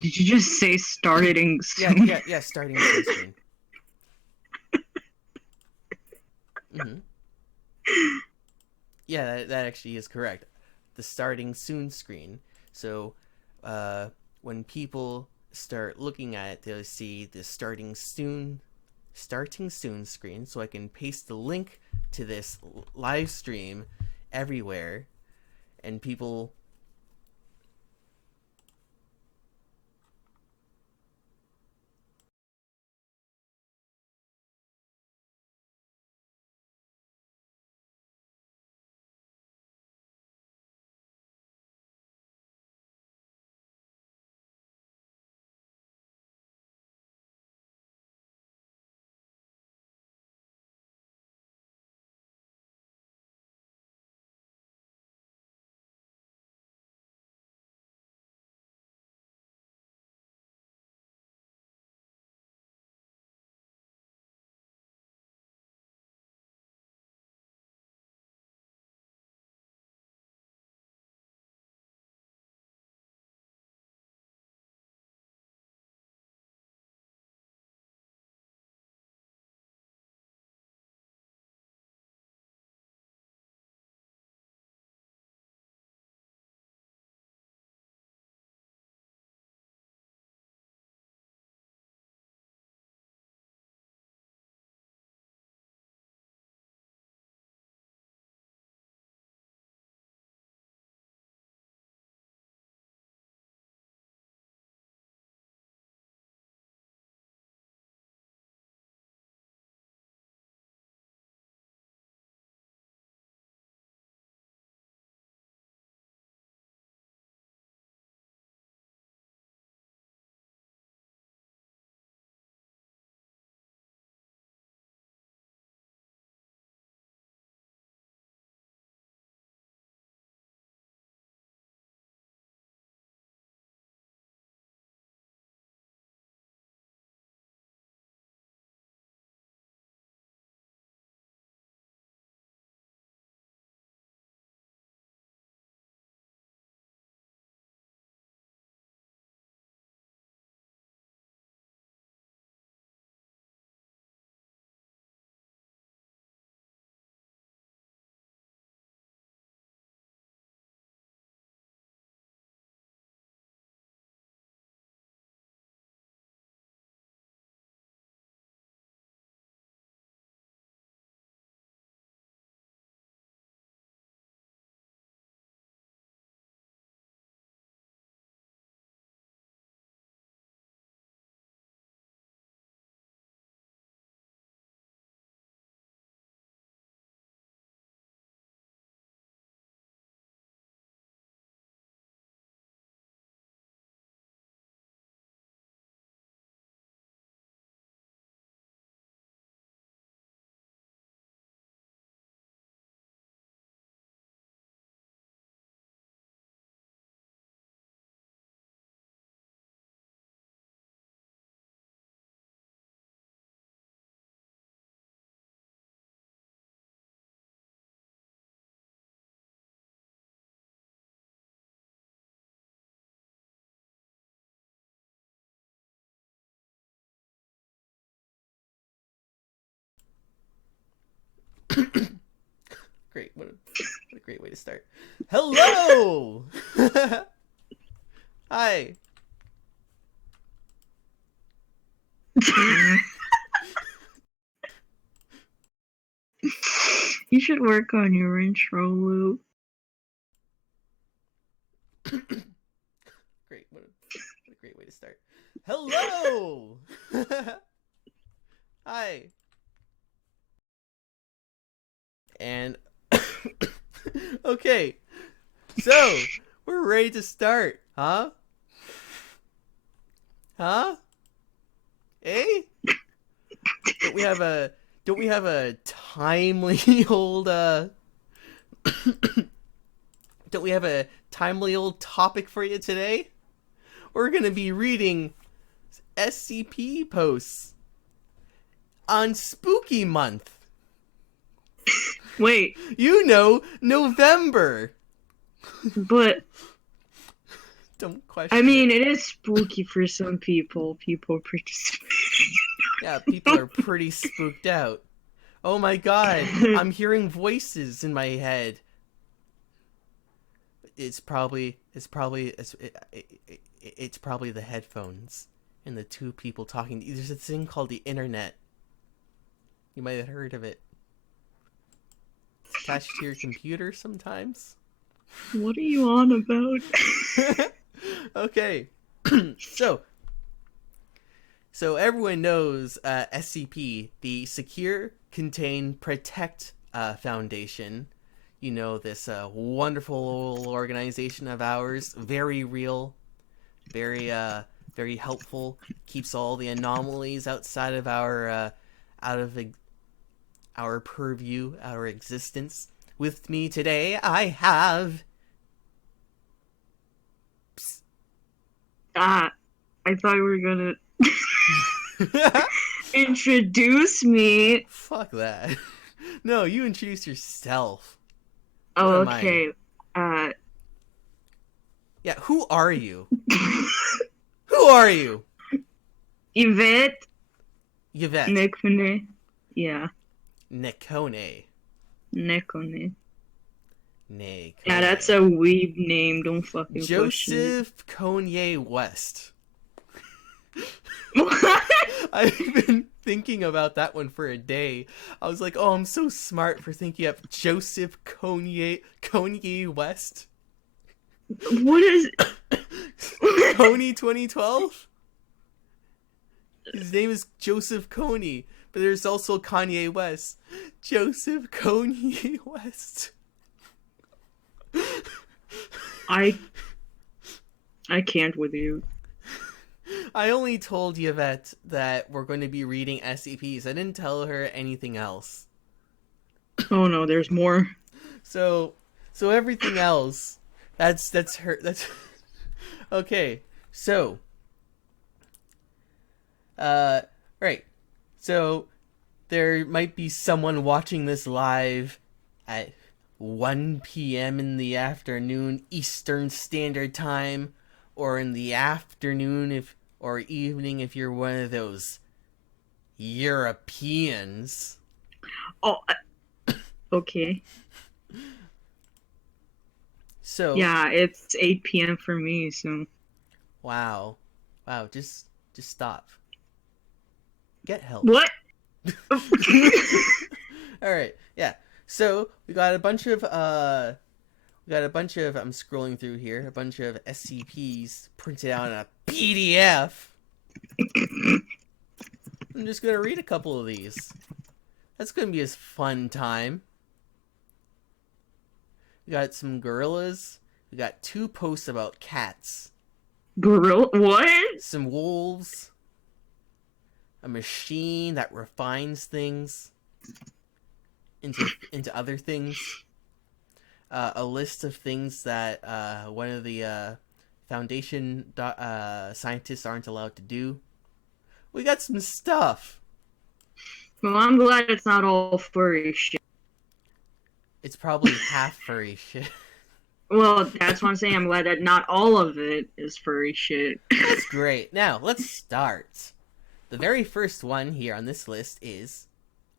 Did you just say starting soon? Yeah, starting soon screen. Mm-hmm. Yeah, that actually is correct. The starting soon screen. So, when people start looking at it, they'll see the starting soon screen. So I can paste the link to this live stream everywhere, and people. Great, what a great way to start. Hello. Hi. You should work on your intro, Luke. Great, what a great way to start. Hello. Hi. And okay, so we're ready to start, huh? Huh? Eh? Don't we have a timely old don't we have a timely old topic for you today? We're gonna be reading SCP posts on Spooky Month. Wait, You know, November. but Don't question I mean, it. it is spooky for some people. People participate. Yeah, people are pretty spooked out. Oh my god, I'm hearing voices in my head. It's probably the headphones and the two people talking. There's a thing called the internet. You might have heard of it. It's attached to your computer sometimes. What are you on about? Okay. so so everyone knows SCP, the Secure, Contain, Protect Foundation. You know, this wonderful organization of ours, very real, very helpful, keeps all the anomalies outside of out of our purview, our existence. With me today, I have. Ah, I thought you were gonna introduce me. Fuck that. No, you introduce yourself. What Oh, am I? okay. Uh, Yeah, who are you? Who are you? Yvette Yvette. Nekone. Yeah, Nekone. Nekone. Nekone. Yeah, that's a weeb name. Don't fucking question Joseph Kanye West. it. What? I've been thinking about that one for a day. I was like, oh, I'm so smart for thinking up Joseph Kanye West. What is? Coney 2012? His name is Joseph Coney, but there's also Kanye West. Joseph Kanye West. I can't with you. I only told Yvette that we're going to be reading SCPs. I didn't tell her anything else. Oh no, there's more. So everything else, that's her. Okay. So, right. So there might be someone watching this live at 1 p.m. in the afternoon Eastern Standard Time, or in the afternoon or evening if you're one of those Europeans. Oh, okay. So Yeah, it's 8 p.m. for me, so. wow, just stop. Get help. What? All right, yeah. So we got a bunch of I'm scrolling through here, a bunch of SCPs printed out in a PDF. I'm just gonna read a couple of these. That's gonna be a fun time. We got some gorillas. We got 2 posts about cats. Gorilla? What? Some wolves. A machine that refines things into other things. A list of things that one of the Foundation scientists aren't allowed to do. We got some stuff. Well, I'm glad it's not all furry shit. It's probably half furry shit. Well, that's what I'm saying. I'm glad that not all of it is furry shit. That's great. Now, let's start. The very first one here on this list is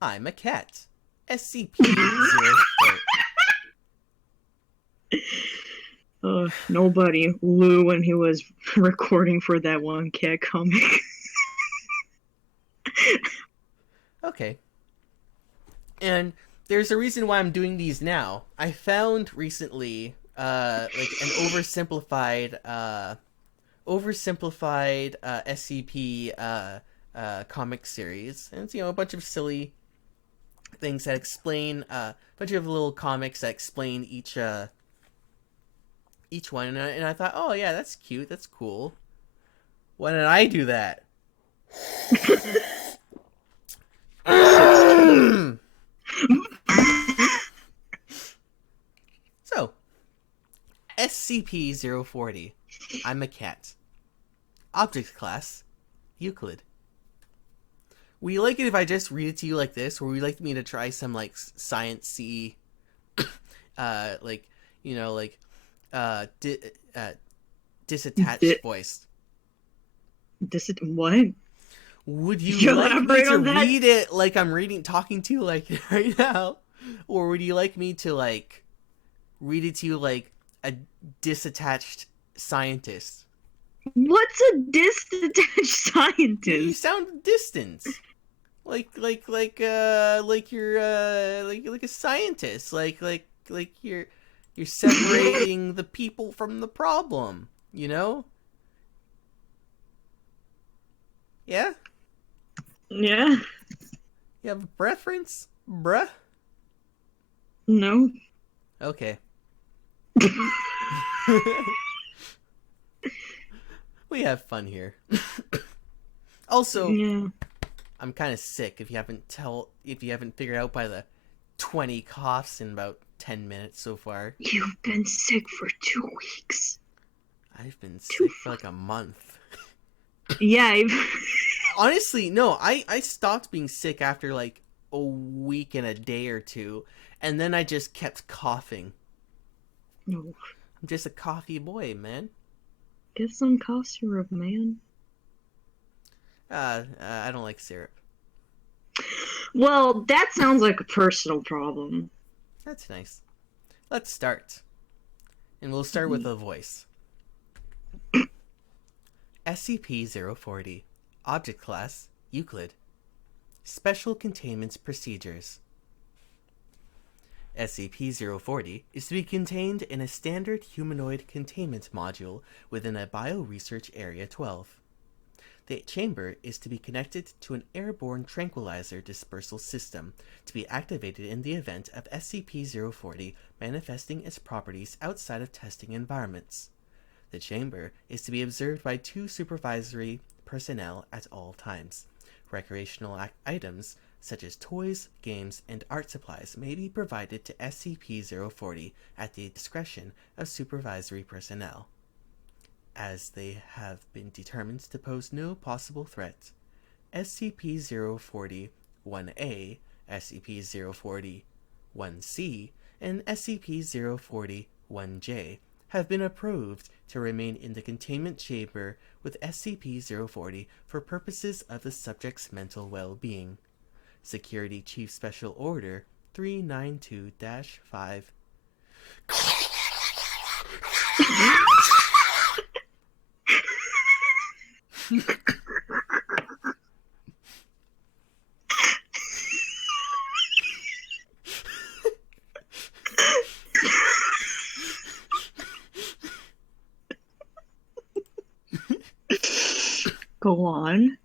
I'm a Cat. SCP-04. Nobody. Lou, when he was recording for that one cat comic. Okay. And there's a reason why I'm doing these now. I found recently like an oversimplified SCP comic series, and it's, you know, a bunch of silly things that explain a bunch of little comics that explain each one, and I thought, oh yeah, that's cute, that's cool. Why didn't I do that? So, SCP-040. I'm a cat. Object class, Euclid. Would you like it if I just read it to you like this, or would you like me to try some, like, science-y, like, you know, like, disattached voice. What? Would you You like me elaborate to on that? read it like I'm talking to you like right now? Or would you like me to like read it to you like a disattached scientist? What's a disattached You scientist? sound distant. Like you're like a scientist. Like you're separating the people from the problem, you know? Yeah? Yeah. You have a preference? Bruh? No. Okay. We have fun here. Also, Yeah. I'm kind of sick if you haven't figured out by the 20 coughs in about 10 minutes so far. You've been sick for 2 weeks. I've been sick for like a month. Yeah. Honestly, no, I stopped being sick after like a week and a day or two, and then I just kept coughing. No. I'm just a coffee boy, man. Get some cough syrup, man. I don't like syrup. Well, that sounds like a personal problem. That's nice. Let's start. And we'll start with a voice. SCP-040. Object Class, Euclid. Special Containment Procedures. SCP-040 is to be contained in a standard humanoid containment module within a Bioresearch Area 12. The chamber is to be connected to an airborne tranquilizer dispersal system to be activated in the event of SCP-040 manifesting its properties outside of testing environments. The chamber is to be observed by 2 supervisory personnel at all times. Recreational items such as toys, games, and art supplies may be provided to SCP-040 at the discretion of supervisory personnel, as they have been determined to pose no possible threat. SCP-040-1A, SCP-040-1C, and SCP-040-1J have been approved to remain in the containment chamber with SCP-040 for purposes of the subject's mental well-being. Security Chief Special Order 392-5. Go on.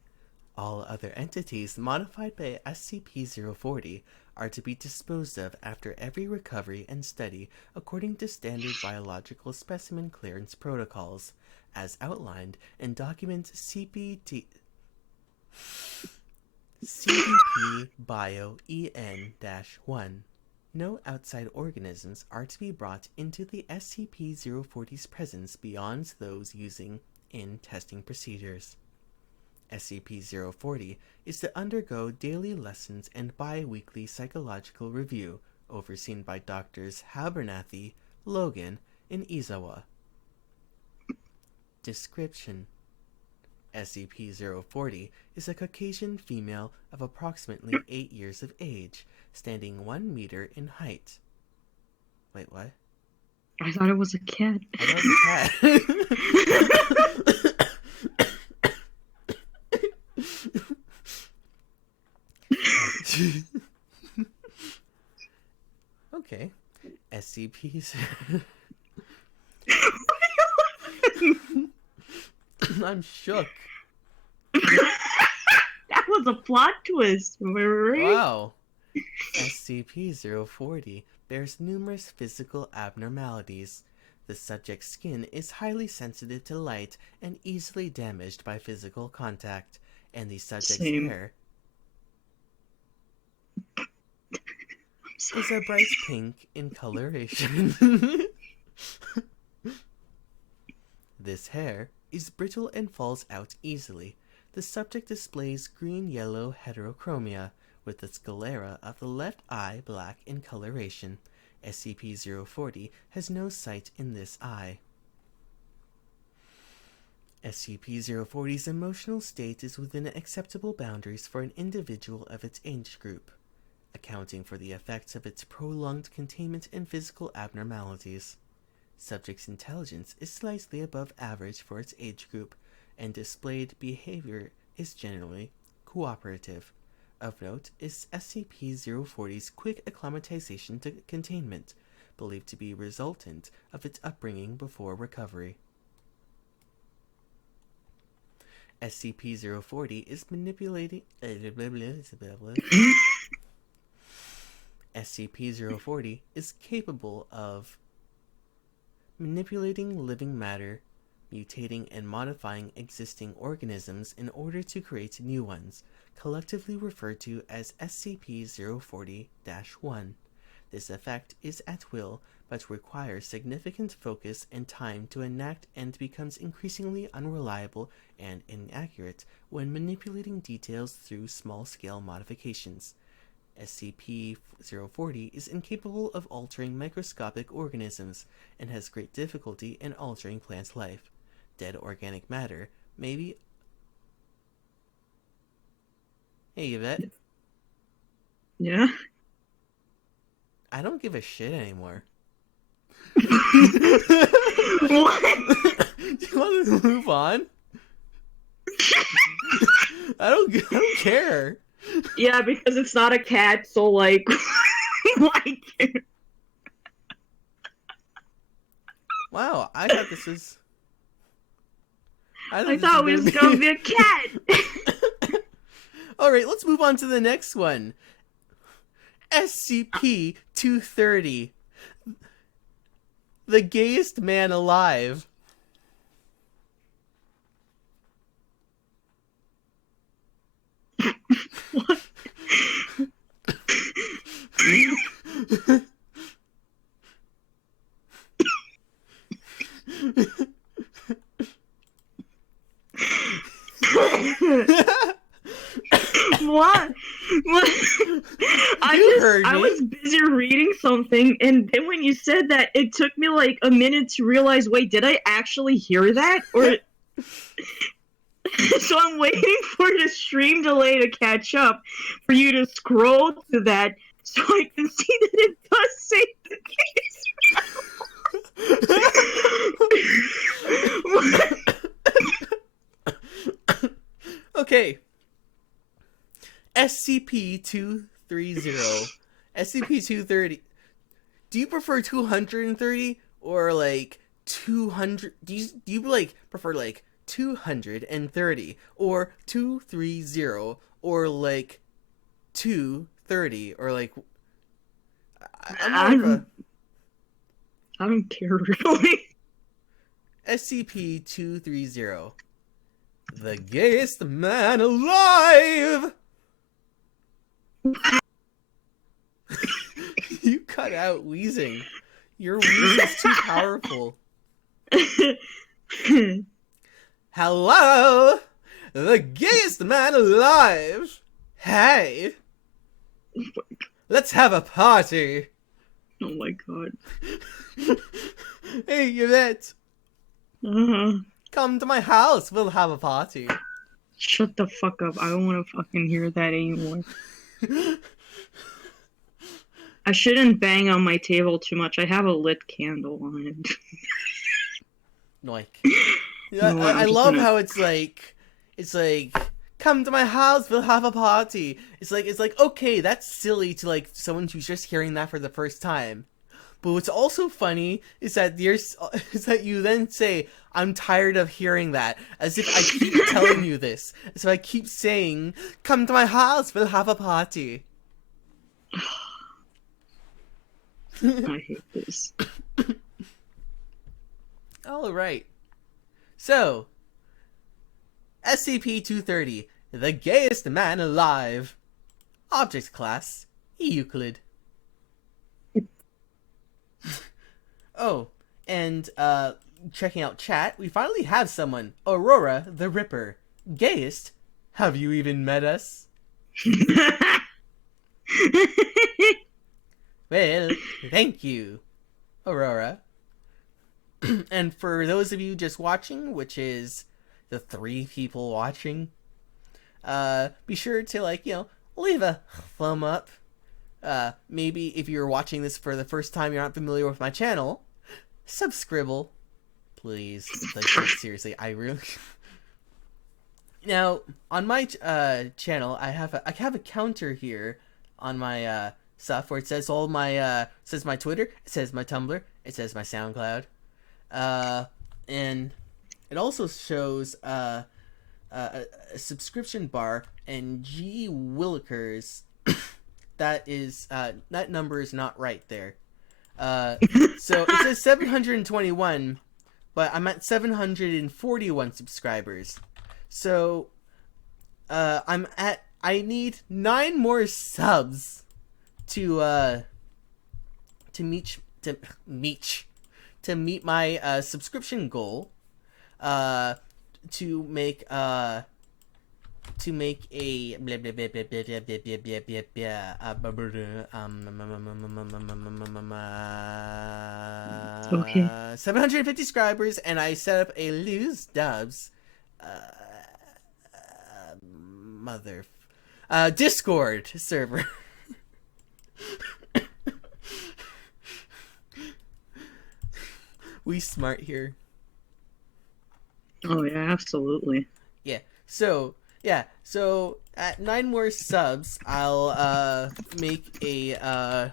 All other entities modified by SCP-040 are to be disposed of after every recovery and study according to standard biological specimen clearance protocols, as outlined in document CDP Bio EN-1. No outside organisms are to be brought into the SCP-040's presence beyond those using in testing procedures. SCP-040 is to undergo daily lessons and bi-weekly psychological review overseen by Doctors Abernathy, Logan, and Izawa. Description: SCP-040 is a Caucasian female of approximately 8 years of age, standing 1 meter in height. Wait, what? I thought it was a cat. I thought it was a cat. Okay. SCPs. I'm shook. That was a plot twist, right? Wow. SCP-040 bears numerous physical abnormalities. The subject's skin is highly sensitive to light and easily damaged by physical contact, and the subject's hair is a bright pink in coloration. This hair is brittle and falls out easily. The subject displays green-yellow heterochromia, with the sclera of the left eye black in coloration. SCP-040 has no sight in this eye. SCP-040's emotional state is within acceptable boundaries for an individual of its age group, accounting for the effects of its prolonged containment and physical abnormalities. Subject's intelligence is slightly above average for its age group, and displayed behavior is generally cooperative. Of note is SCP-040's quick acclimatization to containment, believed to be resultant of its upbringing before recovery. SCP-040 is manipulating... SCP-040 is capable of manipulating living matter, mutating and modifying existing organisms in order to create new ones, collectively referred to as SCP-040-1. This effect is at will, but requires significant focus and time to enact and becomes increasingly unreliable and inaccurate when manipulating details through small-scale modifications. SCP-040 is incapable of altering microscopic organisms and has great difficulty in altering plant life. Dead organic matter may be... Hey, Yvette. Yeah? I don't give a shit anymore. What? Do you want to move on? I don't care. Yeah, because it's not a cat, so like, like. Wow, I thought this was. I thought it was gonna be a cat. All right, let's move on to the next one. SCP-230, the gayest man alive. What? What? I was busy reading something, and then when you said that, it took me like a minute to realize, wait, did I actually hear that? Or so I'm waiting for the stream delay to catch up for you to scroll to that so I can see that it does say the case. Okay. SCP-230. SCP-230. Do you prefer 230 or like 200? Do you like prefer like 230 or 230 or like 230 or like I don't care really. SCP-230, the gayest man alive. You cut out wheezing. Your wheezing's too powerful. Hello, the gayest man alive. Hey, let's have a party. Oh my god. Hey, Yvette. Come to my house. We'll have a party. Shut the fuck up. I don't want to fucking hear that anymore. I shouldn't bang on my table too much. I have a lit candle on it. Like, I love how it's like, come to my house, we'll have a party. It's like, okay, that's silly to like someone who's just hearing that for the first time. But what's also funny is that you then say, I'm tired of hearing that, as if I keep telling you this. So I keep saying, come to my house, we'll have a party. I hate this. Alright. So, SCP-230, the gayest man alive. Object class, Euclid. Oh, and, checking out chat, we finally have someone. Aurora the Ripper. Gayest? Have you even met us? Well, thank you, Aurora. And for those of you just watching, which is the 3 people watching, be sure to, like, leave a thumb up. Maybe if you're watching this for the first time, you're not familiar with my channel, subscribble, please. Like, seriously, I really... Now, on my channel, I have a counter here on my stuff where it says all my it says my Twitter, it says my Tumblr, it says my SoundCloud, and it also shows a subscription bar, and G Willikers. That number is not right there. So it says 721, but I'm at 741 subscribers. So I need 9 more subs to meet my subscription goal, to make a Okay. 750 subscribers, and I set up a lose dubs Discord server. We smart here. Oh yeah, absolutely. Yeah. So at 9 more subs, I'll make a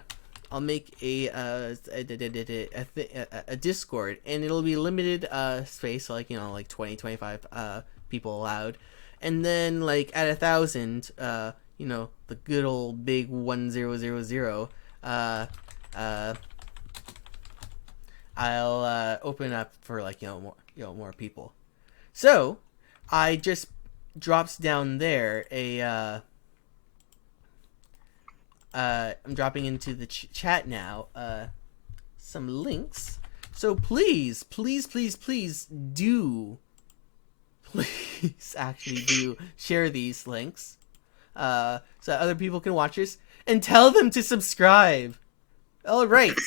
Discord, and it'll be limited space, so, like, like 20-25 people allowed. And then, like, at 1,000, the good old big 1000, I'll open up for, like, more people. So I just drops down there I'm dropping into the chat now some links. So please do actually do share these links so that other people can watch this, and tell them to subscribe. All right.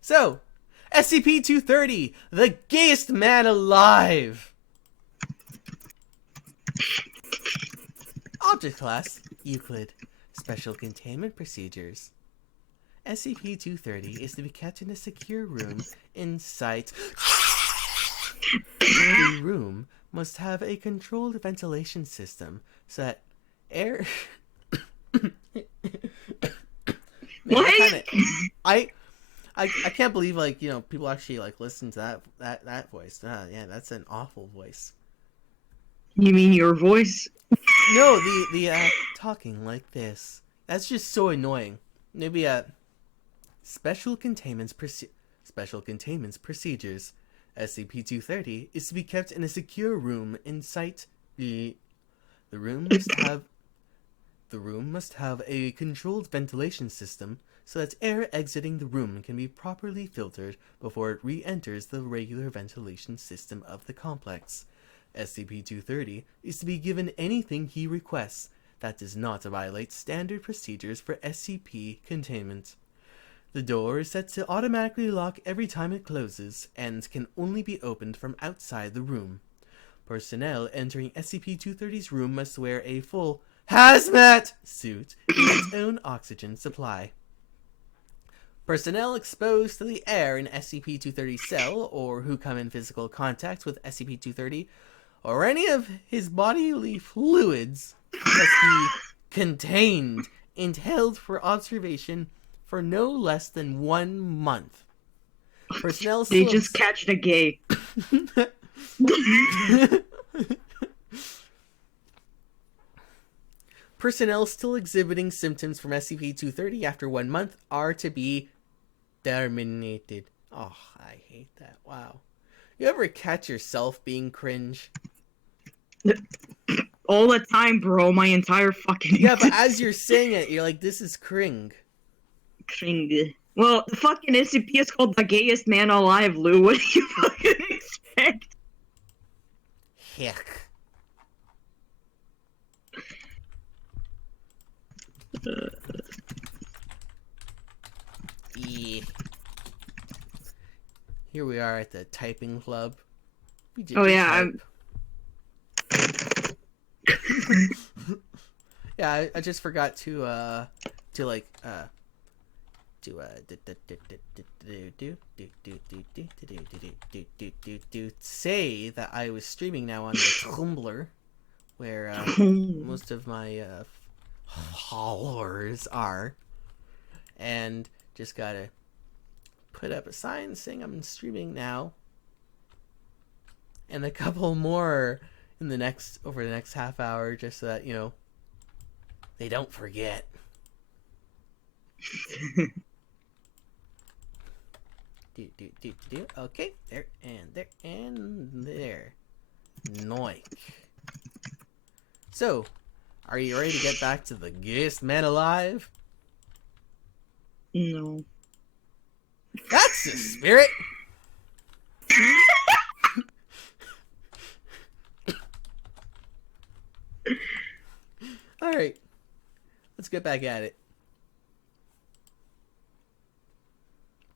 So, SCP-230, the gayest man alive. Object class, Euclid. Special containment procedures. SCP-230 is to be kept in a secure room inside. The room must have a controlled ventilation system so that air... Man, I can't believe, like, people actually, like, listen to that voice. Yeah, that's an awful voice. You mean your voice? No, the talking like this. That's just so annoying. Maybe special containment procedures. SCP-230 is to be kept in a secure room in sight. The room must have a controlled ventilation system so that air exiting the room can be properly filtered before it re-enters the regular ventilation system of the complex. SCP-230 is to be given anything he requests that does not violate standard procedures for SCP containment. The door is set to automatically lock every time it closes and can only be opened from outside the room. Personnel entering SCP-230's room must wear a full hazmat suit with its own oxygen supply. Personnel exposed to the air in SCP-230's cell, or who come in physical contact with SCP-230, or any of his bodily fluids, must be contained and held for observation for no less than 1 month. Personnel They just catch the gay. Personnel still exhibiting symptoms from SCP-230 after 1 month are to be terminated. Oh, I hate that. Wow. You ever catch yourself being cringe? All the time, bro. My entire fucking... Yeah, but as you're saying it, you're like, this is cring. Cring. Well, the fucking SCP is called the gayest man alive, Lou. What do you fucking expect? Heck. Yeah. Here we are at the typing club. Oh yeah, Yeah, I just forgot to like say that I was streaming now on the Tumblr, where most of my followers are, and just gotta put up a sign saying I'm streaming now, and a couple more in over the next half hour, just so that they don't forget. Okay, there and there and there. Noik. So, are you ready to get back to the gayest man alive? No. That's the spirit! Alright. Let's get back at it.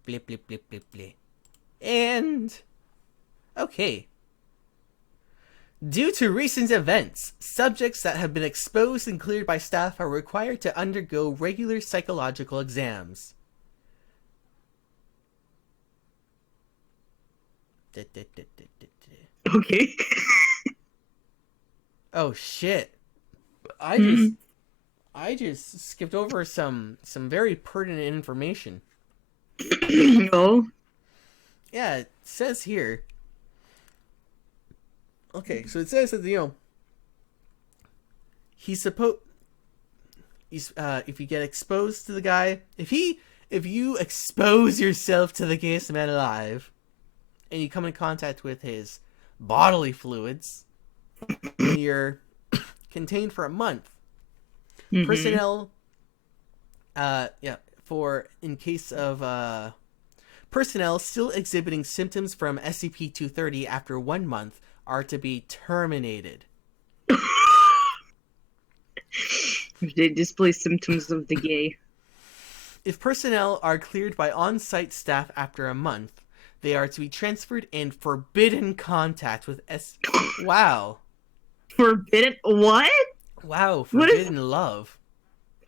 Blip, blip, blip, blip, blip. And... okay. Due to recent events, subjects that have been exposed and cleared by staff are required to undergo regular psychological exams. Okay. Oh shit. I just skipped over some very pertinent information. No. Yeah, it says here. Okay, so it says that he's if you get exposed to the guy, if you expose yourself to the gayest man alive, and you come in contact with his bodily fluids, and you're contained for a month, personnel, in case of personnel still exhibiting symptoms from SCP-230 after 1 month are to be terminated. If they display symptoms of the gay. If personnel are cleared by on-site staff after a month, they are to be transferred in forbidden contact with Wow. Forbidden? What? Wow, forbidden love.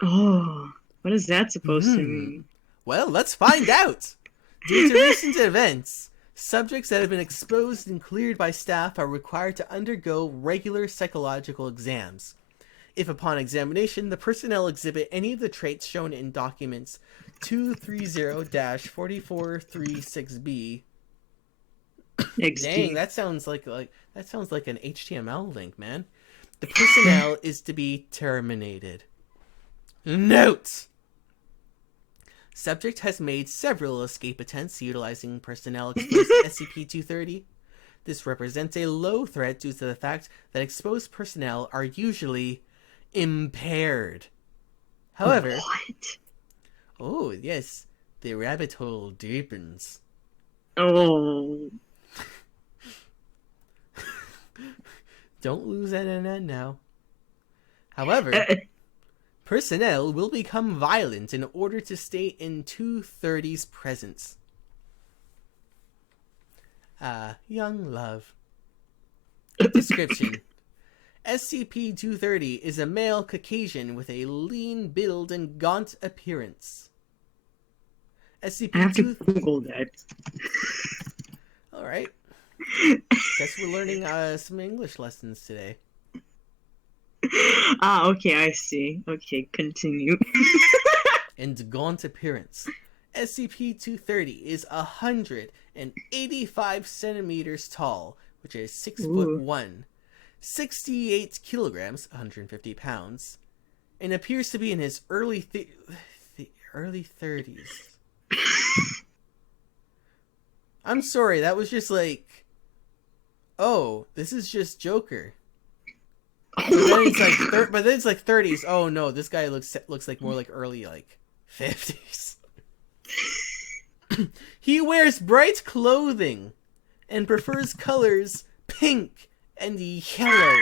Oh, what is that supposed to mean? Well, let's find out. Due to recent events, subjects that have been exposed and cleared by staff are required to undergo regular psychological exams. If upon examination, the personnel exhibit any of the traits shown in documents 230-4436B. Dang, that sounds like an HTML link, man. The personnel is to be terminated. Note! Subject has made several escape attempts utilizing personnel exposed to SCP-230. This represents a low threat due to the fact that exposed personnel are usually impaired. However... What? Oh, yes. The rabbit hole deepens. Oh. Don't lose NNN now. However... personnel will become violent in order to stay in 230's presence. Young love. Description. SCP-230 is a male Caucasian with a lean build and gaunt appearance. SCP-2... I have to Google that. Alright. Guess we're learning some English lessons today. Okay, I see. Okay, continue. And gaunt appearance. SCP-230 is 185 centimeters tall, which is 6'1", 68 kilograms, 150 pounds, and appears to be in his early 30s. I'm sorry, that was just like, oh, this is just Joker. But then it's like 30s. Oh no, this guy looks like more like early 50s. He wears bright clothing and prefers colors pink and yellow.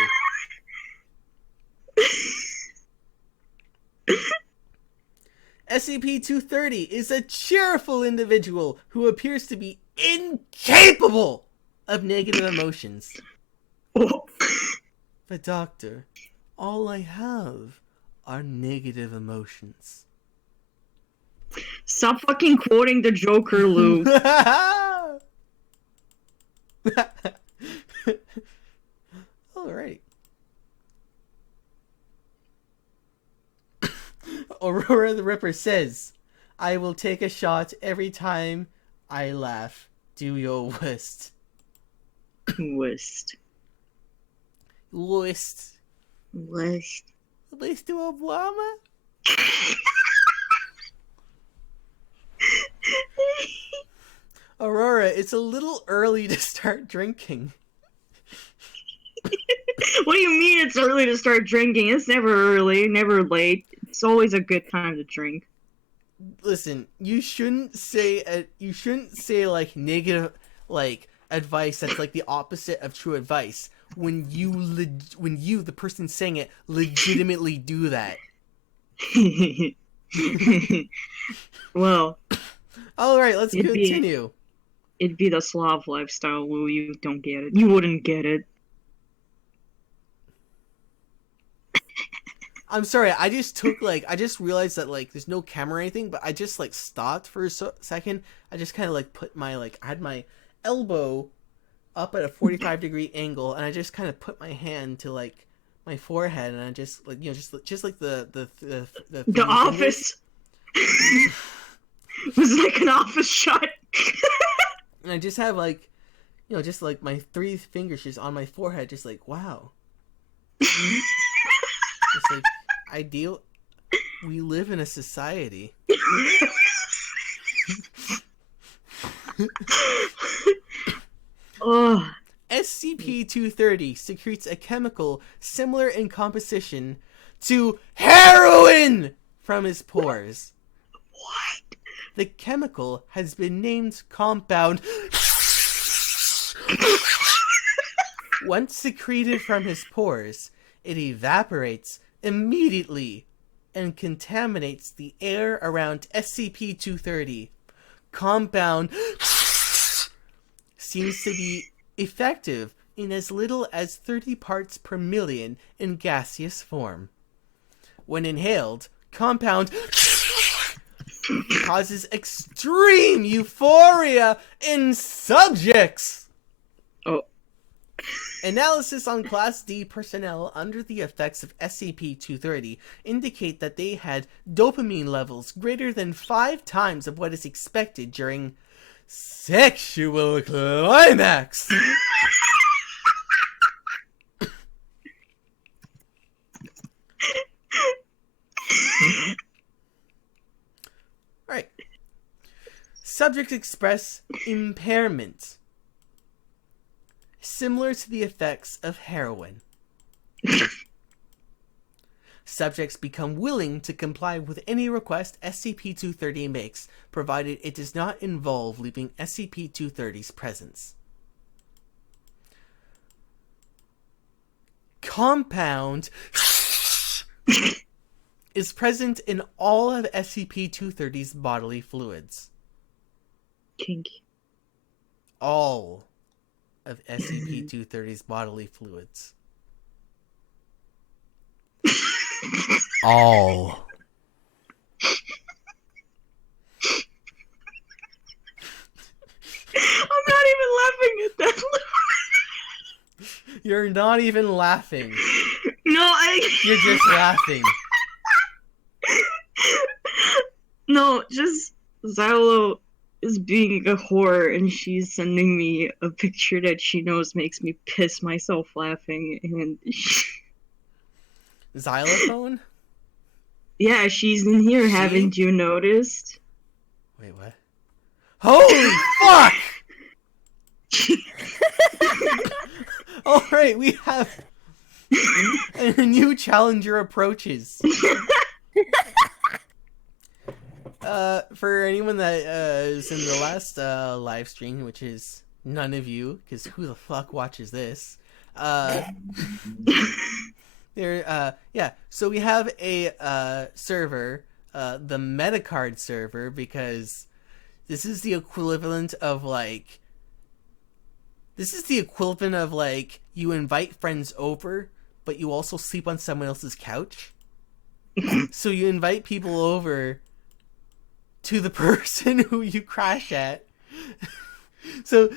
SCP-230 is a cheerful individual who appears to be incapable of negative emotions. The doctor All I have are negative emotions. Stop fucking quoting the Joker, Lou. Alright. Aurora the Ripper says, I will take a shot every time I laugh. Do your worst. Worst. Worst. Worst. Worst to Obama? Aurora, it's a little early to start drinking. What do you mean it's early to start drinking? It's never early, never late. It's always a good time to drink. Listen, you shouldn't say like negative like advice that's like the opposite of true advice when you the person saying it legitimately do that. Well, all right, let's continue. It'd be the Slav lifestyle, Lou. You don't get it. You wouldn't get it. I'm sorry, I just realized that like there's no camera or anything, but I just like stopped for a second. I just kind of like put my I had my elbow up at a 45-degree angle, and I just kind of put my hand to like my forehead, and I just like just like the Office. It was like an office shot. And I just have like just like my 3 fingers just on my forehead, just like wow. It's like ideal. We live in a society. Oh. SCP-230 secretes a chemical similar in composition to heroin from his pores. What? The chemical has been named compound. Once secreted from his pores, it evaporates immediately and contaminates the air around SCP-230. Compound seems to be effective in as little as 30 parts per million in gaseous form. When inhaled, compound causes extreme euphoria in subjects. Oh. Analysis on Class D personnel under the effects of SCP-230 indicate that they had dopamine levels greater than 5 times of what is expected during sexual climax. Right. Subjects express impairment similar to the effects of heroin. Subjects become willing to comply with any request SCP-230 makes, provided it does not involve leaving SCP-230's presence. Compound is present in all of SCP-230's bodily fluids. Kinky. All of SCP-230's bodily fluids. All. I'm not even laughing at that. You're not even laughing. No, You're just laughing. No, just Xylo is being a whore, and she's sending me a picture that she knows makes me piss myself laughing, and Xylophone? yeah, she's in here. Haven't you noticed? Wait, what? Holy fuck! Alright, we have a new challenger approaches. For anyone that is in the last live stream, which is none of you, because who the fuck watches this? So we have a server, the Metacard server, because this is the equivalent of like you invite friends over, but you also sleep on someone else's couch. So you invite people over to the person who you crash at. So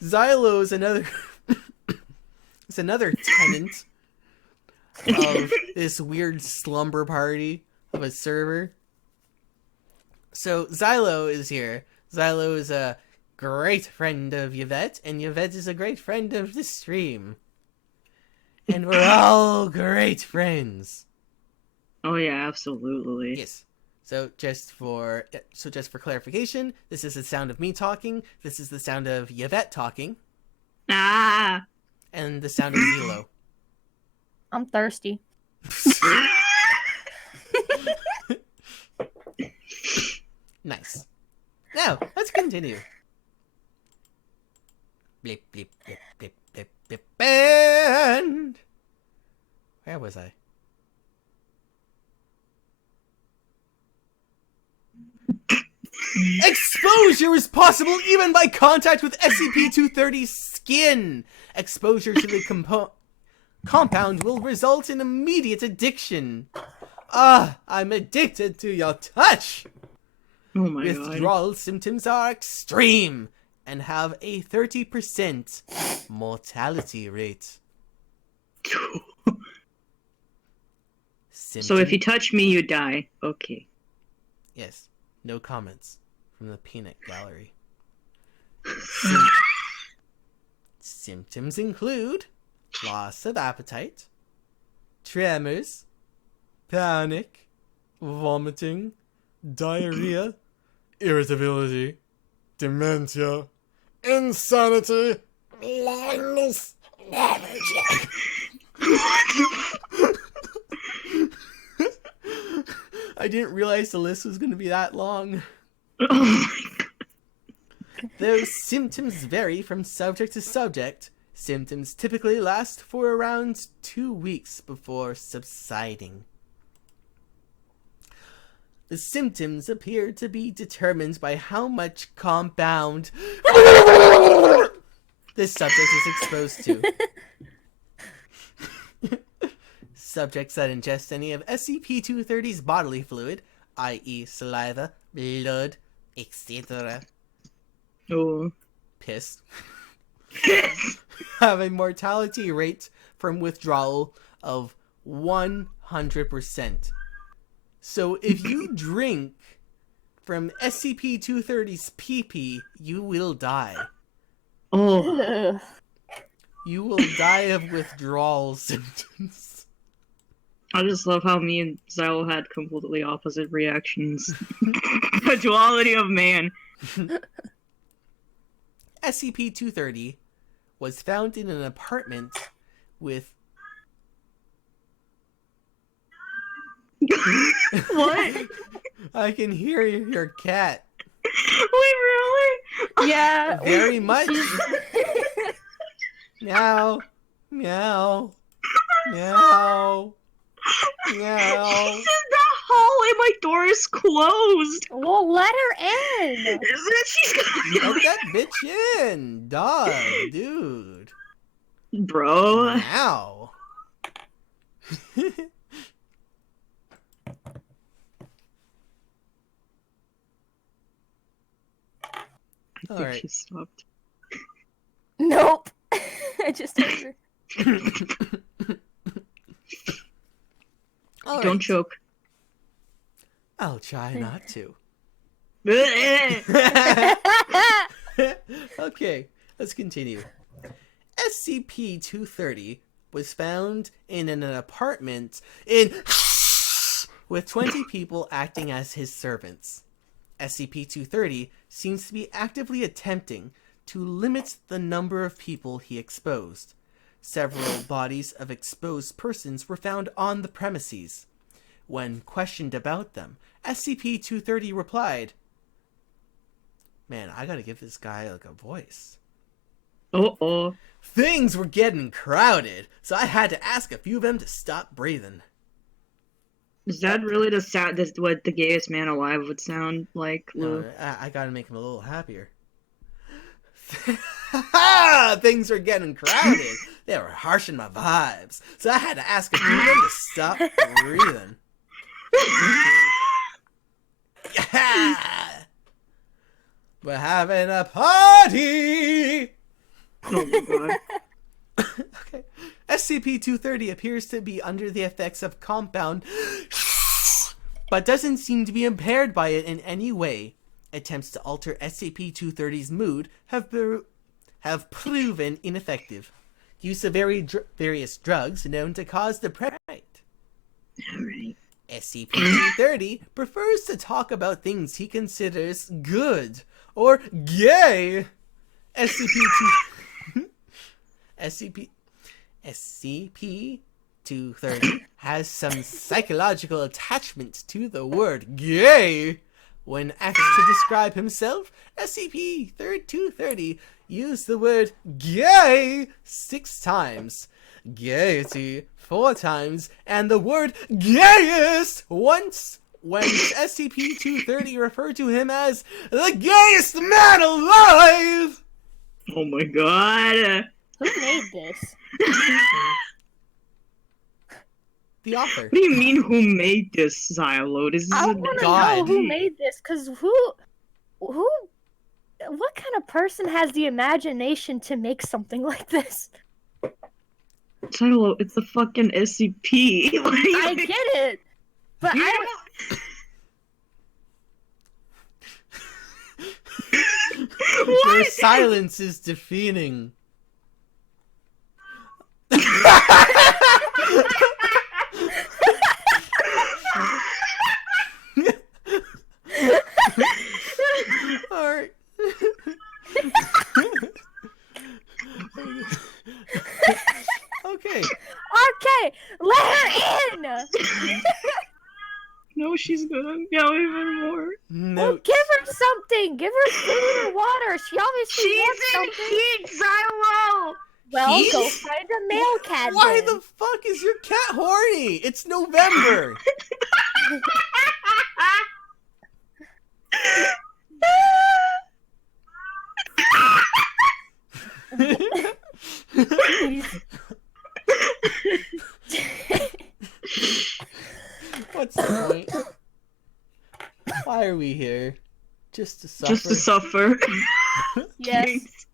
Xylo is another tenant of this weird slumber party of a server. So Xylo is here. Xylo is a great friend of Yvette, and Yvette is a great friend of the stream. And we're all great friends. Oh yeah, absolutely. Yes. So just for clarification, this is the sound of me talking. This is the sound of Yvette talking. Ah. And the sound of Zelo. I'm thirsty. Nice. Now, let's continue. Blip, blip, blip, blip, blip, blip, and... Where was I? Exposure is possible even by contact with SCP-230's skin. Exposure to the compound will result in immediate addiction. I'm addicted to your touch. Oh my god. Withdrawal symptoms are extreme and have a 30% mortality rate. So if you touch me, you die. Okay. Yes. No comments from the peanut gallery. Symptoms include loss of appetite, tremors, panic, vomiting, diarrhea, irritability, dementia, insanity, blindness, lethargy. I didn't realize the list was going to be that long. Oh my god. Those symptoms vary from subject to subject. Symptoms typically last for around 2 weeks before subsiding. The symptoms appear to be determined by how much compound this subject is exposed to. Subjects that ingest any of SCP-230's bodily fluid, i.e. saliva, blood, etc. Oh. Piss. Have a mortality rate from withdrawal of 100%. So if you drink from SCP-230's pee-pee, you will die. Oh. Ugh. You will die of withdrawal symptoms. I just love how me and Xylo had completely opposite reactions. The duality of man. SCP-230 was found in an apartment with... What? I can hear your cat. Wait, really? Yeah. Very much. Meow. Meow. Meow. Meow. She's in the hallway. My door is closed. Well, let her in. She's gonna... Let that bitch in. Dog, dude. Bro. Meow. I think Alright. she stopped. Nope. I just heard her. All Don't right. choke. I'll try not to. Okay, let's continue. SCP-230 was found in an apartment in with 20 people acting as his servants. SCP-230 seems to be actively attempting to limit the number of people he exposed. Several bodies of exposed persons were found on the premises. When questioned about them, SCP-230 replied, "Man, I gotta give this guy like a voice. Uh-oh. Things were getting crowded, so I had to ask a few of them to stop breathing." Is that really the sound? That's what the gayest man alive would sound like, Lou? No, I gotta make him a little happier. Ha! Things were getting crowded. They were harshing my vibes. So I had to ask a few of them to stop breathing. Yeah! We're having a party! Oh my god. Okay. SCP-230 appears to be under the effects of compound, but doesn't seem to be impaired by it in any way. Attempts to alter SCP-230's mood have proven ineffective. Use of various drugs known to cause depression. Alright. SCP-230 prefers to talk about things he considers good or gay. SCP-230 has some psychological attachment to the word gay. When asked to describe himself, SCP-230 used the word gay 6 times, gaiety 4 times, and the word gayest once, when SCP-230 referred to him as the gayest man alive! Oh my god. Who made this? The author. What do you mean, who made this, Xylo? This is I a want to god. know who made this, because what kind of person has the imagination to make something like this? Xylo, it's the fucking SCP. I get it, but I Your silence is defeating. Alright. Okay. Okay, let her in! No, she's gonna go even more. No. Well, give her something! Give her food or water! She obviously She's wants in something! heat, Xylo! Well, Heat? go find a male cat Why then. the fuck is your cat horny? It's November. What's the point? Why are we here? Just to suffer. Just to suffer. Yes.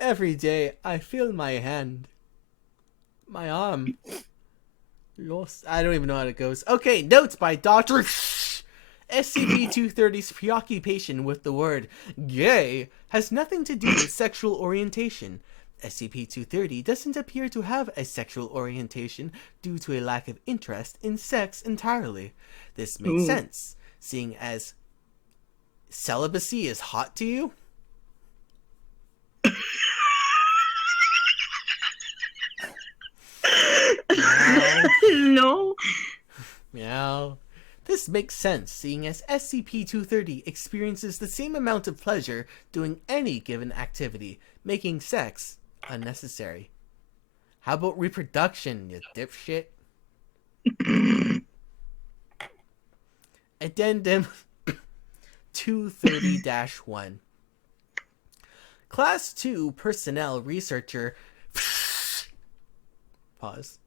Every day I feel my hand. My arm. Lost. I don't even know how it goes. Okay, notes by Dr. SCP-230's preoccupation with the word gay has nothing to do with sexual orientation. SCP-230 doesn't appear to have a sexual orientation due to a lack of interest in sex entirely. This makes sense, seeing as celibacy is hot to you. No. Meow. This makes sense, seeing as SCP-230 experiences the same amount of pleasure doing any given activity, making sex unnecessary. How about reproduction, you dipshit? Addendum 230-1. Class 2 Personnel Researcher pause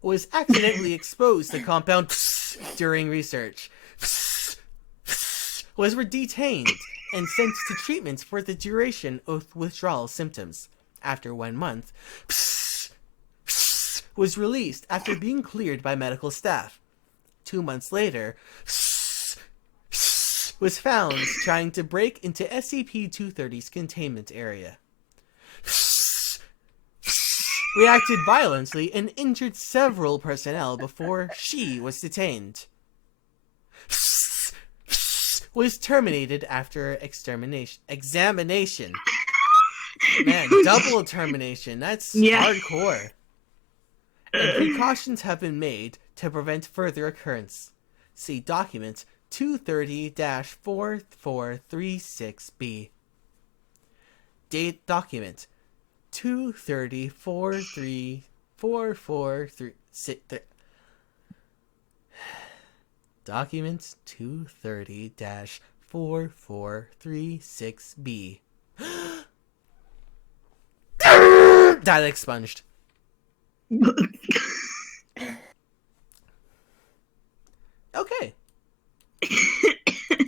was accidentally exposed to compound during research. Was detained and sent to treatment for the duration of withdrawal symptoms. After 1 month, was released after being cleared by medical staff. 2 months later, was found trying to break into SCP-230's containment area. Reacted violently and injured several personnel before she was detained. Was terminated after examination. Man, double termination. That's hardcore. And precautions have been made to prevent further occurrence. See document 230-4436B. Date document 230-43443. Document 230-4436B. Data expunged. Okay.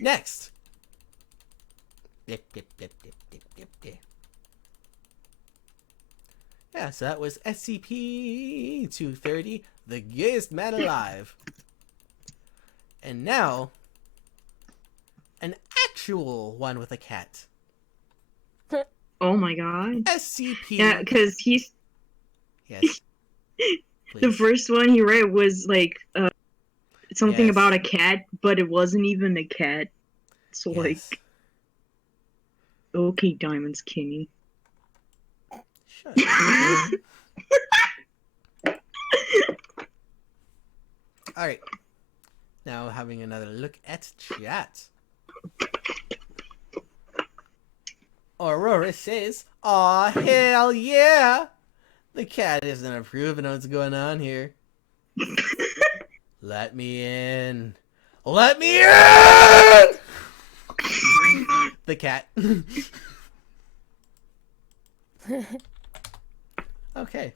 Next. Yeah, so that was SCP-230, the gayest man alive. And now, an actual one with a cat. Oh my god. SCP. Yeah, because he's Yes. the Please. first one he read was like something Yes. about a cat, but it wasn't even a cat. So Yes. like, okay, Diamond's Kenny. Shut up. Alright. Now having another look at chat. Aurora says, "Aw, hell yeah! The cat isn't approving of what's going on here. Let me in. Let me in!" The cat. Okay.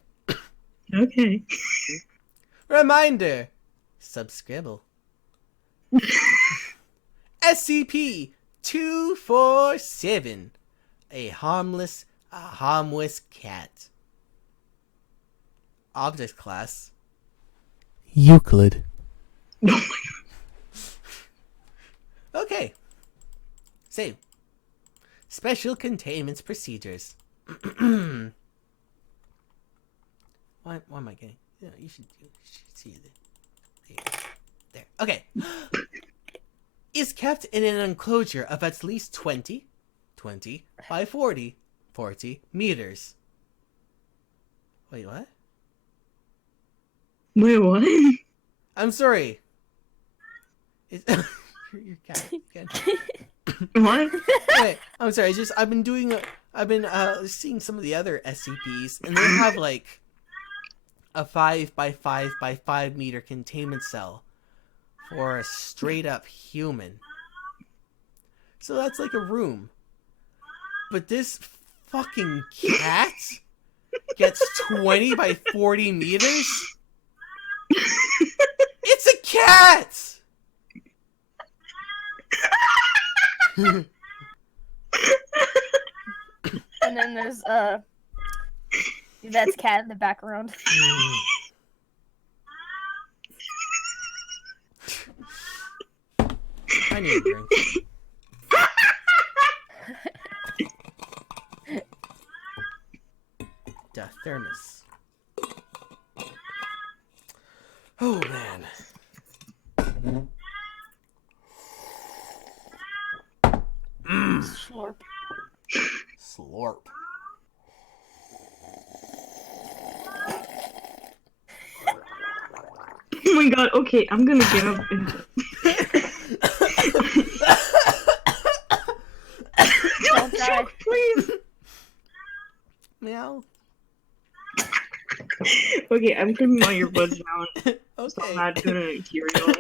Okay. Reminder. Subscribble. SCP-247. A harmless cat. Object class. Euclid. Okay. Save. Special containment procedures. Why am I getting? Yeah, you should see it. There. Okay. Is kept in an enclosure of at least 20 by 40 meters. Wait, what? Wait, what? I'm sorry. Your cat again. What? Wait, I'm sorry. I've been seeing some of the other SCPs, and they have like a 5 by 5 by 5 meter containment cell for a straight up human. So that's like a room. But this fucking cat gets 20 by 40 meters? It's a cat! And then there's that's cat in the background. I need a drink. The thermos. Oh man. Slurp. Slurp. Oh my god, okay, I'm gonna get up and... Don't die. Please! Meow. Okay, I'm putting my earbuds down, so I'm Okay. not gonna hear y'all.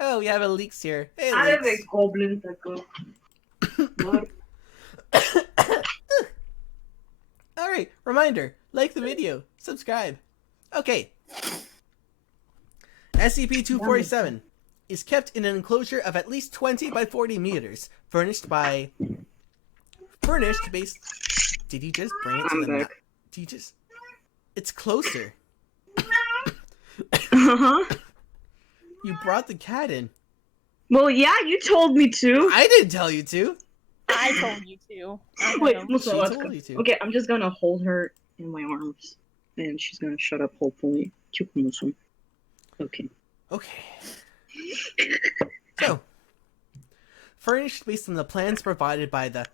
Oh, we have a leaks here. Hey, I have a leaks. goblin taco. What? Alright, reminder, like the video, subscribe. Okay. SCP-247 is kept in an enclosure of at least 20 by 40 meters, furnished based... Did you just bring it to I'm the map? back. Did you just... It's closer. Uh-huh. You brought the cat in. Well, yeah, you told me to. I didn't tell you to. I told you to. Wait, I know. Musa, She let's told go. you to. Okay, I'm just gonna hold her in my arms, and she's gonna shut up, hopefully. Musa. Okay. Okay. So, furnished based on the plans provided by the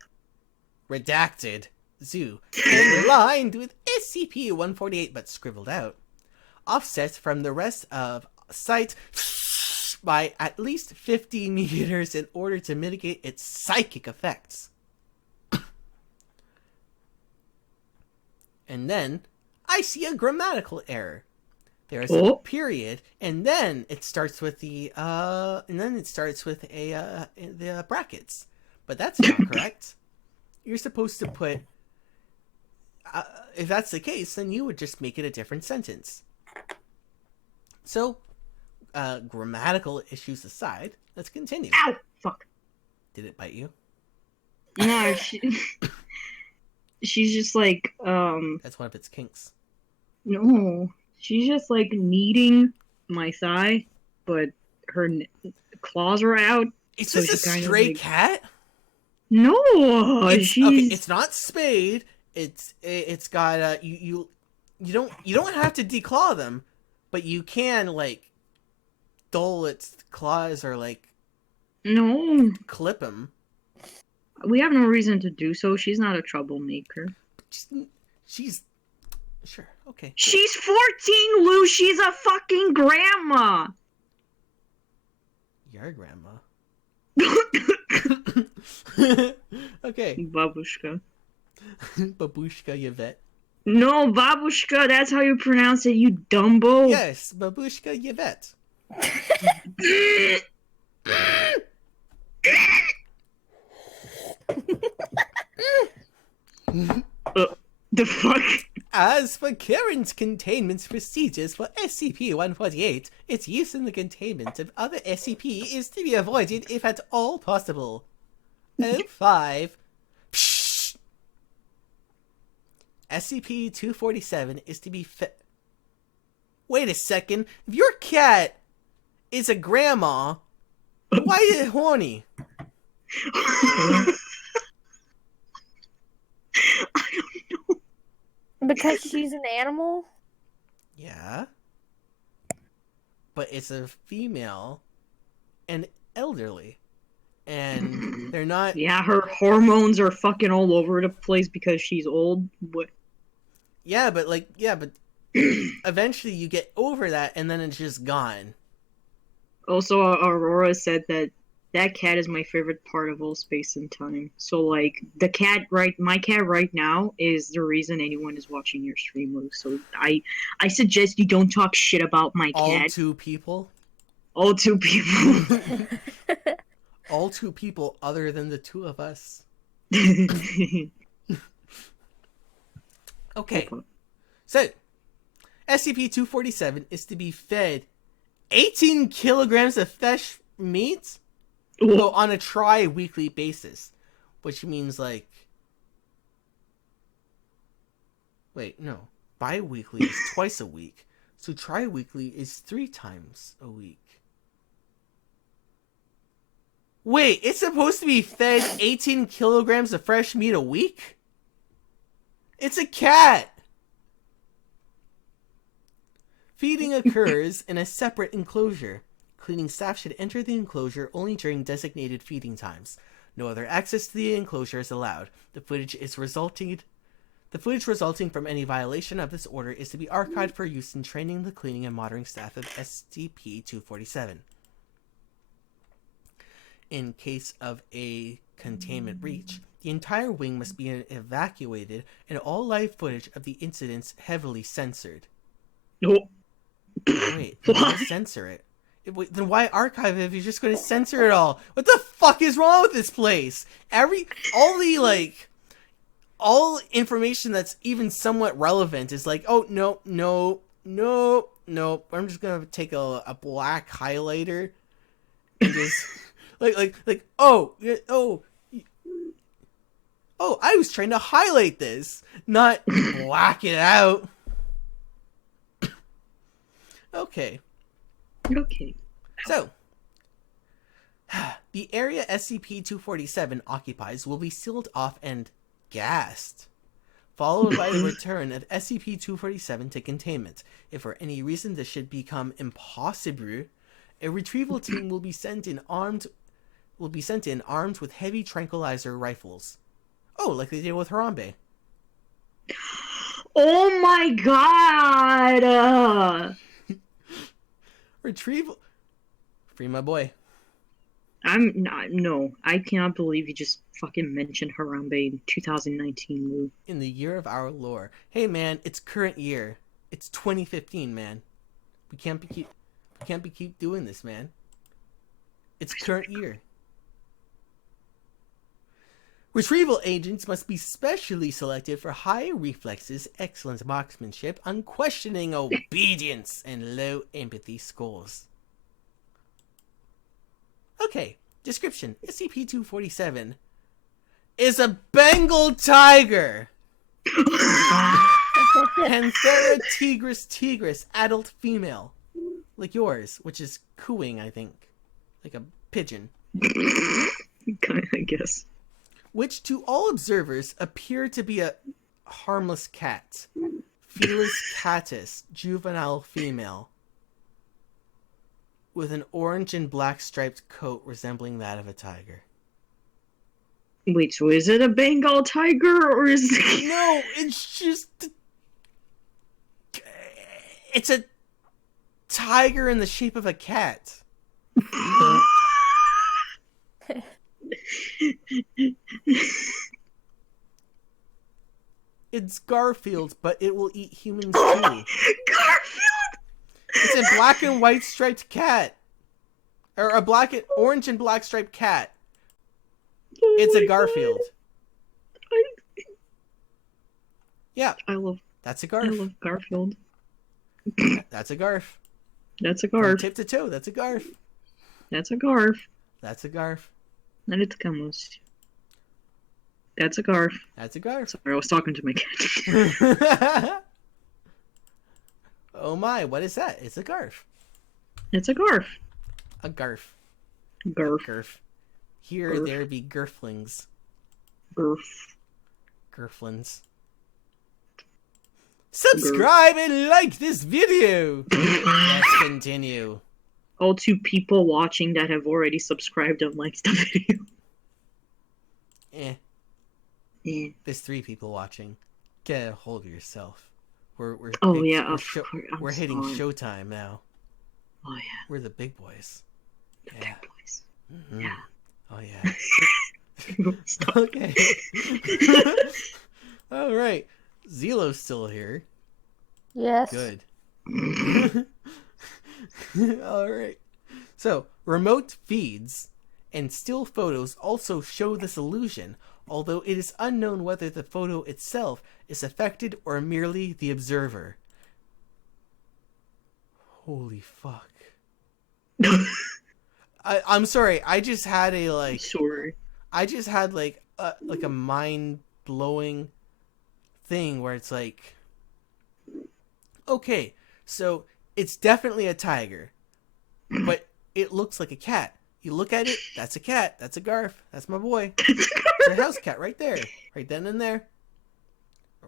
redacted zoo, and aligned with SCP-148 but scribbled out, offset from the rest of site by at least 50 meters in order to mitigate its psychic effects. And then I see a grammatical error. There is a period, and then it starts with the the brackets. But that's not correct. you're supposed to put. If that's the case, then you would just make it a different sentence. So, grammatical issues aside, let's continue. Ow! Fuck. Did it bite you? No, she's just like, That's one of its kinks. no. She's just like kneading my thigh, but her claws are out. Is so this a she kind of, stray like- cat? No, It's, she's okay, it's not spayed. It's got you don't have to declaw them, but you can like dull its claws or like no. clip them. We have no reason to do so. She's not a troublemaker. She's sure okay. She's 14, Lou. She's a fucking grandma. Your grandma. Okay. Babushka. Babushka Yvette. No, babushka. That's how you pronounce it, you dumbo. Yes, Babushka Yvette. The fuck? As for current containment procedures for SCP-148, its use in the containment of other SCP is to be avoided if at all possible. 05. Psh! SCP-247 is to be Wait a second. If your cat is a grandma, why is it horny? Because she's an animal? Yeah. But it's a female and elderly. And they're not... Yeah, her hormones are fucking all over the place because she's old. What? Yeah, but eventually you get over that and then it's just gone. Also, Aurora said that cat is my favorite part of all space and time. So, like, my cat right now is the reason anyone is watching your stream, Lou. So, I suggest you don't talk shit about my cat. All two people? All two people. All two people other than the two of us. Okay. So, SCP-247 is to be fed 18 kilograms of fresh meat on a tri-weekly basis. Which means, like... Wait, no. Bi-weekly is twice a week. So tri-weekly is 3 times a week. Wait, it's supposed to be fed 18 kilograms of fresh meat a week? It's a cat! Feeding occurs in a separate enclosure. Cleaning staff should enter the enclosure only during designated feeding times. No other access to the enclosure is allowed. The footage resulting from any violation of this order is to be archived for use in training the cleaning and monitoring staff of SCP-247. In case of a containment breach, the entire wing must be evacuated and all live footage of the incidents heavily censored. No. Wait, why censor it? Then why archive it if you're just going to censor it all? What the fuck is wrong with this place? All information that's even somewhat relevant is like, oh, no. I'm just going to take a black highlighter and just... I was trying to highlight this, not black it out. Okay. So, the area SCP-247 occupies will be sealed off and gassed, followed by the return of SCP-247 to containment. If for any reason this should become impossible, a retrieval team will be sent in armed with heavy tranquilizer rifles. Oh, like they did with Harambe. Oh my god! Retrieval. Free my boy. I cannot believe you just fucking mentioned Harambe in 2019, Lou. In the year of our lore. Hey man, it's current year. It's 2015, man. We can't be keep doing this, man. It's current year. Retrieval agents must be specially selected for high reflexes, excellent marksmanship, unquestioning obedience, and low empathy scores. Okay, description. SCP-247 is a Bengal tiger. Panthera tigris, adult female. Like yours, which is cooing, I think. Like a pigeon. I guess. Which to all observers appear to be a harmless cat. Felis catus, juvenile female. With an orange and black striped coat resembling that of a tiger. Wait, so is it a Bengal tiger or is it... No, it's just... It's a tiger in the shape of a cat. It's Garfield, but it will eat humans too. Garfield! It's a black and white striped cat. Or a orange and black striped cat. Oh It's a my Garfield. God. Yeah, I love that's a I Garf. love Garfield. That's a Garf. That's a From Garf. tip to toe, that's a Garf. That's a Garf. That's a Garf. Naritacamos. That's a Garf. That's a Garf. Sorry, I was talking to my cat. Oh my, what is that? It's a Garf. It's a Garf. A Garf. Garf. Garf. Here Garf. there be Garflings. Garf. Garflins. Subscribe and like this video! Let's continue. All 2 people watching that have already subscribed and liked the video. Yeah. There's 3 people watching. Get a hold of yourself. We're Oh big- yeah, we're, of course. I'm we're hitting sorry. showtime now. Oh yeah, We're the big boys. the Yeah. big boys. Mhm. Yeah. Oh yeah. Stop. Okay. All right. Zelo's still here. Yes. Good. All right. So, remote feeds and still photos also show this illusion, although it is unknown whether the photo itself is affected or merely the observer. Holy fuck. I'm sorry. I just had a like. Sorry. I just had like a mind blowing thing where it's like, okay, so it's definitely a tiger, but it looks like a cat. You look at it, that's a cat. That's a Garf. That's my boy. It's a house cat right there, right then and there.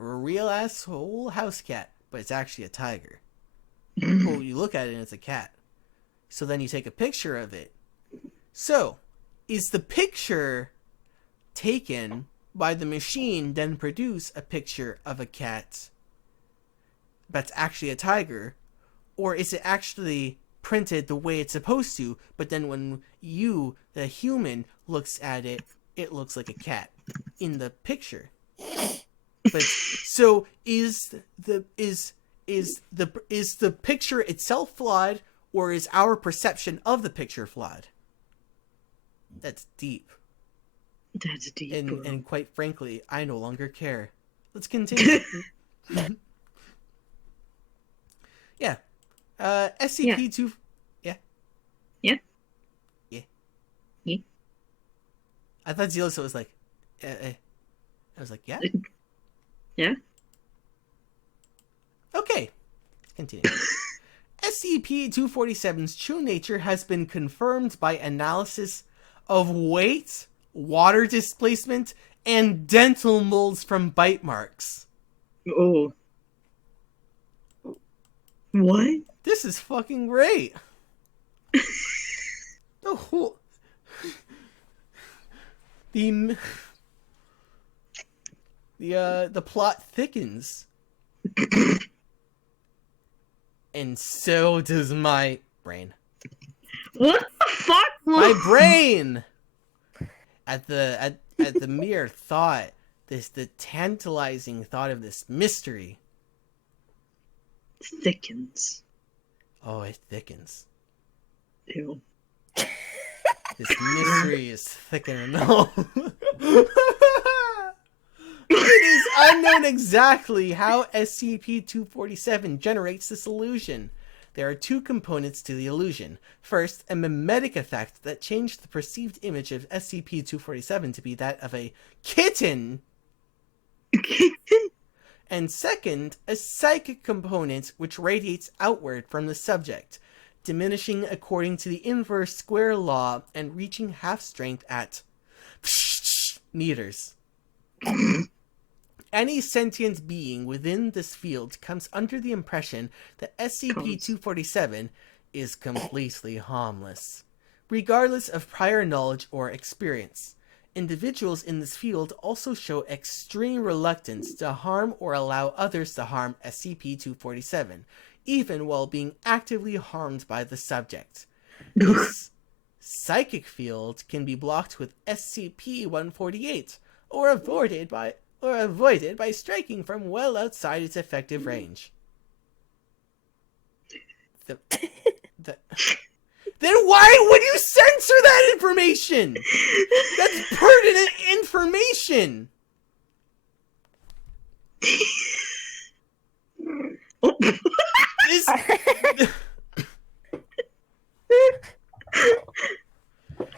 A real asshole house cat, but it's actually a tiger. Oh, you look at it and it's a cat. So then you take a picture of it. So, is the picture taken by the machine then produce a picture of a cat that's actually a tiger? Or is it actually printed the way it's supposed to, but then when you, the human, looks at it, it looks like a cat in the picture? But so is the picture itself flawed, or is our perception of the picture flawed? That's deep. That's deep. bro. And quite frankly, I no longer care. Let's continue. Yeah. SCP-2... Yeah. Yeah. Yeah. Yeah. I thought Zeloso was like... I was like, yeah? Yeah. Okay. Continue. SCP-247's true nature has been confirmed by analysis of weight, water displacement, and dental molds from bite marks. Oh. What? This is fucking great. The whole... The plot thickens. And so does my brain. What the fuck? My brain! At the mere thought, the tantalizing thought of this mystery. Thickens. Oh, it thickens. Ew. This mystery is thickening. No. unknown exactly how SCP-247 generates this illusion. There are two components to the illusion. First, a mimetic effect that changed the perceived image of SCP-247 to be that of a kitten. And second, a psychic component which radiates outward from the subject, diminishing according to the inverse square law and reaching half strength at meters. Any sentient being within this field comes under the impression that SCP-247 is completely harmless, regardless of prior knowledge or experience. Individuals in this field also show extreme reluctance to harm or allow others to harm SCP-247, even while being actively harmed by the subject. This psychic field can be blocked with SCP-148, or avoided by striking from well outside its effective range. Then why would you censor that information? That's pertinent information.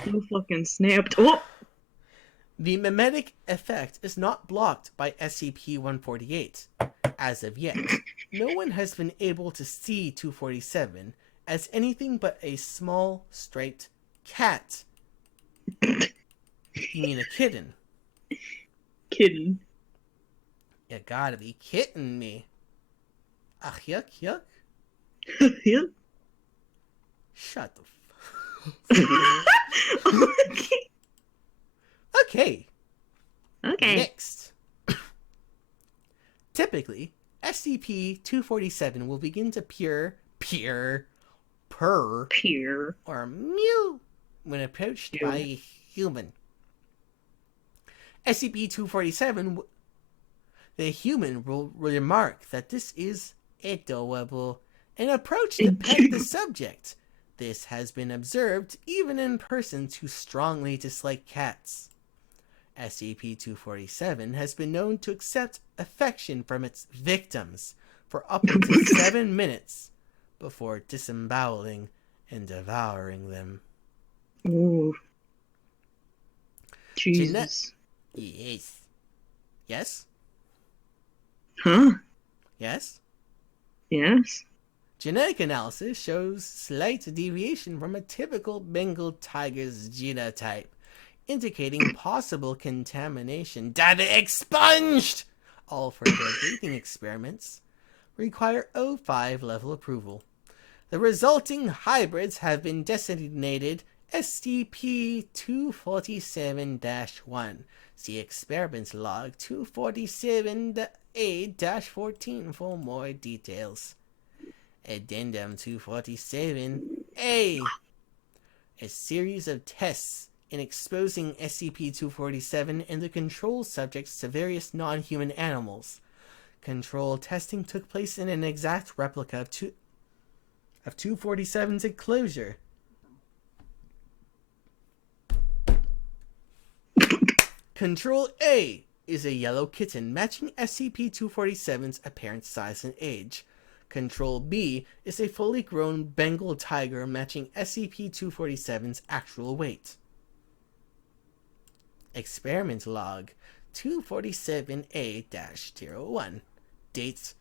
You fucking snapped. Oh! The mimetic effect is not blocked by SCP-148. As of yet, no one has been able to see 247 as anything but a small, striped cat. You mean a kitten? Kitten. You gotta be kidding me. Ach, yuck, yuck. Yeah. Shut the Okay. Okay. Next. Typically, SCP-247 will begin to purr, or mew when approached by a human. SCP-247, the human will remark that this is adorable and approach to pet the subject. This has been observed even in persons who strongly dislike cats. SCP-247 has been known to accept affection from its victims for up to 7 minutes before disemboweling and devouring them. Ooh. Jesus. Yes. Yes? Huh? Yes? Yes? Genetic analysis shows slight deviation from a typical Bengal tiger's genotype, indicating possible contamination. Data expunged! All further breeding experiments require O5 level approval. The resulting hybrids have been designated SCP-247-1. See experiments log 247-A-14 for more details. Addendum 247-A. A series of tests in exposing SCP-247 and the control subjects to various non-human animals. Control testing took place in an exact replica of 247's enclosure. Control A is a yellow kitten matching SCP-247's apparent size and age. Control B is a fully grown Bengal tiger matching SCP-247's actual weight. Experiment log 247A-01. Dates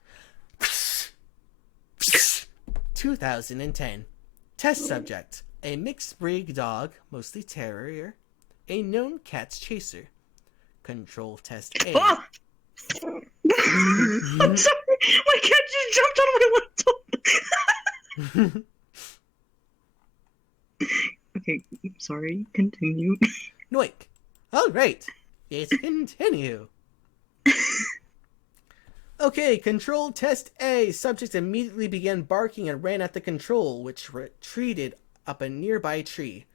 2010. Test subject: a mixed breed dog, mostly terrier, a known cat's chaser. Control test A. Oh! I'm sorry, my cat just jumped on my laptop. Okay, sorry, continue. Noik. Alright, let's continue. Okay, control test A. Subject immediately began barking and ran at the control, which retreated up a nearby tree.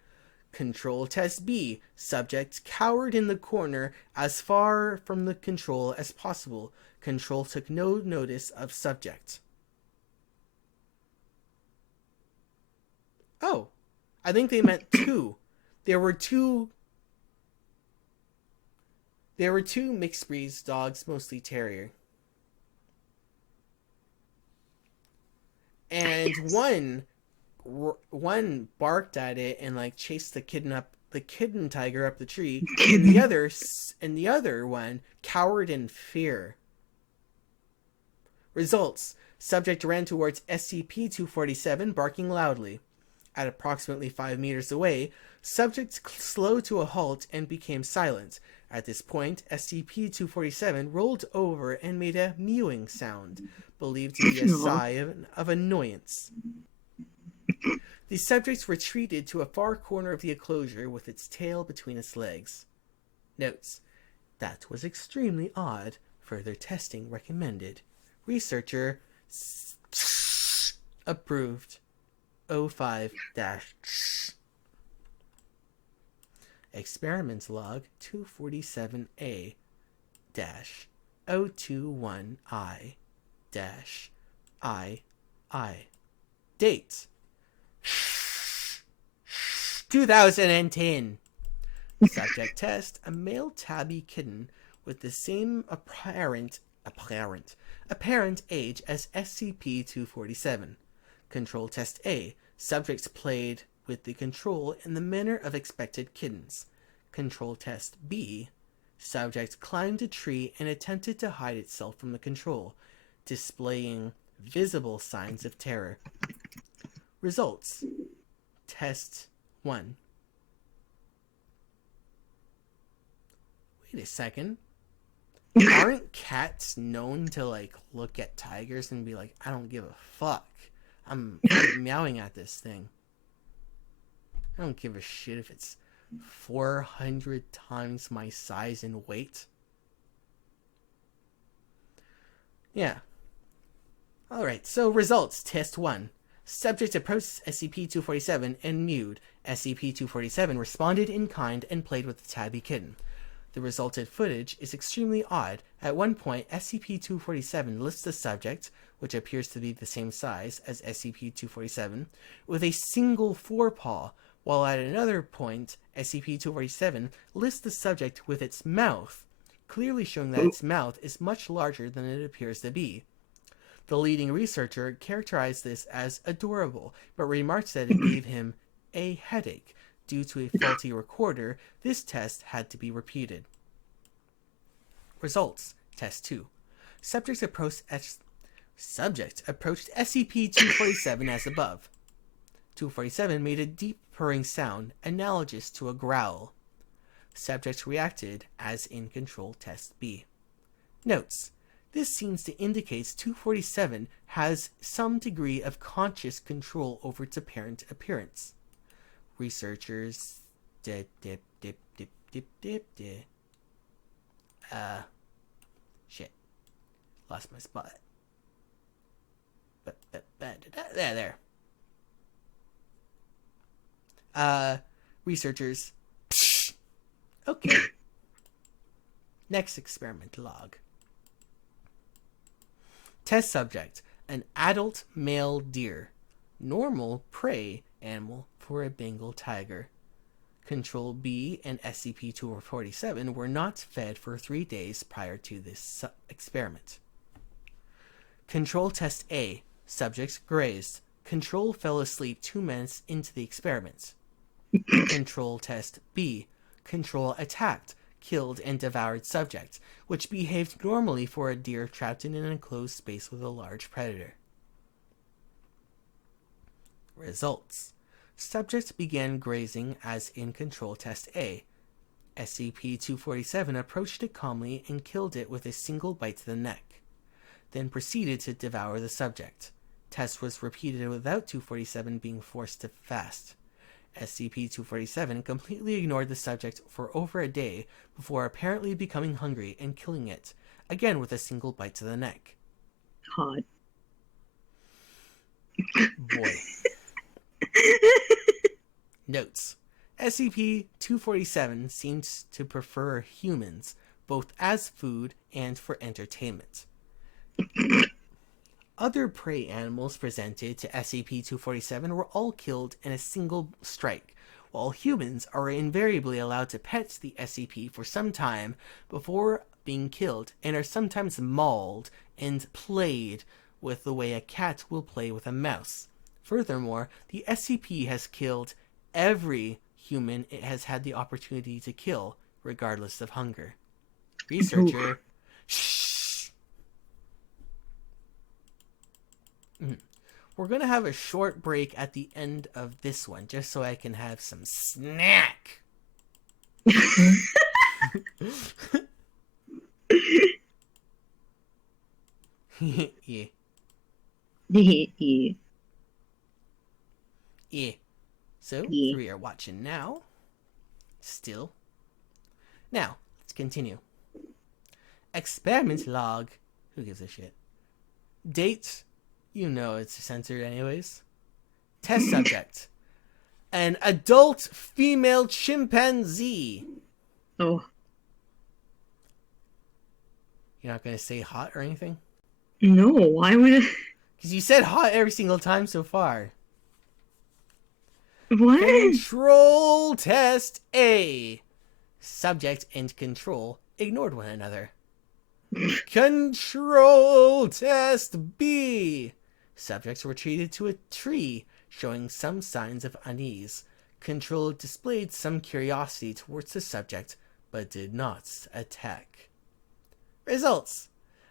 Control test B. Subject cowered in the corner as far from the control as possible. Control took no notice of subject. Oh, I think they meant two. There were two There were 2 mixed breed dogs, mostly terrier. And Yes. one barked at it and like chased the kitten tiger up the tree, and Kidding. the other one cowered in fear. Results: subject ran towards SCP-247, barking loudly. At approximately 5 meters away, subject slowed to a halt and became silent. At this point, SCP-247 rolled over and made a mewing sound, believed to be a No. sigh of annoyance. The subject retreated to a far corner of the enclosure with its tail between its legs. Notes: that was extremely odd. Further testing recommended. Researcher approved. 05 Experiment log 247A 021I I. Date 2010. Subject test: a male tabby kitten with the same apparent age as SCP-247. Control test A. Subjects played with the control in the manner of expected kittens. Control test B. Subject climbed a tree and attempted to hide itself from the control, displaying visible signs of terror. Results: Test 1. Wait a second. Aren't cats known to like look at tigers and be like, I don't give a fuck. I'm meowing at this thing. I don't give a shit if it's 400 times my size and weight. Yeah. Alright, so results. Test 1. Subject approached SCP-247 and mewed. SCP-247 responded in kind and played with the tabby kitten. The resulted footage is extremely odd. At one point, SCP-247 lifts the subject, which appears to be the same size as SCP-247, with a single forepaw, while at another point, SCP-247 lifts the subject with its mouth, clearly showing that its mouth is much larger than it appears to be. The leading researcher characterized this as adorable, but remarked that it gave him a headache. Due to a faulty recorder, this test had to be repeated. Results. Test 2. Subject approached SCP-247 as above. 247 made a deep purring sound, analogous to a growl. Subject reacted as in Control Test B. Notes: this seems to indicate 247 has some degree of conscious control over its apparent appearance. Researchers shit. Lost my spot. There. Researchers. Okay. Next experiment log. Test subject: an adult male deer. Normal prey animal for a Bengal tiger. Control B and SCP-247 were not fed for 3 days prior to this experiment. Control test A. Subjects grazed. Control fell asleep 2 minutes into the experiment. Control test B. Control attacked, killed, and devoured subject, which behaved normally for a deer trapped in an enclosed space with a large predator. Results. Subject began grazing as in Control Test A. SCP-247 approached it calmly and killed it with a single bite to the neck, then proceeded to devour the subject. Test was repeated without 247 being forced to fast. SCP-247 completely ignored the subject for over a day before apparently becoming hungry and killing it, again with a single bite to the neck. Hot. Boy. Notes: SCP-247 seems to prefer humans, both as food and for entertainment. Other prey animals presented to SCP-247 were all killed in a single strike, while humans are invariably allowed to pet the SCP for some time before being killed, and are sometimes mauled and played with the way a cat will play with a mouse. Furthermore, the SCP has killed every human it has had the opportunity to kill, regardless of hunger. Researcher... Shh! We're going to have a short break at the end of this one, just so I can have some snack. Yeah. Yeah. Yeah. So, Yeah. we are watching now. Still. Now, let's continue. Experiment log. Who gives a shit? Date. You know it's censored anyways. Test subject. An adult female chimpanzee. Oh. You're not going to say hot or anything? No, why would I? Because you said hot every single time so far. What? Control test A. Subject and control ignored one another. Control test B. Subjects were treated to a tree, showing some signs of unease. Control displayed some curiosity towards the subject, but did not attack. Results.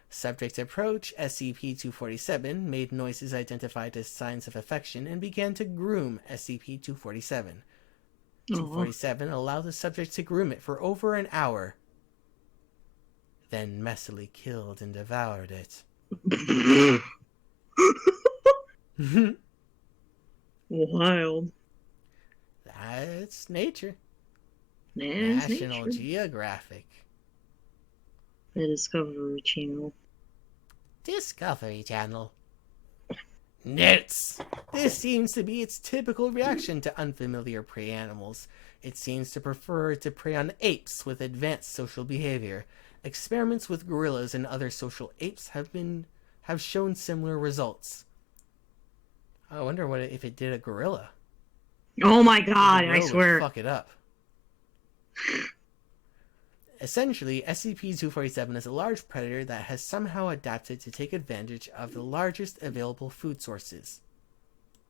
Subject approached SCP-247, made noises identified as signs of affection, and began to groom SCP-247. 247 allowed the subject to groom it for over an hour, then messily killed and devoured it. Wild. That's nature. That's National nature. Geographic. The Discovery Channel. Discovery Channel. Notes. This seems to be its typical reaction to unfamiliar prey animals. It seems to prefer to prey on apes with advanced social behavior. Experiments with gorillas and other social apes have shown similar results. I wonder what if it did a gorilla. Oh my god, The I gorilla would swear. fuck it up. Essentially, SCP-247 is a large predator that has somehow adapted to take advantage of the largest available food sources.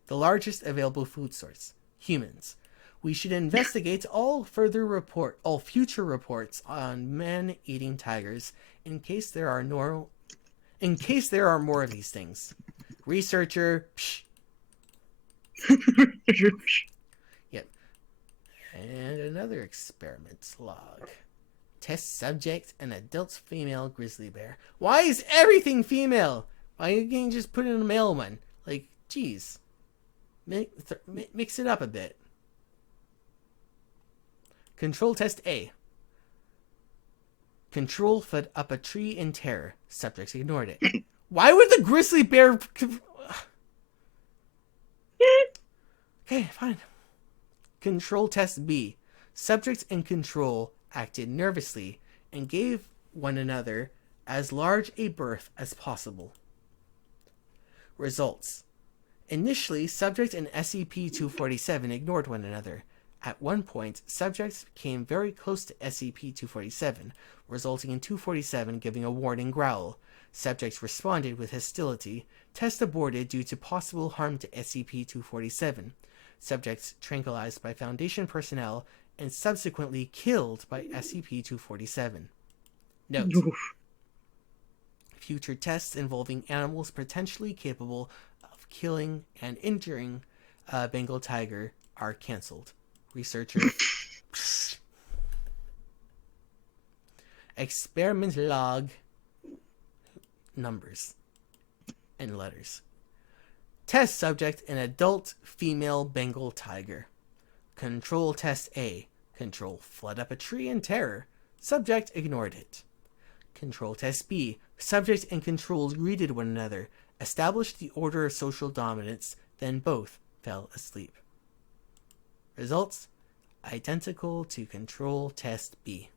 The largest available food source, humans. We should investigate all future reports on man-eating tigers in case there are more of these things. Researcher. Psh. Yep. And another experiment log. Test subject, an adult female grizzly bear. Why is everything female? Why can't you just put in a male one? Like, geez. Mix it up a bit. Control test A. Control fed up a tree in terror. Subjects ignored it. Why would the grizzly bear... Okay, fine. Control test B. Subject and control acted nervously and gave one another as large a berth as possible. Results. Initially, subject and SCP-247 ignored one another. At one point, subjects came very close to SCP-247, resulting in 247 giving a warning growl. Subjects responded with hostility. Test aborted due to possible harm to SCP-247. Subjects tranquilized by Foundation personnel and subsequently killed by SCP-247. Note. Future tests involving animals potentially capable of killing and injuring a Bengal tiger are cancelled. Researcher. Experiment log. Numbers and letters. Test subject, an adult female Bengal tiger. Control test A. Control fled up a tree in terror. Subject ignored it. Control test B. Subject and control greeted one another, established the order of social dominance, then both fell asleep. Results identical to control test B.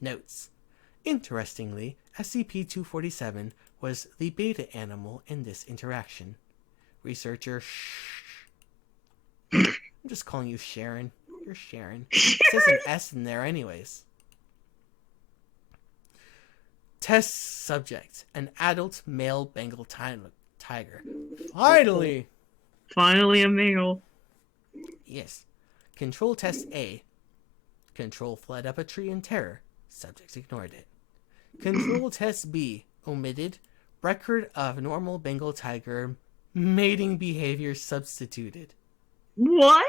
Notes. Interestingly, SCP-247 was the beta animal in this interaction. Researcher. I'm just calling you Sharon. You're Sharon. It says an S in there anyways. Test subject. An adult male Bengal tiger. Finally! Finally a male. Yes. Control test A. Control fled up a tree in terror. Subject ignored it. Control test B. Omitted. Record of normal Bengal tiger. Mating behavior substituted. What?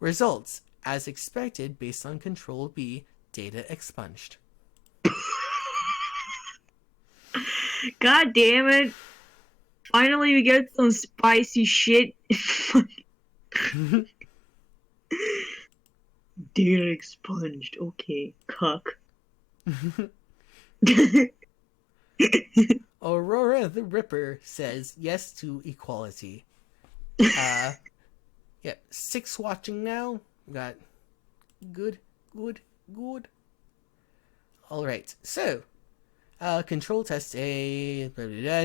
Results. As expected based on control B. Data expunged. God damn it. Finally we get some spicy shit. Data expunged. Okay, cuck. Aurora the Ripper says yes to equality. Yeah, 6 watching now. We got good. Alright, so control test A.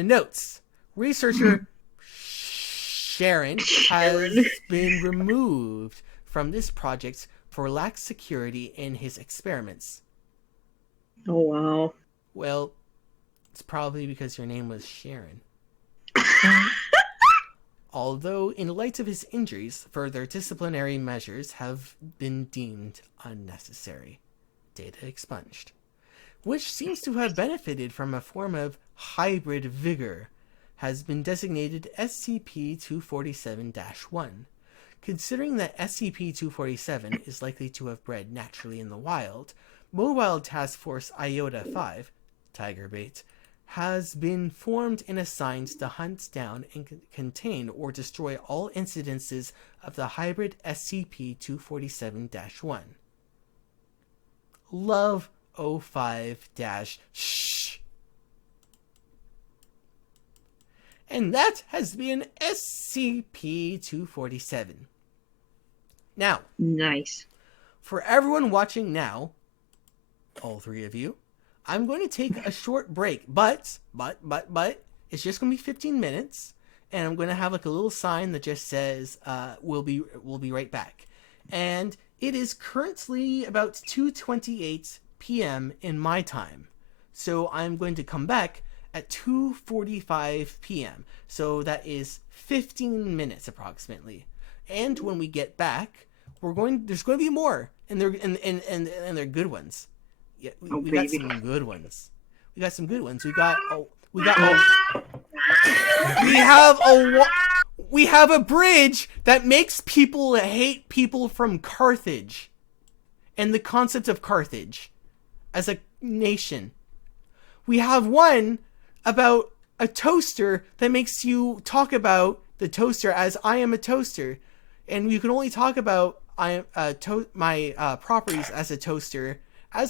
Notes. Researcher Sharon has been removed from this project for lax security in his experiments. Oh wow. Well, it's probably because your name was Sharon. Although, in light of his injuries, further disciplinary measures have been deemed unnecessary. Data expunged. Which seems to have benefited from a form of hybrid vigor, has been designated SCP-247-1. Considering that SCP-247 is likely to have bred naturally in the wild, Mobile Task Force Iota-5, Tiger Bait, has been formed and assigned to hunt down and contain or destroy all incidences of the hybrid SCP-247-1. Love 05-shh. And that has been SCP-247. Now, nice. For everyone watching now, all 3 of you, I'm going to take a short break, but it's just going to be 15 minutes, and I'm going to have like a little sign that just says, we'll be right back. And it is currently about 2:28 p.m. in my time. So I'm going to come back at 2:45 p.m. So that is 15 minutes approximately. And when we get back, there's going to be more, and they're good ones. Yeah, we got some good ones. We got some good ones. We have a bridge that makes people hate people from Carthage, and the concept of Carthage as a nation. We have one about a toaster that makes you talk about the toaster as I am a toaster, and you can only talk about my properties as a toaster by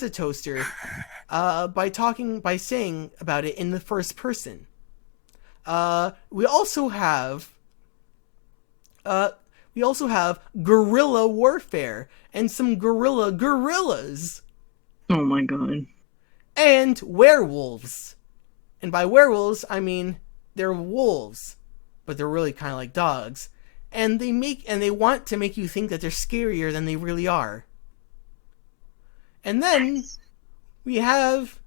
saying about it in the first person. We also have guerrilla warfare and some gorillas. Oh my god. And werewolves. And by werewolves, I mean they're wolves, but they're really kind of like dogs. And they want to make you think that they're scarier than they really are. And then we have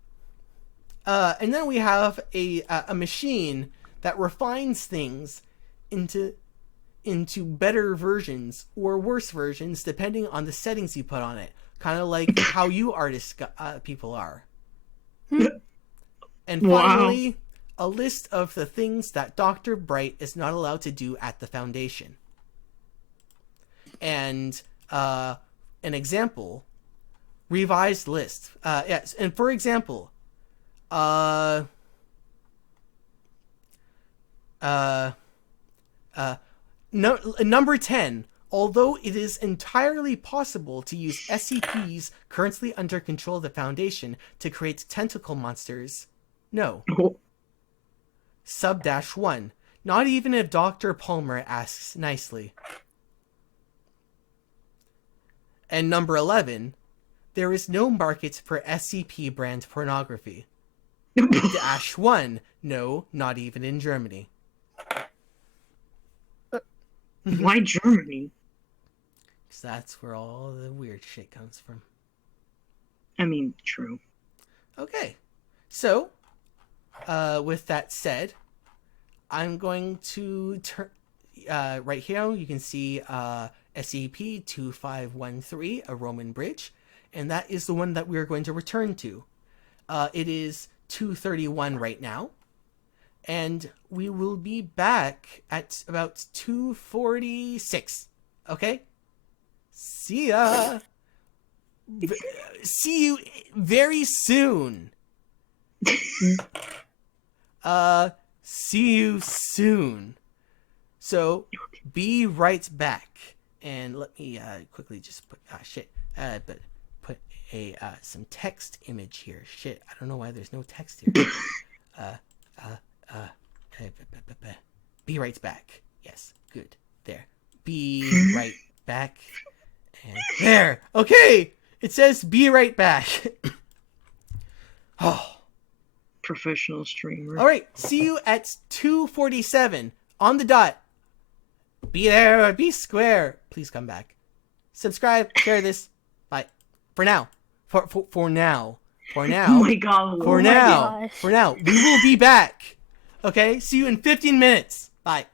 a machine that refines things into better versions or worse versions depending on the settings you put on it. Kind of like how you artist people are. And finally, a list of the things that Dr. Bright is not allowed to do at the Foundation. And an example, revised list. Yes, and for example, number 10. Although it is entirely possible to use SCPs currently under control of the Foundation to create tentacle monsters, no. Sub-1. Not even if Dr. Palmer asks nicely. And number 11. There is no market for SCP brand pornography. -1. No, not even in Germany. Why Germany? So that's where all the weird shit comes from. I mean, true. Okay. So, with that said, I'm going to turn. Right here, you can see SCP-2513, a Roman bridge, and that is the one that we are going to return to. It is 2:31 right now, and we will be back at about 2:46. Okay? See ya! See you very soon. See you soon. So, be right back. And let me quickly just put but put a some text image here. Shit, I don't know why there's no text here. Be right back. Yes, good. There. Be right back. And there. Okay. It says be right back. Oh. Professional streamer. All right. See you at 2:47 on the dot. Be there, be square. Please come back. Subscribe, share this. Bye. For now. For now. For now. Oh my god. For Oh my now. gosh. For now. We will be back. Okay? See you in 15 minutes. Bye.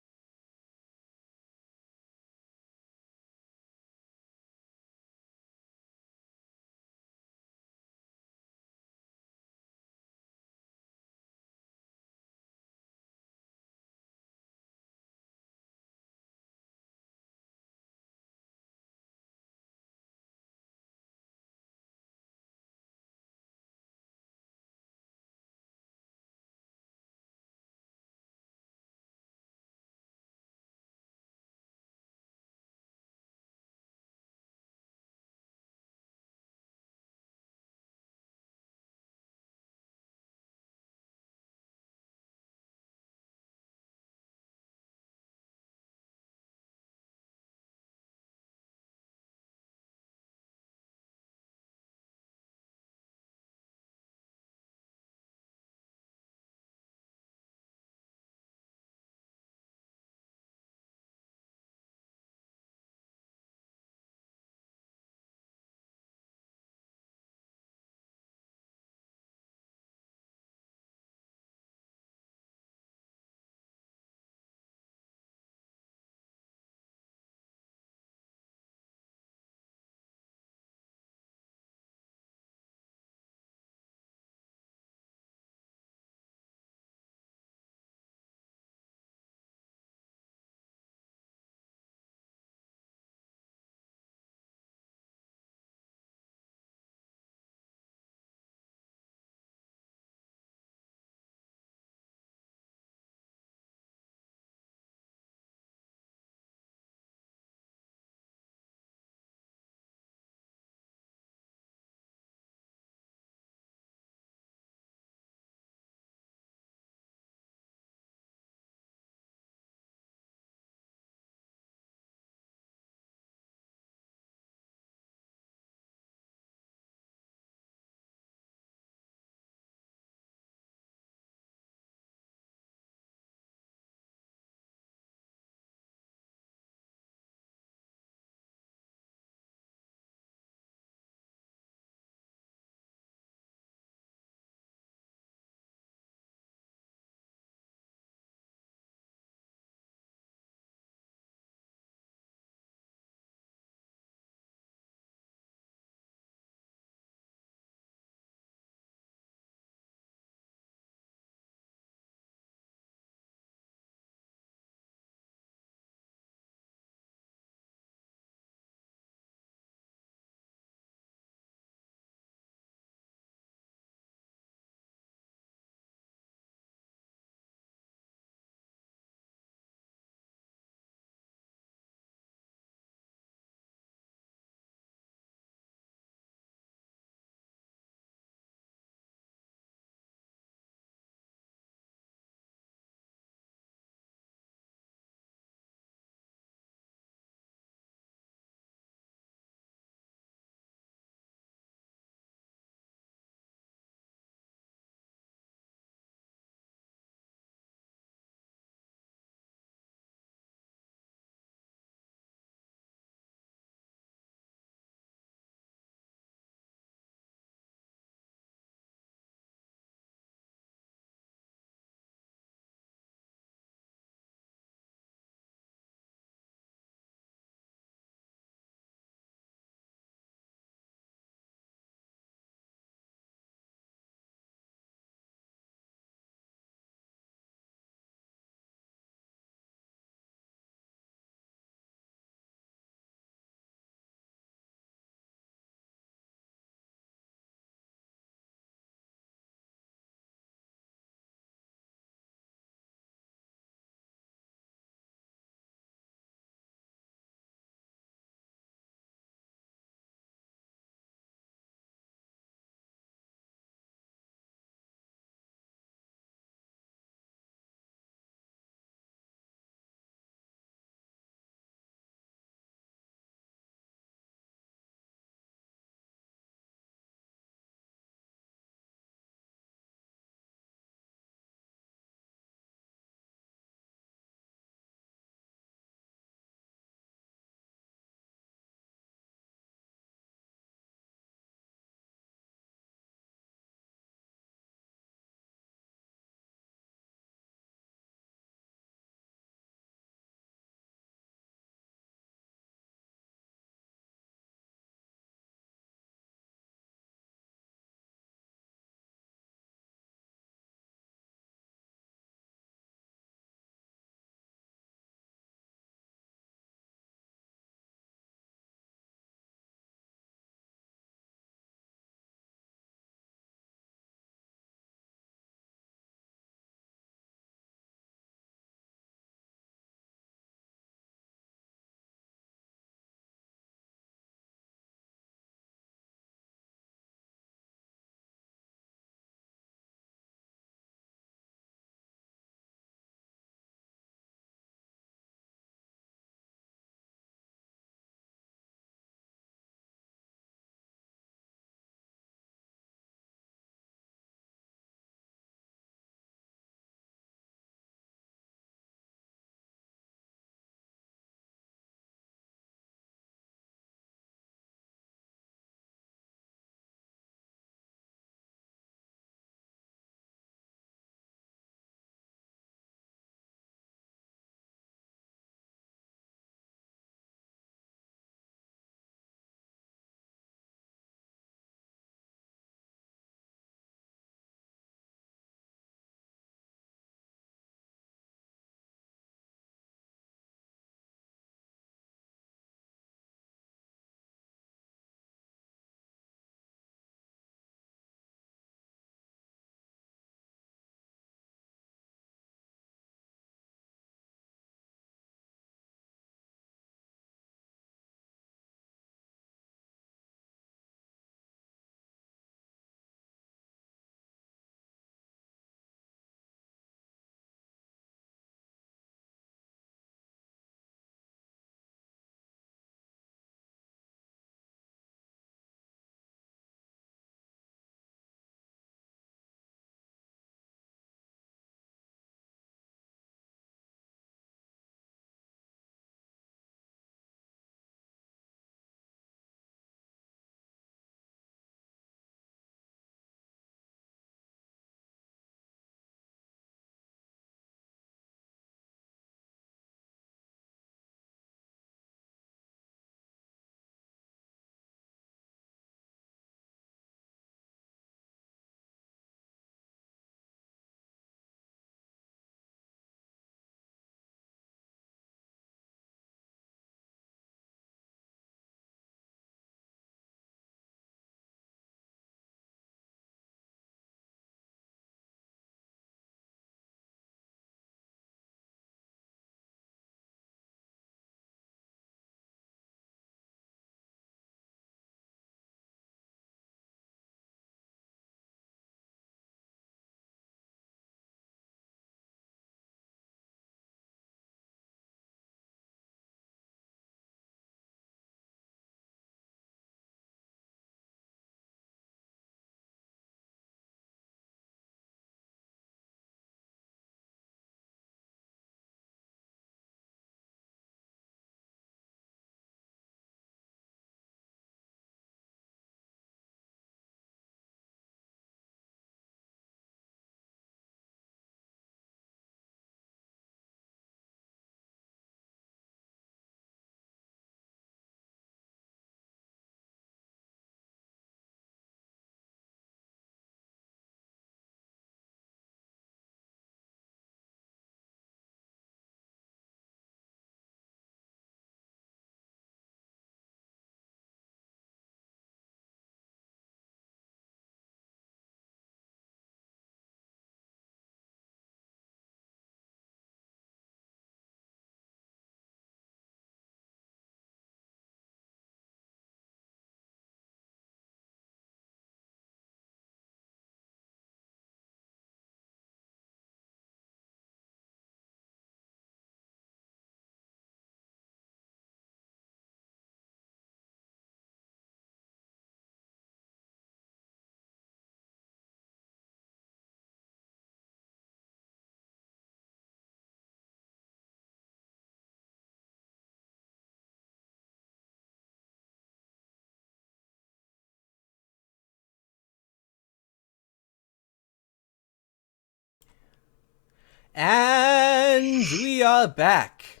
And we are back.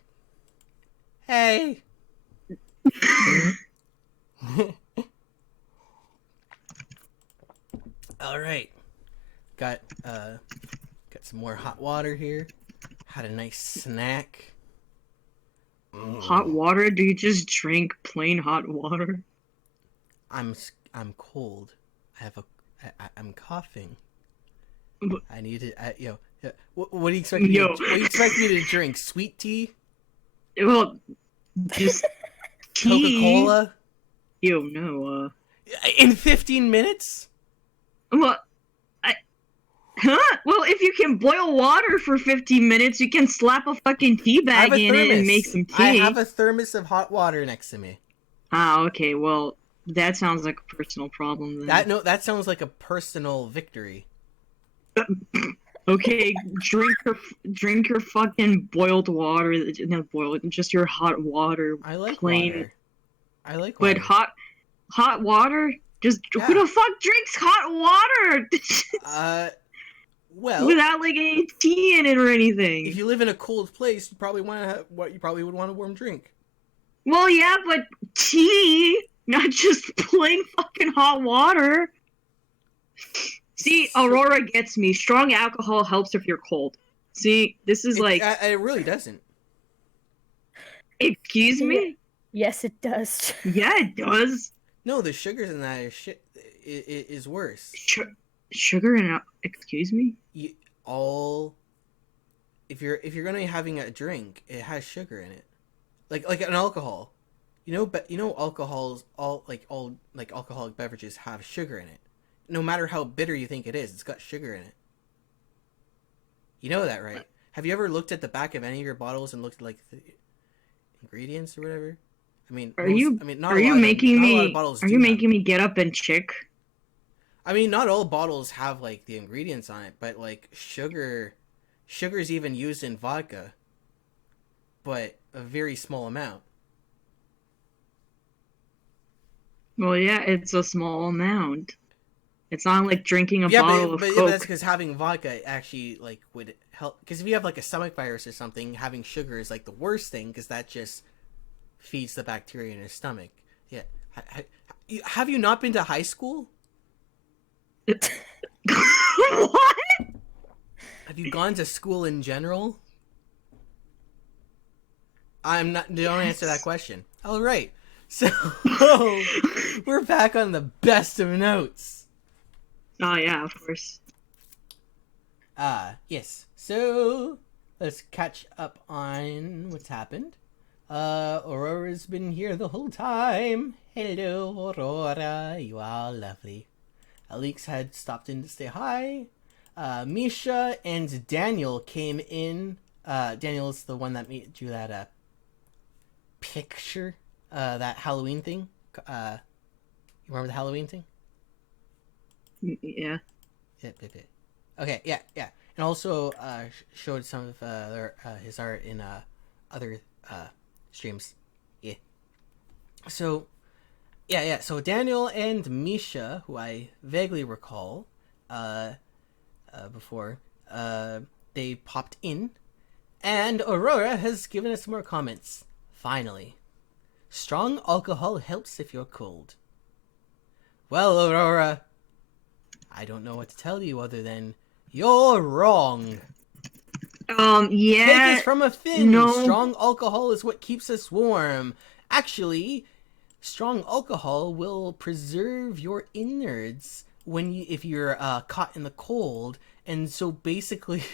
Hey. All right. Got some more hot water here. Had a nice snack. Hot water? Do you just drink plain hot water? I'm cold. I'm coughing. But- I need it. What do you expect me to? What do you expect me to drink? Sweet tea? Well, just tea. Coca-Cola? Yo, no. In 15 minutes? Well, huh? Well, if you can boil water for 15 minutes, you can slap a fucking tea bag in it and make some tea. I have a thermos of hot water next to me. Ah, okay. Well, that sounds like a personal problem then. That sounds like a personal victory. Okay, drink your fucking boiled water. Not boiled, just your hot water. I like plain. water. I like water. But hot water? Just Yeah. who the fuck drinks hot water? Well, Without like any tea in it or anything. if you live in a cold place, you probably would want a warm drink. Well, yeah, but tea, not just plain fucking hot water. See, Aurora gets me. Strong alcohol helps if you're cold. See, this is like. It really doesn't. Excuse me? Yes, it does. Yeah, it does. No, the sugars in that is worse. Sugar and excuse me? If you're gonna be having a drink, it has sugar in it, like an alcohol. Alcohols all alcoholic beverages have sugar in it. No matter how bitter you think it is, it's got sugar in it. You know that, right? Have you ever looked at the back of any of your bottles and looked at like the ingredients or whatever? I mean, Are you making me get up and check? I mean, not all bottles have like the ingredients on it, but like sugar's even used in vodka, but a very small amount. Well, yeah, it's a small amount. It's not like drinking a bottle of Coke. Yeah, but that's because having vodka actually like would help. Because if you have like a stomach virus or something, having sugar is like the worst thing because that just feeds the bacteria in your stomach. Yeah. Have you not been to high school? What? Have you gone to school in general? I'm not. Don't answer that question. All right. So we're back on the best of notes. Oh yeah, of course. Yes. So let's catch up on what's happened. Aurora's been here the whole time. Hello, Aurora. You are lovely. Alex had stopped in to say hi. Misha and Daniel came in. Daniel's the one that drew that picture, that Halloween thing. You remember the Halloween thing? Yeah. Okay, yeah. And also showed some of his art in other streams. Yeah. So, yeah. So Daniel and Misha, who I vaguely recall before, they popped in, and Aurora has given us more comments. Finally. Strong alcohol helps if you're cold. Well, Aurora, I don't know what to tell you other than you're wrong. Yeah. Take this from a Finn. No. Strong alcohol is what keeps us warm. Actually, strong alcohol will preserve your innards if you're caught in the cold, and so basically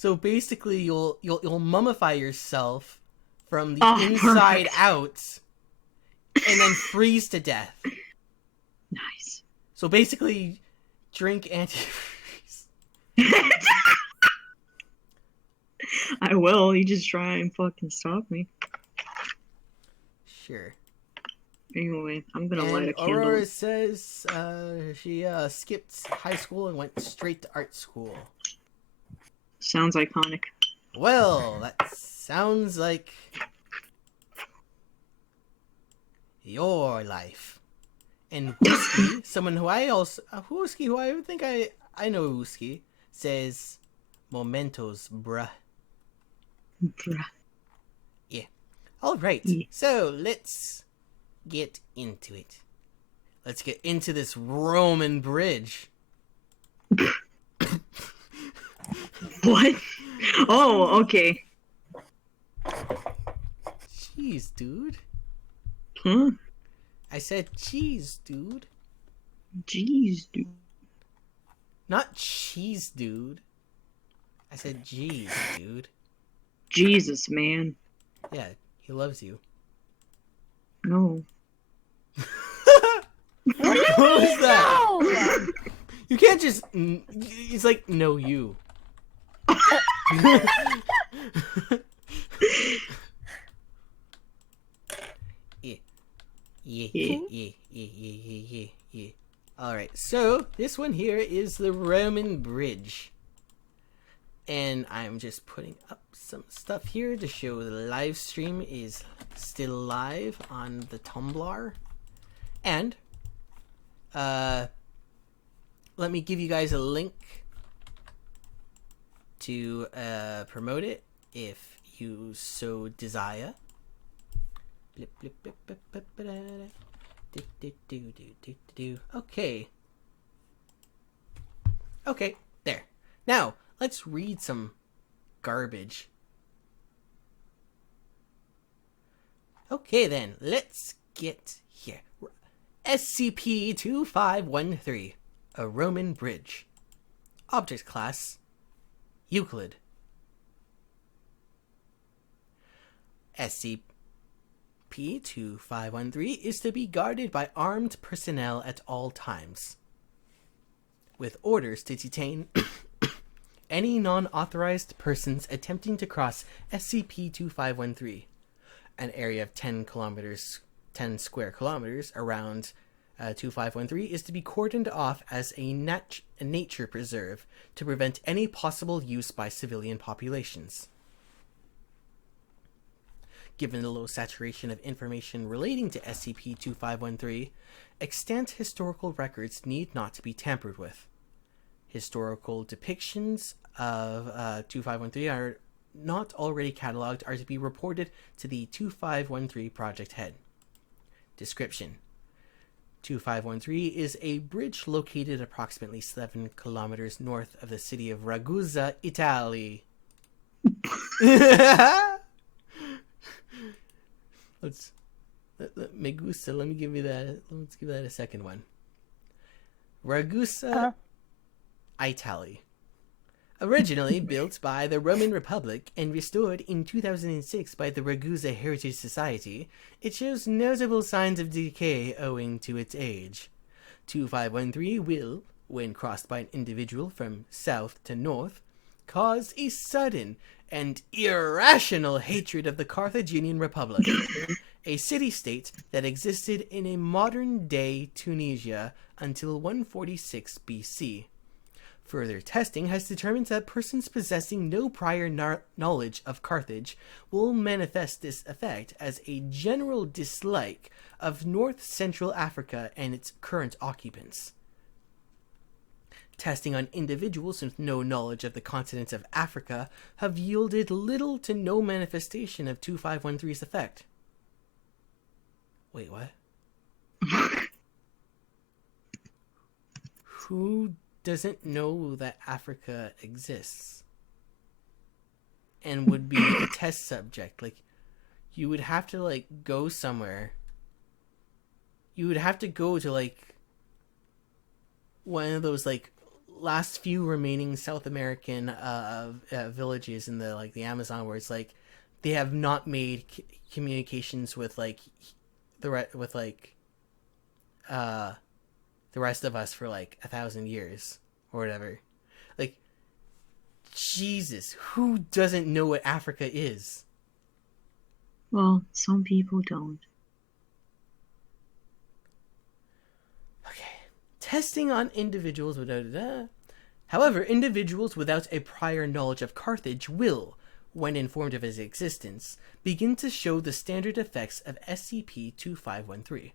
you'll mummify yourself from the inside out, and then freeze to death. Nice. So basically, drink antifreeze. I will. You just try and fucking stop me. Sure. Anyway, I'm gonna light a candle. Aurora says she skipped high school and went straight to art school. Sounds iconic. Well, that sounds like your life. And Wooski, someone who I also... Wooski, who I think I know Wooski, says, Mementos, bruh. Bruh. Yeah. Alright, Yeah. so let's get into it. Let's get into this Roman bridge. What? Oh, okay. Jeez, dude. Huh? I said cheese, dude. Jeez, dude. Not cheese, dude. I said jeez, dude. Jesus, man. Yeah, he loves you. No. What do you What mean was that? no? You can't just. He's like, no, you. Yeah. Yeah, Yeah. yeah. Alright, so this one here is the Roman Bridge. And I'm just putting up some stuff here to show the live stream is still live on the Tumblr. And, let me give you guys a link to promote it if you so desire. Okay. Okay, there. Now, let's read some garbage. Okay then, let's get here. SCP-2513, a Roman bridge. Object class, Euclid. SCP-2513 is to be guarded by armed personnel at all times, with orders to detain any non-authorized persons attempting to cross SCP-2513, an area of 10 square kilometers around 2513 is to be cordoned off as a nature preserve to prevent any possible use by civilian populations. Given the low saturation of information relating to SCP-2513, extant historical records need not to be tampered with. Historical depictions of 2513 are not already cataloged are to be reported to the 2513 project head. Description: 2513 is a bridge located approximately 7 kilometers north of the city of Ragusa, Italy. Let's Megusa, let me give you that. Let's give that a second one. Ragusa, Italy. Originally built by the Roman Republic and restored in 2006 by the Ragusa Heritage Society, it shows notable signs of decay owing to its age. 2513 will, when crossed by an individual from south to north, cause a sudden and irrational hatred of the Carthaginian Republic, a city-state that existed in a modern-day Tunisia until 146 BC. Further testing has determined that persons possessing no prior knowledge of Carthage will manifest this effect as a general dislike of North Central Africa and its current occupants. Testing on individuals with no knowledge of the continent of Africa have yielded little to no manifestation of 2513's effect. Wait, what? Who doesn't know that Africa exists and would be a test subject? Like, you would have to, like, go somewhere. You would have to go to, like, one of those, like, last few remaining South American villages in the, like, the Amazon, where it's like they have not made communications with, like, the rest of us for like 1,000 years or whatever. Like, Jesus, who doesn't know what Africa is? Well, some people don't. Okay. Testing on individuals without... However, individuals without a prior knowledge of Carthage will, when informed of its existence, begin to show the standard effects of SCP-2513.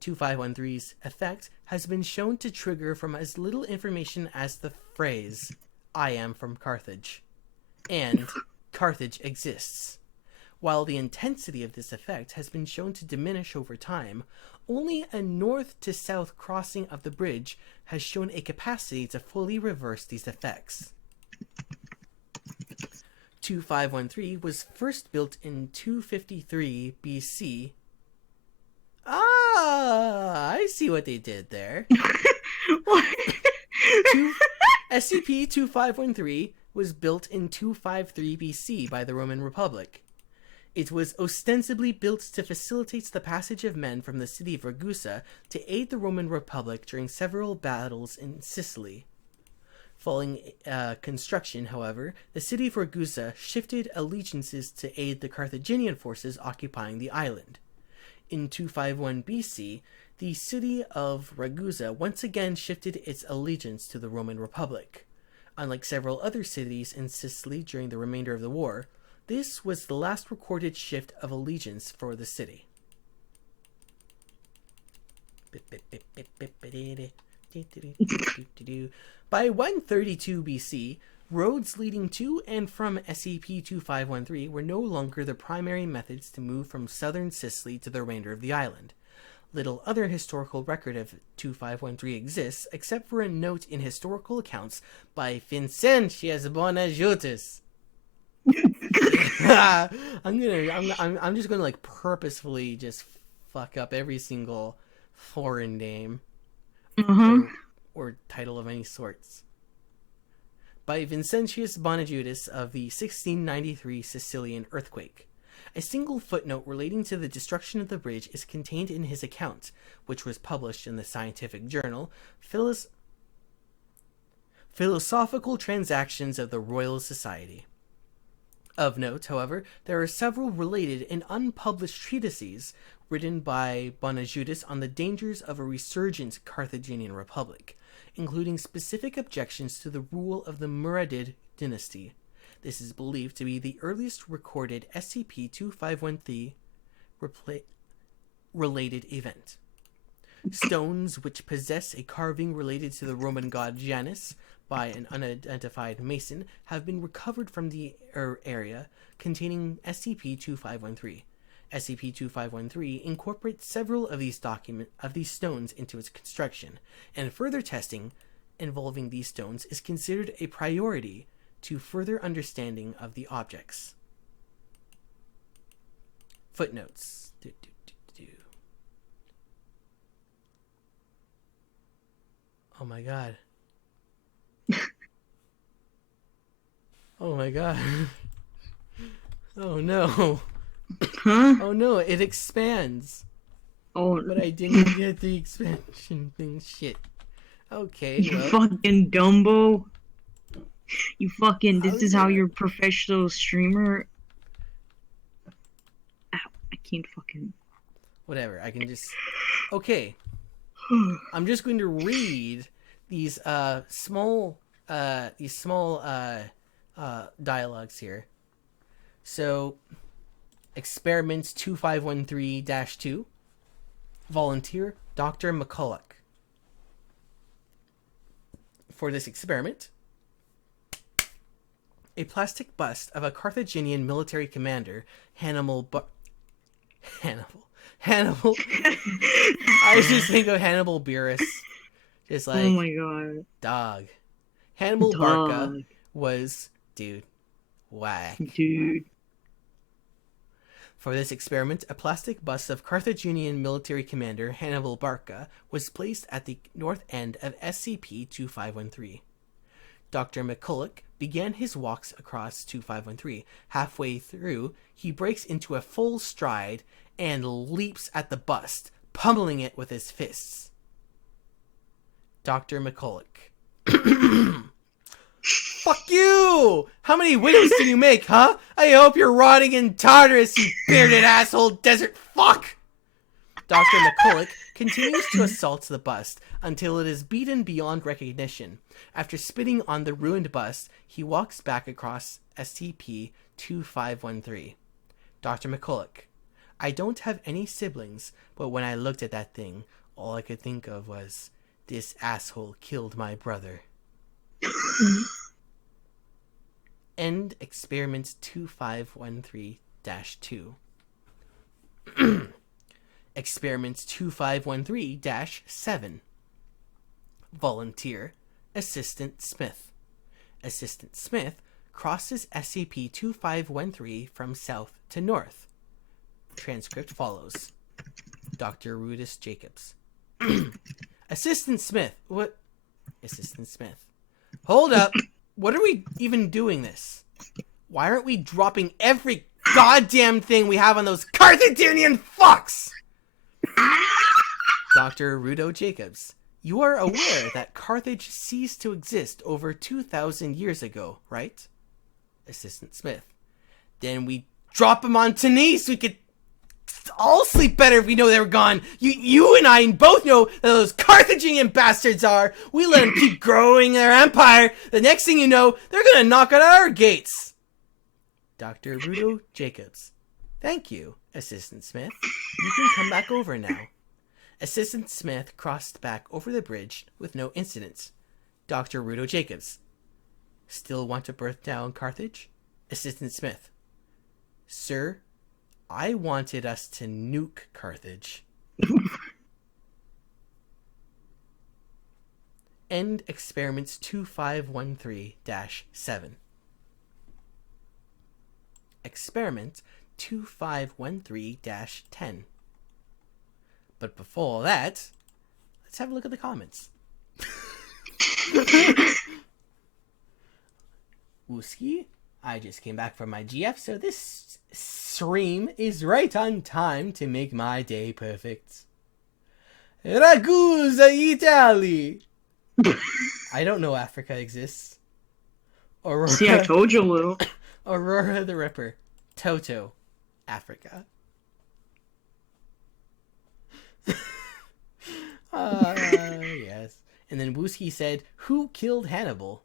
2513's effect has been shown to trigger from as little information as the phrase, I am from Carthage. And Carthage exists. While the intensity of this effect has been shown to diminish over time, only a north to south crossing of the bridge has shown a capacity to fully reverse these effects. 2513 was first built in 253 BC. Ah, I see what they did there. SCP-2513 was built in 253 BC by the Roman Republic. It was ostensibly built to facilitate the passage of men from the city of Ragusa to aid the Roman Republic during several battles in Sicily. Following construction, however, the city of Ragusa shifted allegiances to aid the Carthaginian forces occupying the island. In 251 BC, the city of Ragusa once again shifted its allegiance to the Roman Republic. Unlike several other cities in Sicily during the remainder of the war, this was the last recorded shift of allegiance for the city. By 132 BC, roads leading to and from SCP-2513 were no longer the primary methods to move from southern Sicily to the remainder of the island. Little other historical record of 2513 exists, except for a note in historical accounts by Vincentius Bonajutis. I'm just gonna like purposefully just fuck up every single foreign name or title of any sorts. By Vincentius Bonajutis of the 1693 Sicilian earthquake. A single footnote relating to the destruction of the bridge is contained in his account, which was published in the scientific journal Philosophical Transactions of the Royal Society. Of note, however, there are several related and unpublished treatises written by Bonajutis on the dangers of a resurgent Carthaginian republic, including specific objections to the rule of the Muradid dynasty. This is believed to be the earliest recorded SCP-2513 related event. Stones which possess a carving related to the Roman god Janus by an unidentified mason have been recovered from the area containing SCP-2513. SCP-2513 incorporates several of these stones into its construction, and further testing involving these stones is considered a priority to further understanding of the objects. Footnotes. Oh my god. Oh my god. Oh no. Huh? Oh no, it expands. Oh, But I didn't get the expansion thing. Shit. Okay, you well. fucking Dumbo. You fucking, this is how gonna- you're a professional streamer. Ow, I can't fucking. Whatever, I can just... Okay. I'm just going to read these small dialogues here. So, Experiments 2513-2, Volunteer Dr. McCulloch. For this experiment, a plastic bust of a Carthaginian military commander, Hannibal. I just think of Hannibal Buress. Just like, Oh my god. dog. Hannibal Barca was, dude, whack. Dude. For this experiment, a plastic bust of Carthaginian military commander Hannibal Barca was placed at the north end of SCP-2513. Dr. McCulloch began his walks across 2513. Halfway through, he breaks into a full stride and leaps at the bust, pummeling it with his fists. Dr. McCulloch. Fuck you! How many widows can you make, huh? I hope you're rotting in Tartarus, you bearded asshole desert fuck! Dr. McCulloch continues to assault the bust until it is beaten beyond recognition. After spitting on the ruined bust, he walks back across SCP-2513. Dr. McCulloch. I don't have any siblings, but when I looked at that thing, all I could think of was, this asshole killed my brother. End experiment 2513-2. Experiment 2513-7. Volunteer, Assistant Smith. Assistant Smith crosses SCP-2513 from south to north. Transcript follows. Dr. Rudis Jacobs. Assistant Smith. What? Assistant Smith. Hold up. What are we even doing this? Why aren't we dropping every goddamn thing we have on those Carthaginian fucks? Dr. Rudo Jacobs. You are aware that Carthage ceased to exist over 2,000 years ago, right? Assistant Smith. Then we drop them on Tenise. We could all sleep better if we know they were gone. You and I both know that those Carthaginian bastards are. We let them keep growing their empire. The next thing you know, they're gonna knock on our gates. Dr. Rudo Jacobs. Thank you, Assistant Smith. You can come back over now. Assistant Smith crossed back over the bridge with no incidents. Dr. Rudo Jacobs. Still want to birth down Carthage? Assistant Smith. Sir, I wanted us to nuke Carthage. End experiments 2513-7. Experiment 2513-10. But before that, let's have a look at the comments. Wooski, I just came back from my GF, so this stream is right on time to make my day perfect. Ragusa Italy! I don't know Africa exists. Aurora, See, I told you, Lou. Aurora the Ripper. Toto. Africa. Yes. And then Wooski said, who killed Hannibal?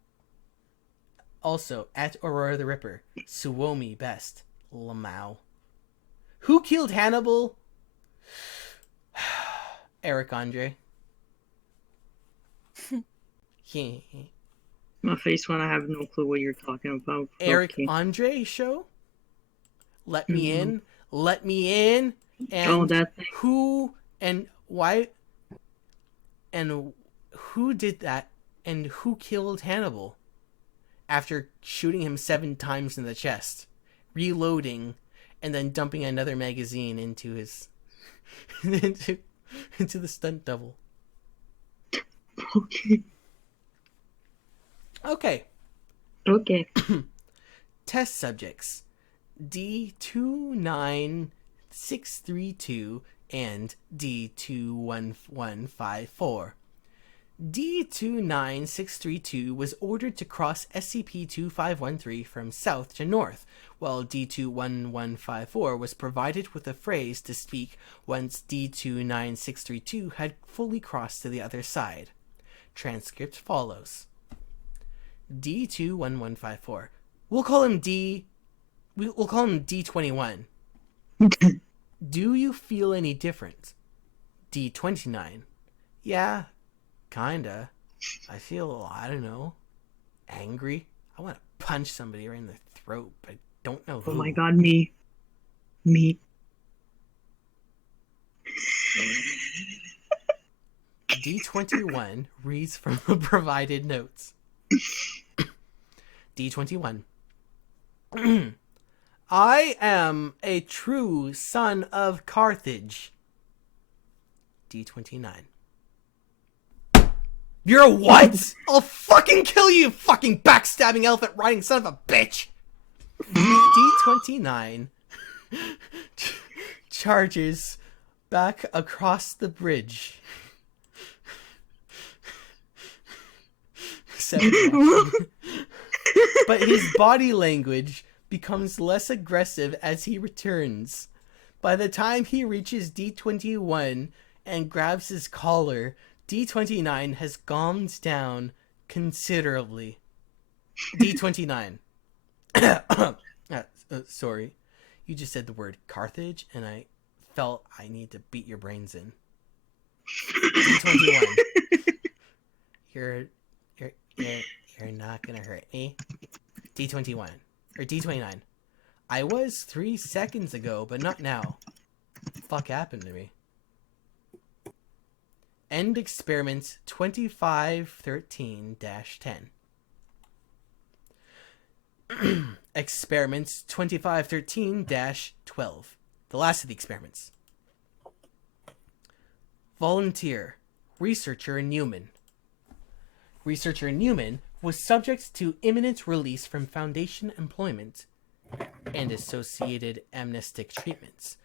Also, at Aurora the Ripper. Suomi best. Lamau. Who killed Hannibal? Eric Andre. My face when I have no clue what you're talking about. Eric Okay. Andre show? Let me in. Let me in. And that thing. who and why and who did that and who killed Hannibal after shooting him 7 times in the chest, reloading, and then dumping another magazine into his into the stunt double. Okay. Okay. Test subjects D29632 and D21154. D29632 was ordered to cross SCP-2513 from south to north, while D21154 was provided with a phrase to speak once D29632 had fully crossed to the other side. Transcript follows. D21154. We'll call him D21. Do you feel any different? D29. Yeah, kinda. I feel, I don't know, angry. I want to punch somebody right in the throat, but I don't know who. Oh my god, me. D21 reads from the provided notes. D21. I am a true son of Carthage. D29. You're a what? I'll fucking kill you, fucking backstabbing elephant riding son of a bitch! D29 charges back across the bridge. 7. But his body language becomes less aggressive as he returns. By the time he reaches D21 and grabs his collar, D29 has calmed down considerably. D29. Sorry. You just said the word Carthage, and I felt I need to beat your brains in. D21. You're not gonna hurt me. D21. Or D29. I was 3 seconds ago, but not now. What the fuck happened to me? End experiment 2513-10. Experiment 2513-12. The last of the experiments. Volunteer. Researcher Newman. Researcher Newman was subject to imminent release from Foundation employment and associated amnestic treatments.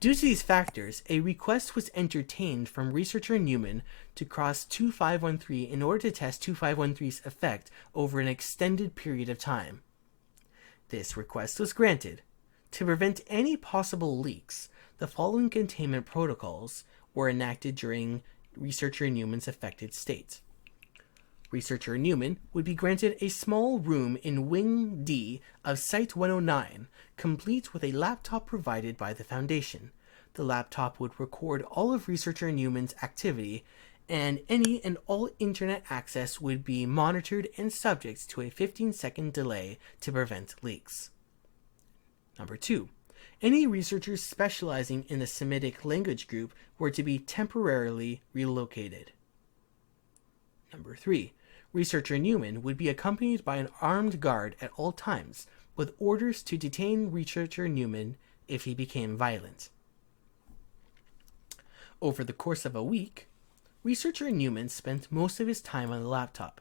Due to these factors, a request was entertained from researcher Newman to cross 2513 in order to test 2513's effect over an extended period of time. This request was granted. To prevent any possible leaks, the following containment protocols were enacted during researcher Newman's affected state. Researcher Newman would be granted a small room in Wing D of Site 109, complete with a laptop provided by the Foundation. The laptop would record all of Researcher Newman's activity, and any and all internet access would be monitored and subject to a 15-second delay to prevent leaks. Number 2. Any researchers specializing in the Semitic language group were to be temporarily relocated. Number 3. Researcher Newman would be accompanied by an armed guard at all times, with orders to detain Researcher Newman if he became violent. Over the course of a week, Researcher Newman spent most of his time on the laptop.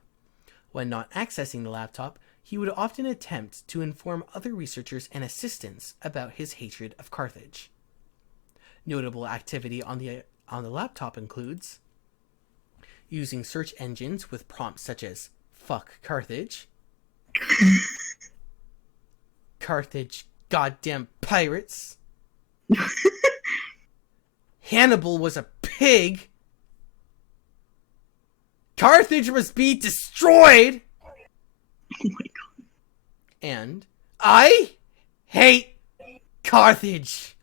When not accessing the laptop, he would often attempt to inform other researchers and assistants about his hatred of Carthage. Notable activity on the laptop includes using search engines with prompts such as "fuck Carthage," "Carthage goddamn pirates," "Hannibal was a pig," "Carthage must be destroyed," Oh my god. and "I hate Carthage."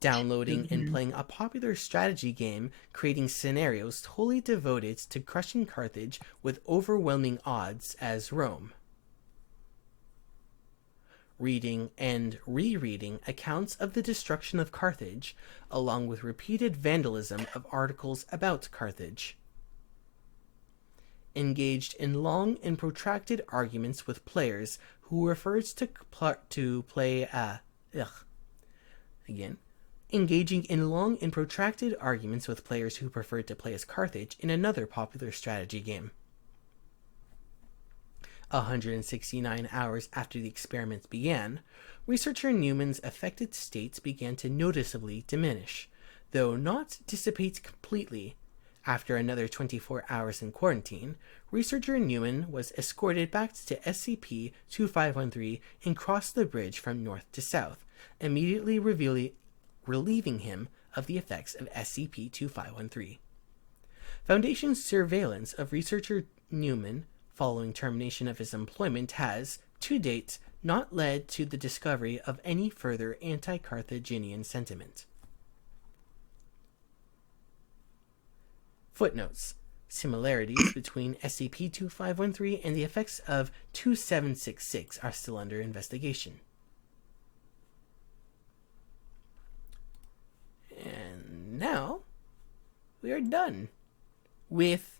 Downloading and playing a popular strategy game, creating scenarios totally devoted to crushing Carthage with overwhelming odds as Rome. Reading and rereading accounts of the destruction of Carthage, along with repeated vandalism of articles about Carthage. Engaged in long and protracted arguments with players who refers to play engaging in long and protracted arguments with players who preferred to play as Carthage in another popular strategy game. 169 hours after the experiments began, researcher Newman's affected states began to noticeably diminish, though not dissipate completely. After another 24 hours in quarantine, researcher Newman was escorted back to SCP-2513 and crossed the bridge from north to south, immediately relieving him of the effects of SCP-2513. Foundation's surveillance of researcher Newman following termination of his employment has, to date, not led to the discovery of any further anti-Carthaginian sentiment. Footnotes. Similarities between SCP-2513 and the effects of 2766 are still under investigation. And now, we are done with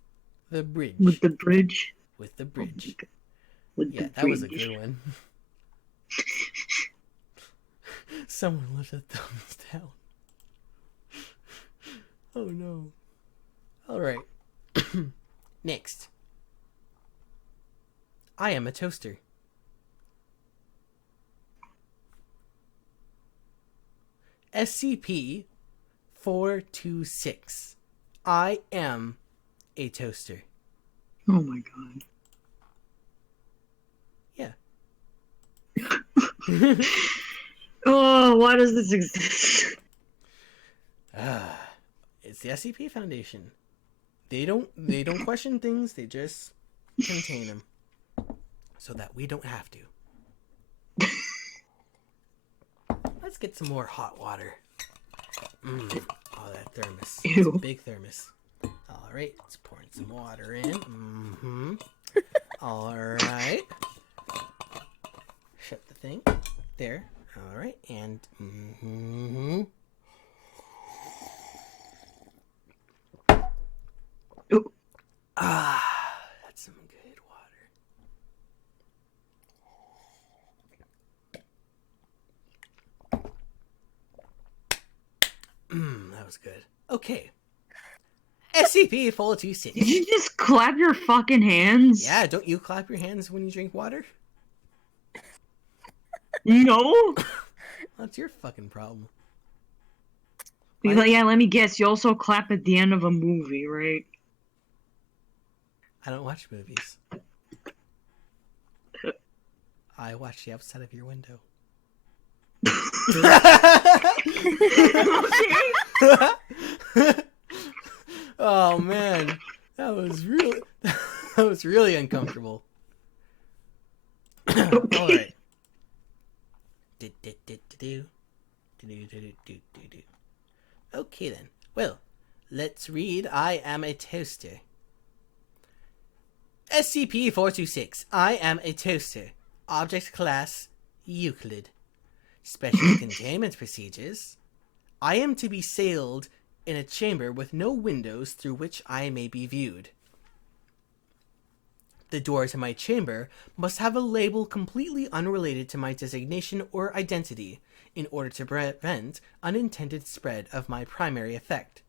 the bridge. With the bridge? With the bridge. Oh with yeah, the that was a bridge. good one. Someone left a thumbs down. Oh no. Alright. Next. I am a toaster. SCP-426. I am a toaster. Oh my god. Yeah. Oh, why does this exist? It's the SCP Foundation. They don't question things, they just contain them. So that we don't have to. Let's get some more hot water. Oh, that thermos. Ew. It's a big thermos. All right, let's pour some water in. Mm-hmm. All right. Shut the thing. There. All right, and mm-hmm. Ooh. Ah, that's some good water. That was good. Okay. SCP-426. Did you just clap your fucking hands? Yeah, don't you clap your hands when you drink water? No? That's your fucking problem. Yeah, let me guess. You also clap at the end of a movie, right? I don't watch movies. I watch the outside of your window. Oh man, that was really uncomfortable. All right. Okay then. Well, let's read I Am a Toaster. SCP-426. I am a toaster. Object class Euclid. Special containment procedures. I am to be sealed in a chamber with no windows through which I may be viewed. The door to my chamber must have a label completely unrelated to my designation or identity in order to prevent unintended spread of my primary effect.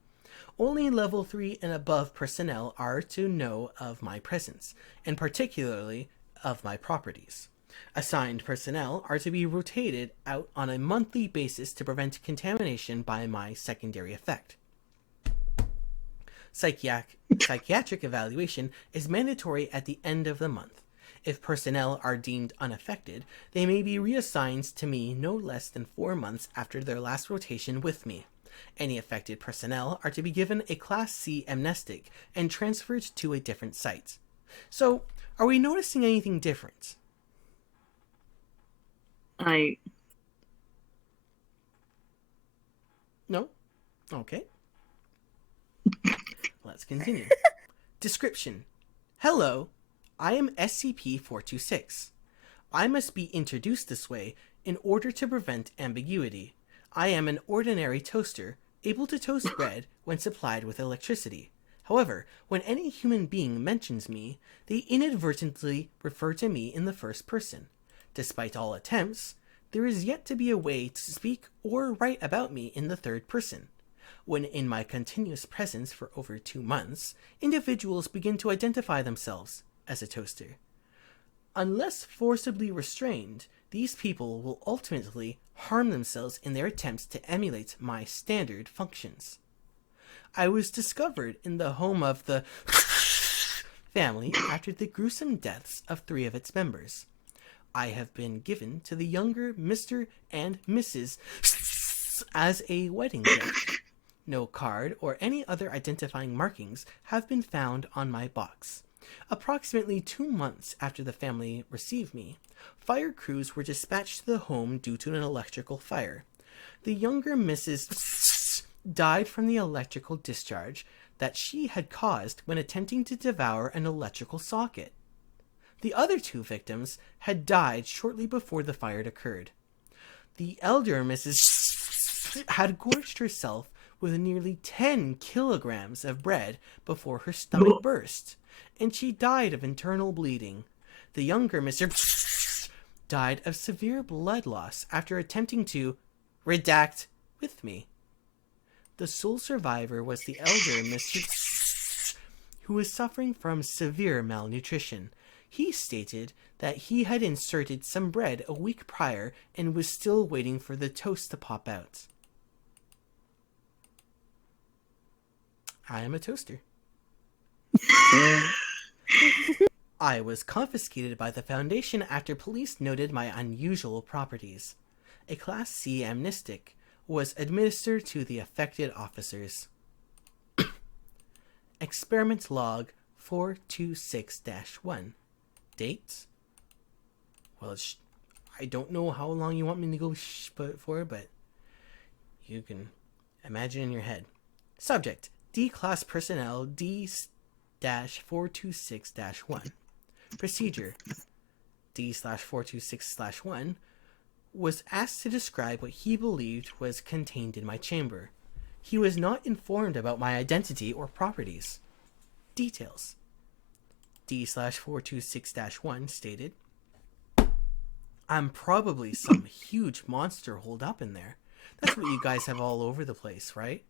Only level 3 and above personnel are to know of my presence, and particularly of my properties. Assigned personnel are to be rotated out on a monthly basis to prevent contamination by my secondary effect. Psychiatric evaluation is mandatory at the end of the month. If personnel are deemed unaffected, they may be reassigned to me no less than 4 months after their last rotation with me. Any affected personnel are to be given a Class C amnestic and transferred to a different site. So, are we noticing anything different? No? Okay. Let's continue. Description. Hello, I am SCP-426. I must be introduced this way in order to prevent ambiguity. I am an ordinary toaster, able to toast bread when supplied with electricity. However, when any human being mentions me, they inadvertently refer to me in the first person. Despite all attempts, there is yet to be a way to speak or write about me in the third person. When in my continuous presence for over 2 months, individuals begin to identify themselves as a toaster. Unless forcibly restrained, these people will ultimately harm themselves in their attempts to emulate my standard functions. I was discovered in the home of the family after the gruesome deaths of 3 of its members. I have been given to the younger Mr. and Mrs. as a wedding gift. No card or any other identifying markings have been found on my box. Approximately 2 months after the family received me, fire crews were dispatched to the home due to an electrical fire. The younger Mrs. died from the electrical discharge that she had caused when attempting to devour an electrical socket. The other 2 victims had died shortly before the fire occurred. The elder Mrs. had gorged herself with nearly 10 kilograms of bread before her stomach burst, and she died of internal bleeding. The younger Mr. died of severe blood loss after attempting to redact with me. The sole survivor was the elder Mr. who was suffering from severe malnutrition. He stated that he had inserted some bread a week prior and was still waiting for the toast to pop out. I am a toaster. I was confiscated by the Foundation after police noted my unusual properties. A Class C amnestic was administered to the affected officers. Experiment Log 426-1. Date? Well, I don't know how long you want me to go for, but you can imagine in your head. Subject: D-Class Personnel D-426-1. Procedure: D/426/1 was asked to describe what he believed was contained in my chamber. He was not informed about my identity or properties. Details: D/426-1 stated, I'm probably some huge monster holed up in there. That's what you guys have all over the place, right?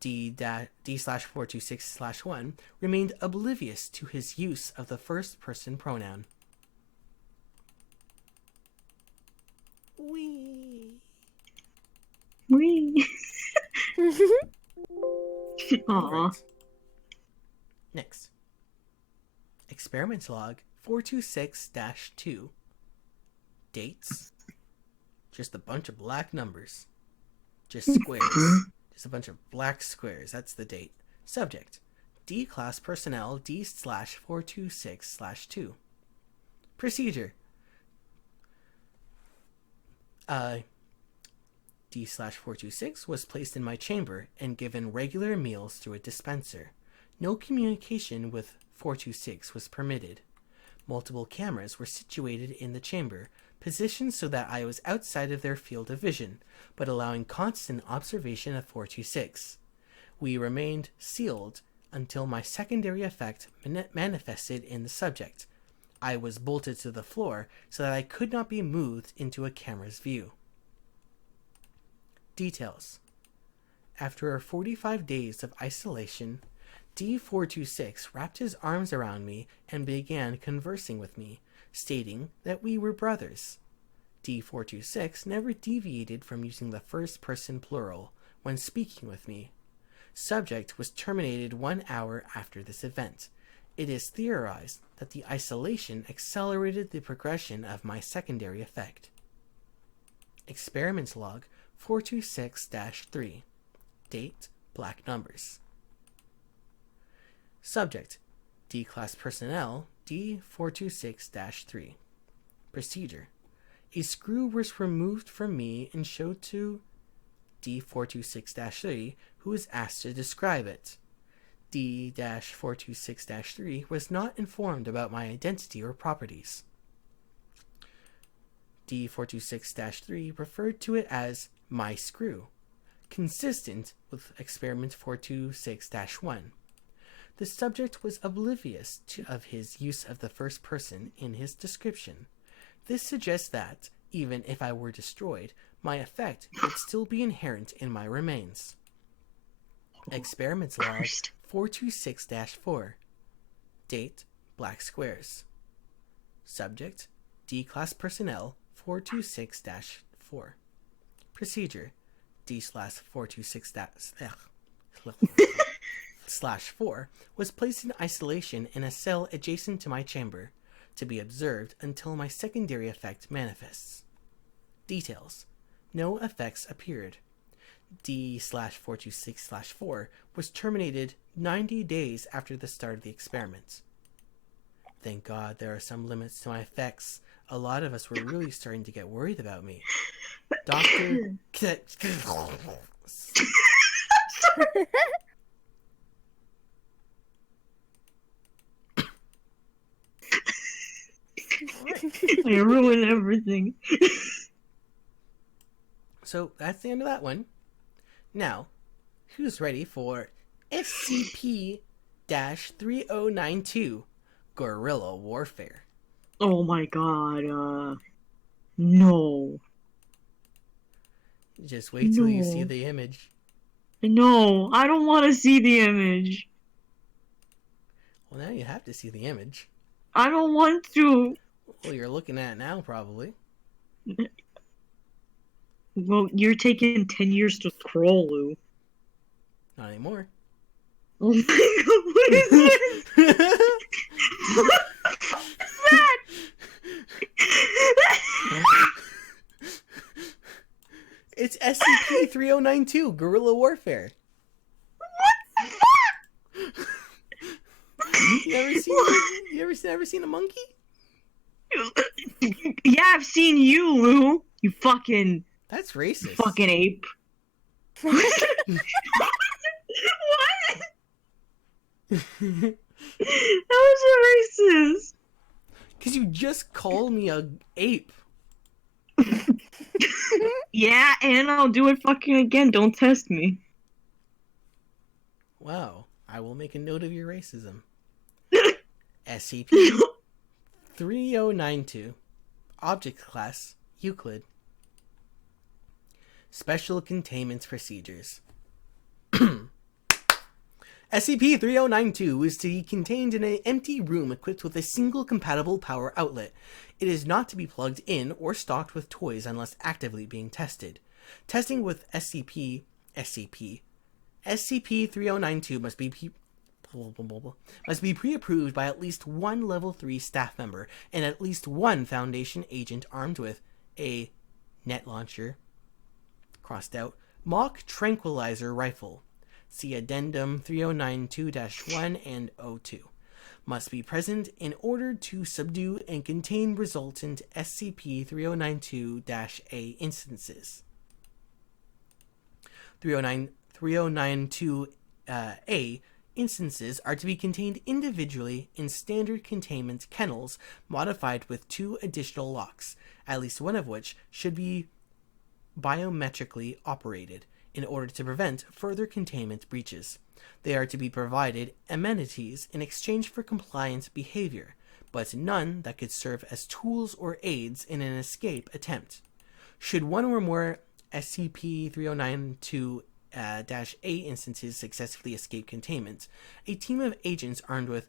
D/426/1 remained oblivious to his use of the first person pronoun. Wee. Wee. Aw. Alright. Next. Experiment log 426-2. Dates. Just a bunch of black numbers. Just squares. Just a bunch of black squares. That's the date. Subject: D-Class Personnel D/426/2. Procedure: D/426 was placed in my chamber and given regular meals through a dispenser. No communication with 426 was permitted. Multiple cameras were situated in the chamber, positioned so that I was outside of their field of vision, but allowing constant observation of 426. We remained sealed until my secondary effect manifested in the subject. I was bolted to the floor so that I could not be moved into a camera's view. Details: after 45 days of isolation, D426 wrapped his arms around me and began conversing with me, stating that we were brothers. D426 never deviated from using the first person plural when speaking with me. Subject was terminated 1 hour after this event. It is theorized that the isolation accelerated the progression of my secondary effect. Experiment log 426-3. Date: black numbers. Subject: D-Class Personnel D426-3. Procedure: a screw was removed from me and showed to D426-3, who was asked to describe it. D-426-3 was not informed about my identity or properties. D426-3 referred to it as my screw, consistent with experiment 426-1. The subject was oblivious of his use of the first person in his description. This suggests that, even if I were destroyed, my effect would still be inherent in my remains. Experiment log 426-4. Date: black squares. Subject: D-Class Personnel 426-4. Procedure: D/426-4 was placed in isolation in a cell adjacent to my chamber, to be observed until my secondary effect manifests. Details: no effects appeared. D/426-4 was terminated 90 days after the start of the experiment. Thank God there are some limits to my effects. A lot of us were really starting to get worried about me. Doctor... I ruined everything. So that's the end of that one. Now, who's ready for SCP-3092, Guerrilla Warfare? Oh my god, no. Just wait till you see No. the image. No, I don't want to see the image. Well, now you have to see the image. I don't want to. Well, you're looking at it now, probably. Well, you're taking 10 years to scroll, Lou. Not anymore. Oh my god, what is this? What is that? It's SCP-3092, Guerrilla Warfare. You ever seen a monkey? Yeah, I've seen you, Lou. You fucking That's racist. fucking ape. What? That was a racist. Because you just called me a ape. Yeah, and I'll do it fucking again. Don't test me. Wow. I will make a note of your racism. SCP 3092. Object Class Euclid. Special Containment Procedures. SCP-3092 is to be contained in an empty room equipped with a single compatible power outlet. It is not to be plugged in or stocked with toys unless actively being tested. Testing with SCP-3092 must be pre-approved by at least one Level 3 staff member and at least one Foundation agent armed with a net launcher, crossed out, mock tranquilizer rifle. See Addendum 3092-1 and 02. Must be present in order to subdue and contain resultant SCP-3092-A instances. 3092-A instances are to be contained individually in standard containment kennels modified with 2 additional locks, at least one of which should be biometrically operated in order to prevent further containment breaches. They are to be provided amenities in exchange for compliant behavior, but none that could serve as tools or aids in an escape attempt. Should one or more SCP-3092-A instances successfully escape containment, a team of agents armed with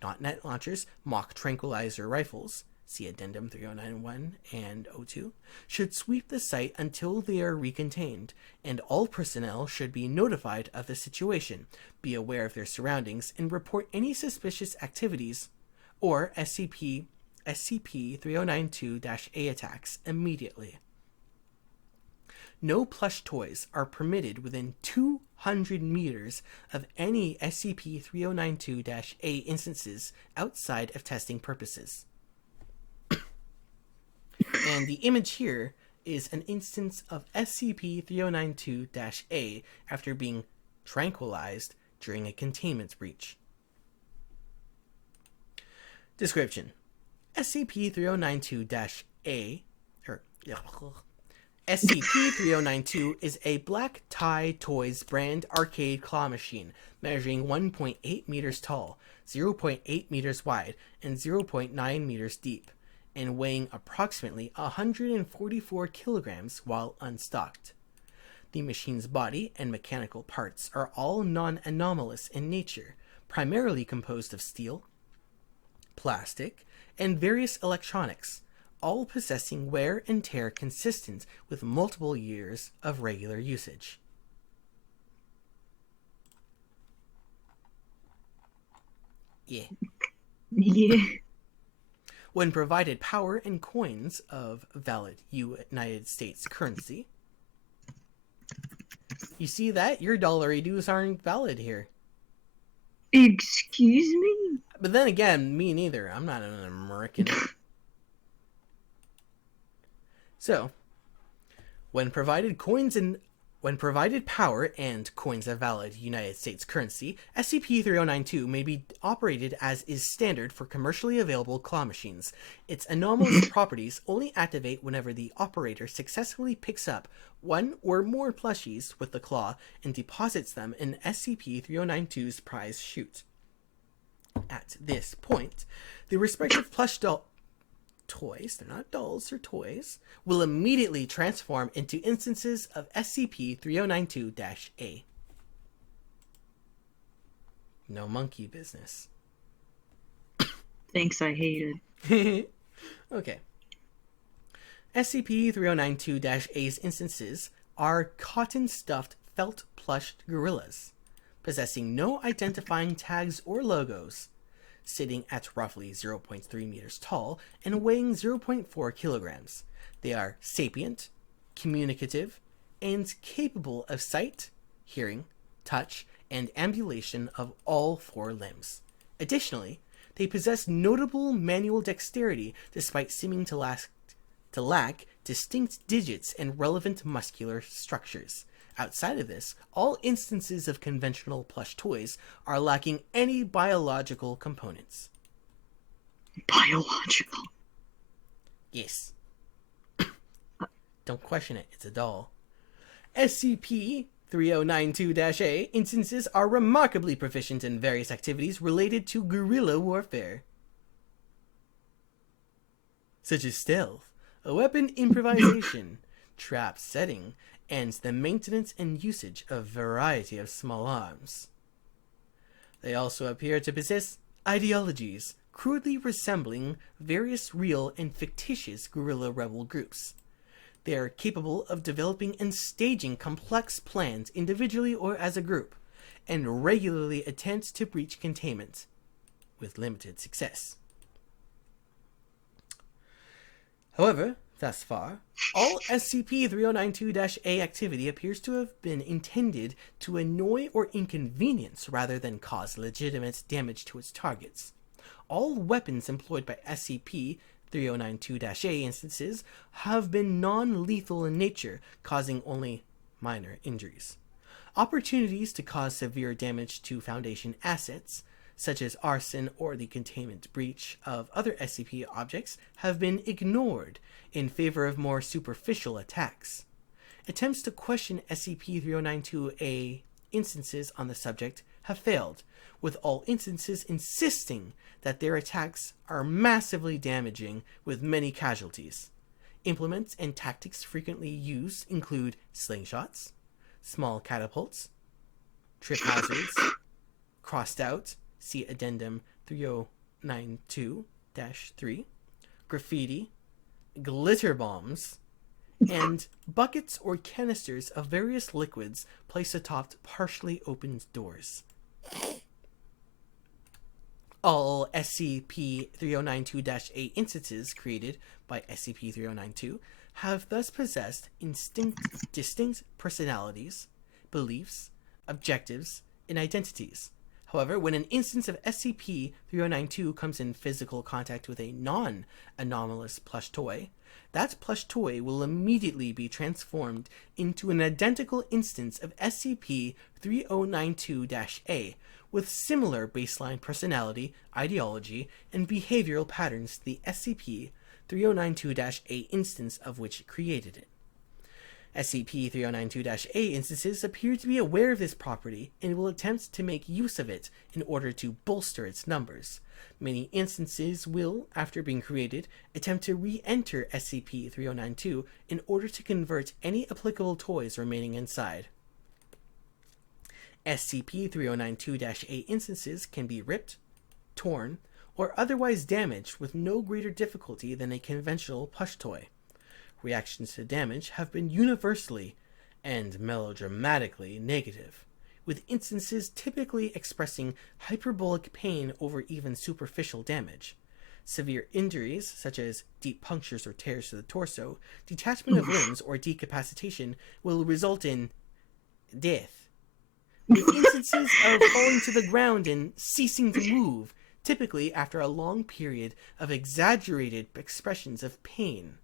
not net launchers, mock tranquilizer rifles, see Addendum 3091 and 02, should sweep the site until they are recontained, and all personnel should be notified of the situation, be aware of their surroundings, and report any suspicious activities or SCP-3092-A attacks immediately. No plush toys are permitted within 200 meters of any SCP-3092-A instances outside of testing purposes. And the image here is an instance of SCP-3092-A after being tranquilized during a containment breach. Description: SCP-3092-A SCP-3092 is a Black Tie Toys brand arcade claw machine measuring 1.8 meters tall, 0.8 meters wide, and 0.9 meters deep, and weighing approximately 144 kilograms while unstocked. The machine's body and mechanical parts are all non-anomalous in nature, primarily composed of steel, plastic, and various electronics, all possessing wear and tear consistent with multiple years of regular usage. Yeah. When provided power and coins of valid United States currency. You see that? Your dollary dues aren't valid here. Excuse me? But then again, me neither. I'm not an American. So, when provided power and coins of valid United States currency, SCP-3092 may be operated as is standard for commercially available claw machines. Its anomalous properties only activate whenever the operator successfully picks up one or more plushies with the claw and deposits them in SCP-3092's prize chute. At this point, the respective plush toys, they're not dolls, they're toys, will immediately transform into instances of SCP-3092-A. No monkey business. Thanks, I hate it. Okay. SCP-3092-A's instances are cotton-stuffed felt plushed gorillas, possessing no identifying tags or logos, sitting at roughly 0.3 meters tall and weighing 0.4 kilograms. They are sapient, communicative, and capable of sight, hearing, touch, and ambulation of all 4 limbs. Additionally, they possess notable manual dexterity despite seeming to lack distinct digits and relevant muscular structures. Outside of this, all instances of conventional plush toys are lacking any biological components. Biological. Yes. Don't question it, it's a doll. SCP-3092-A instances are remarkably proficient in various activities related to guerrilla warfare, such as stealth, weapon improvisation, trap setting, and the maintenance and usage of a variety of small arms. They also appear to possess ideologies crudely resembling various real and fictitious guerrilla rebel groups. They are capable of developing and staging complex plans individually or as a group, and regularly attempt to breach containment, with limited success. However, thus far, all SCP-3092-A activity appears to have been intended to annoy or inconvenience rather than cause legitimate damage to its targets. All weapons employed by SCP-3092-A instances have been non-lethal in nature, causing only minor injuries. Opportunities to cause severe damage to Foundation assets, such as arson or the containment breach of other SCP objects, have been ignored in favor of more superficial attacks. Attempts to question SCP-3092-A instances on the subject have failed, with all instances insisting that their attacks are massively damaging with many casualties. Implements and tactics frequently used include slingshots, small catapults, trip hazards, crossed out, see Addendum 3092-3, graffiti, glitter bombs, and buckets or canisters of various liquids placed atop partially opened doors. All SCP-3092-A instances created by SCP-3092 have thus possessed distinct personalities, beliefs, objectives, and identities. However, when an instance of SCP-3092 comes in physical contact with a non-anomalous plush toy, that plush toy will immediately be transformed into an identical instance of SCP-3092-A, with similar baseline personality, ideology, and behavioral patterns to the SCP-3092-A instance of which it created it. SCP-3092-A instances appear to be aware of this property and will attempt to make use of it in order to bolster its numbers. Many instances will, after being created, attempt to re-enter SCP-3092 in order to convert any applicable toys remaining inside. SCP-3092-A instances can be ripped, torn, or otherwise damaged with no greater difficulty than a conventional plush toy. Reactions to damage have been universally and melodramatically negative, with instances typically expressing hyperbolic pain over even superficial damage. Severe injuries, such as deep punctures or tears to the torso, detachment of limbs, or decapacitation, will result in death, with instances of falling to the ground and ceasing to move, typically after a long period of exaggerated expressions of pain.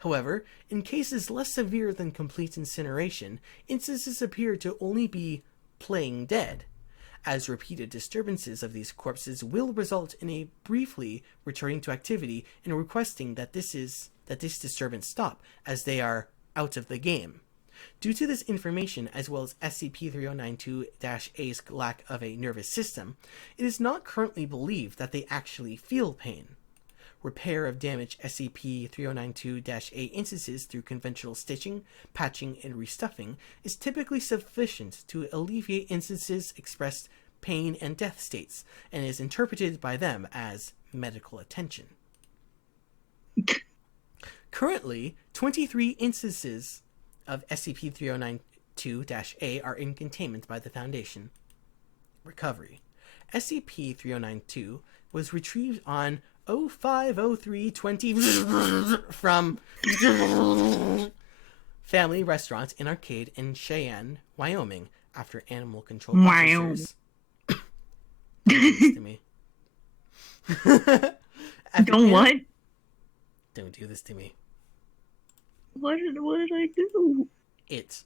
However, in cases less severe than complete incineration, instances appear to only be playing dead, as repeated disturbances of these corpses will result in a briefly returning to activity and requesting that this disturbance stop, as they are out of the game. Due to this information, as well as SCP-3092-A's lack of a nervous system, it is not currently believed that they actually feel pain. Repair of damaged SCP-3092-A instances through conventional stitching, patching, and restuffing is typically sufficient to alleviate instances expressed pain and death states, and is interpreted by them as medical attention. Currently, 23 instances of SCP-3092-A are in containment by the Foundation. Recovery. SCP-3092 was retrieved on 05/03/20 from Family Restaurant and Arcade in Cheyenne, Wyoming, after animal control officers. Don't do this to me. Don't what? Don't do this to me. What did I do? It.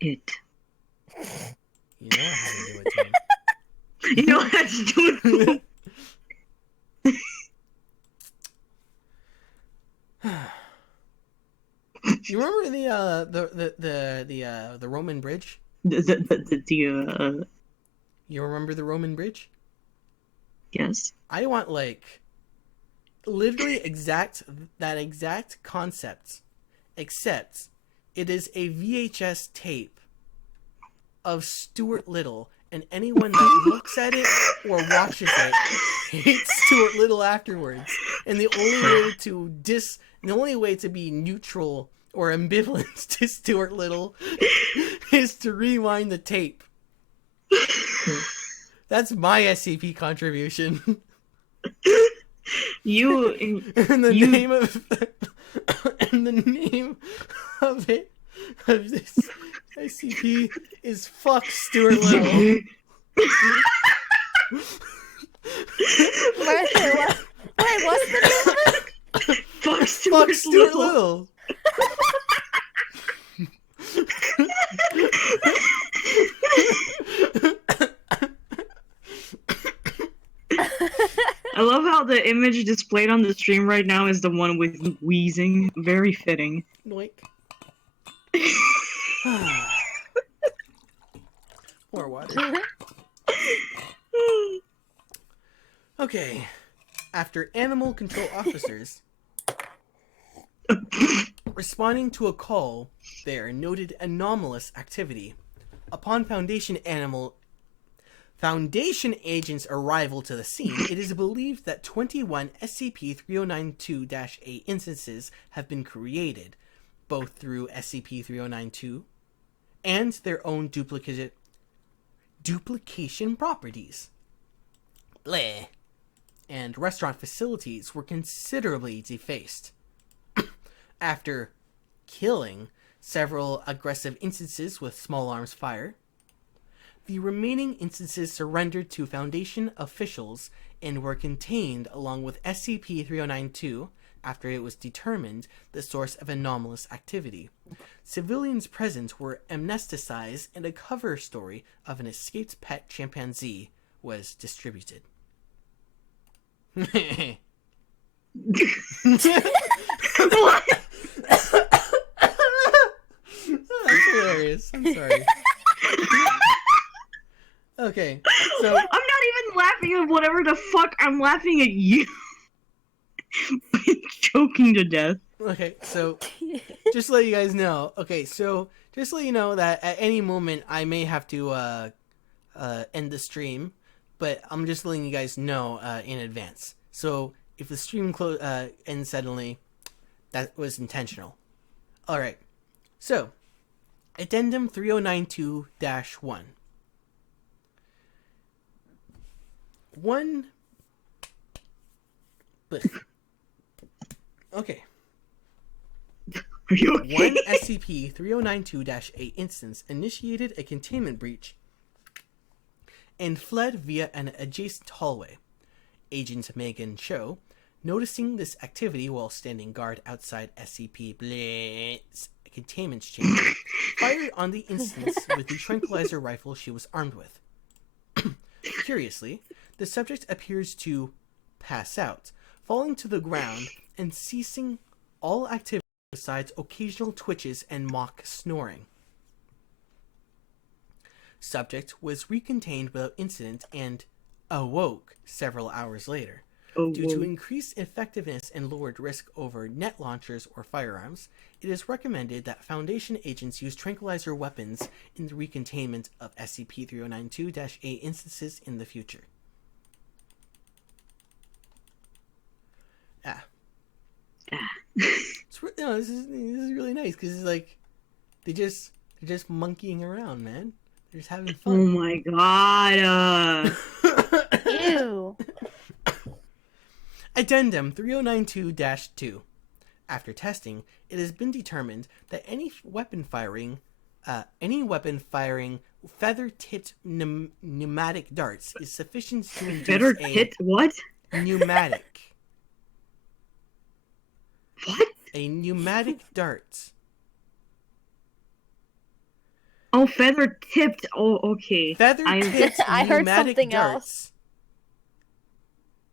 It. You know how to do it, Tim. You know how to do it. You remember the Roman bridge? The You remember the Roman bridge? yes. I want like literally that exact concept, except it is a VHS tape of Stuart Little, and anyone that looks at it or watches it hates Stuart Little afterwards. And the only way to be neutral or ambivalent to Stuart Little is to rewind the tape. That's my SCP contribution. You And the name of this SCP is fuck Stuart Little. Wait, what's the name of it? fuck Fuck Stuart Little. I love how the image displayed on the stream right now is the one with wheezing. Very fitting. Noik. More water. Okay. After animal control officers responding to a call there noted anomalous activity. Upon Foundation agents' arrival to the scene, it is believed that 21 SCP-3092-8 instances have been created, both through SCP-3092 and their own duplication properties. Bleh. And restaurant facilities were considerably defaced. After killing several aggressive instances with small arms fire, the remaining instances surrendered to Foundation officials and were contained along with SCP-3092 after it was determined the source of anomalous activity. Civilians present were amnesticized and a cover story of an escaped pet chimpanzee was distributed. What? That's hilarious. I'm sorry. Okay, so I'm not even laughing at whatever the fuck. I'm laughing at you. Choking to death. okay, so just to let you guys know. Okay, so just to let you know that at any moment I may have to end the stream, but I'm just letting you guys know in advance. So if the stream ends suddenly, that was intentional. All right. So, Addendum 3092-1. Okay. Are you okay? One SCP-3092-8 instance initiated a containment breach and fled via an adjacent hallway. Agent Megan Cho, noticing this activity while standing guard outside SCP Blitz containment chamber, fired on the instance with the tranquilizer rifle she was armed with. Curiously, the subject appears to pass out, falling to the ground and ceasing all activity besides occasional twitches and mock snoring. Subject was recontained without incident and awoke several hours later. Due to increased effectiveness and lowered risk over net launchers or firearms, it is recommended that Foundation agents use tranquilizer weapons in the recontainment of SCP-3092-8 instances in the future. This is really nice because it's like they're just monkeying around, man. They're just having fun. Oh my god. Ew. Addendum 3092-2. After testing, it has been determined that any weapon firing feather-tipped pneumatic darts is sufficient to induce Feather-tipped what? Pneumatic. What? A pneumatic dart. Oh, feather tipped. Oh, okay. Feather-tipped I heard pneumatic something darts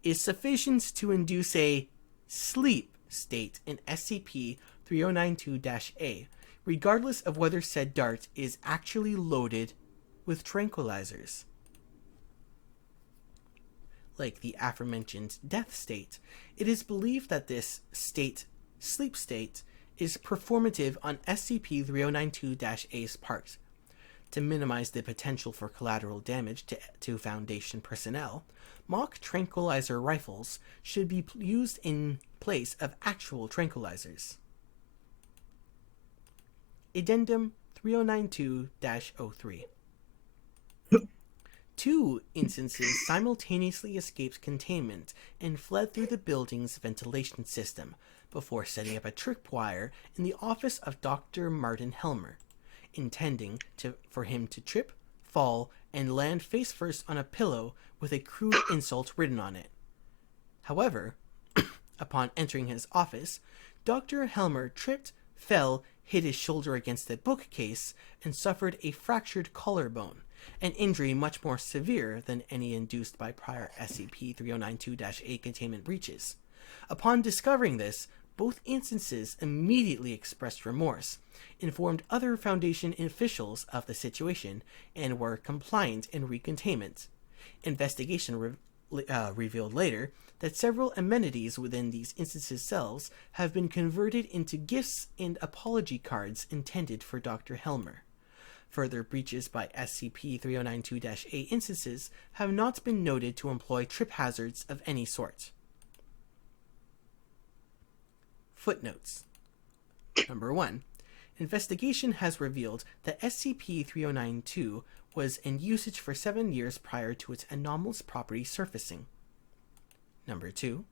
is sufficient to induce a sleep state in SCP-3092-A, regardless of whether said dart is actually loaded with tranquilizers. Like the aforementioned death state, it is believed that this sleep state, is performative on SCP-3092-A's part. To minimize the potential for collateral damage to Foundation personnel, mock tranquilizer rifles should be used in place of actual tranquilizers. Addendum 3092-03. 2 instances simultaneously escaped containment and fled through the building's ventilation system before setting up a tripwire in the office of Dr. Martin Helmer, intending for him to trip, fall, and land face first on a pillow with a crude insult written on it. However, upon entering his office, Dr. Helmer tripped, fell, hit his shoulder against the bookcase, and suffered a fractured collarbone, an injury much more severe than any induced by prior SCP-3092-A containment breaches. Upon discovering this, both instances immediately expressed remorse, informed other Foundation officials of the situation, and were compliant in recontainment. Investigation revealed later that several amenities within these instances' cells have been converted into gifts and apology cards intended for Dr. Helmer. Further breaches by SCP-3092-A instances have not been noted to employ trip hazards of any sort. Footnotes. Number 1. Investigation has revealed that SCP-3092 was in usage for 7 years prior to its anomalous property surfacing. Number 2.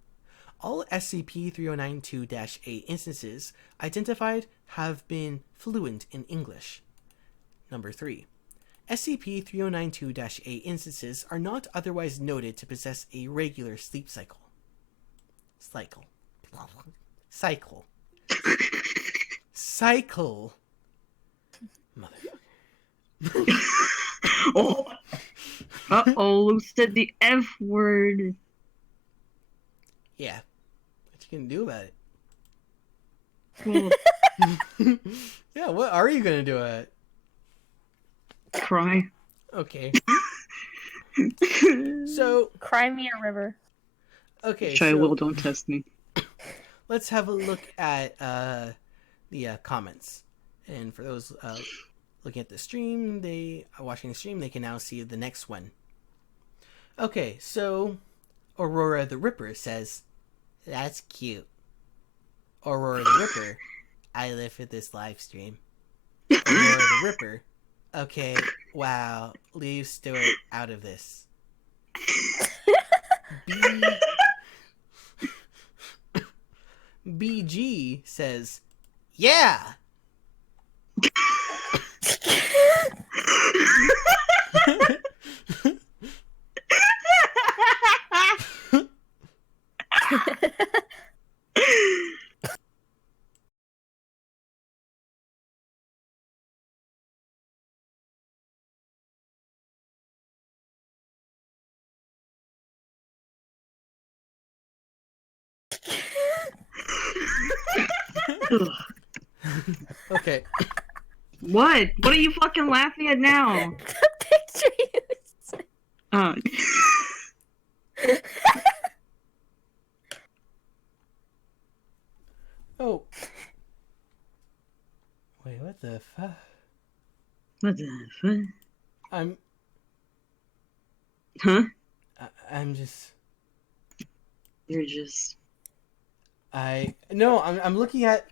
All SCP-3092-A instances identified have been fluent in English. Number 3. SCP-3092-A instances are not otherwise noted to possess a regular sleep cycle. Cycle. Motherfucker. Oh. Uh-oh, Luke said the F word. Yeah. What you gonna do about it? Well, Yeah, what are you gonna do about it? cry. Okay. So, Cry me a river. okay, Try so will, don't test me. let's have a look at the comments. And for those looking at the stream, they are watching the stream, they can now see the next one. Okay, so Aurora the Ripper says, "That's cute." Aurora the Ripper, "I live for this live stream." Aurora the Ripper, "Okay, wow, leave Stuart out of this." BG says, "Yeah." Okay. What? What are you fucking laughing at now? The picture you sent. Oh. Oh. Wait, what the fuck? What the fuck? I'm Huh? I'm just You're just... I'm looking at.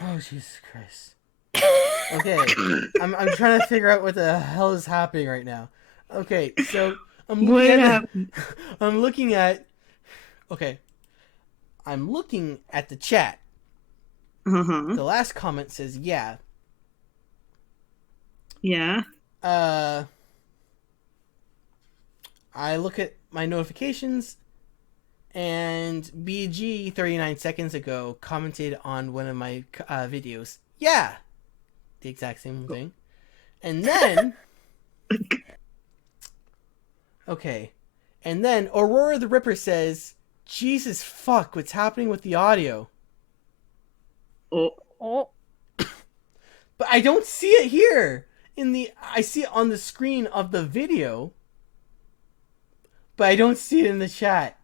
Oh, Jesus Christ. Okay. I'm trying to figure out what the hell is happening right now. Okay, so I'm What looking at happened? I'm looking at I'm looking at the chat. Uh-huh. The last comment says, "Yeah." Yeah. I look at my notifications, and BG 39 seconds ago commented on one of my videos. Yeah, the exact same thing. And then... Okay. And then Aurora the Ripper says, Jesus fuck, what's happening with the audio? Oh, Oh, But I don't see it here. I see it on the screen of the video, but I don't see it in the chat.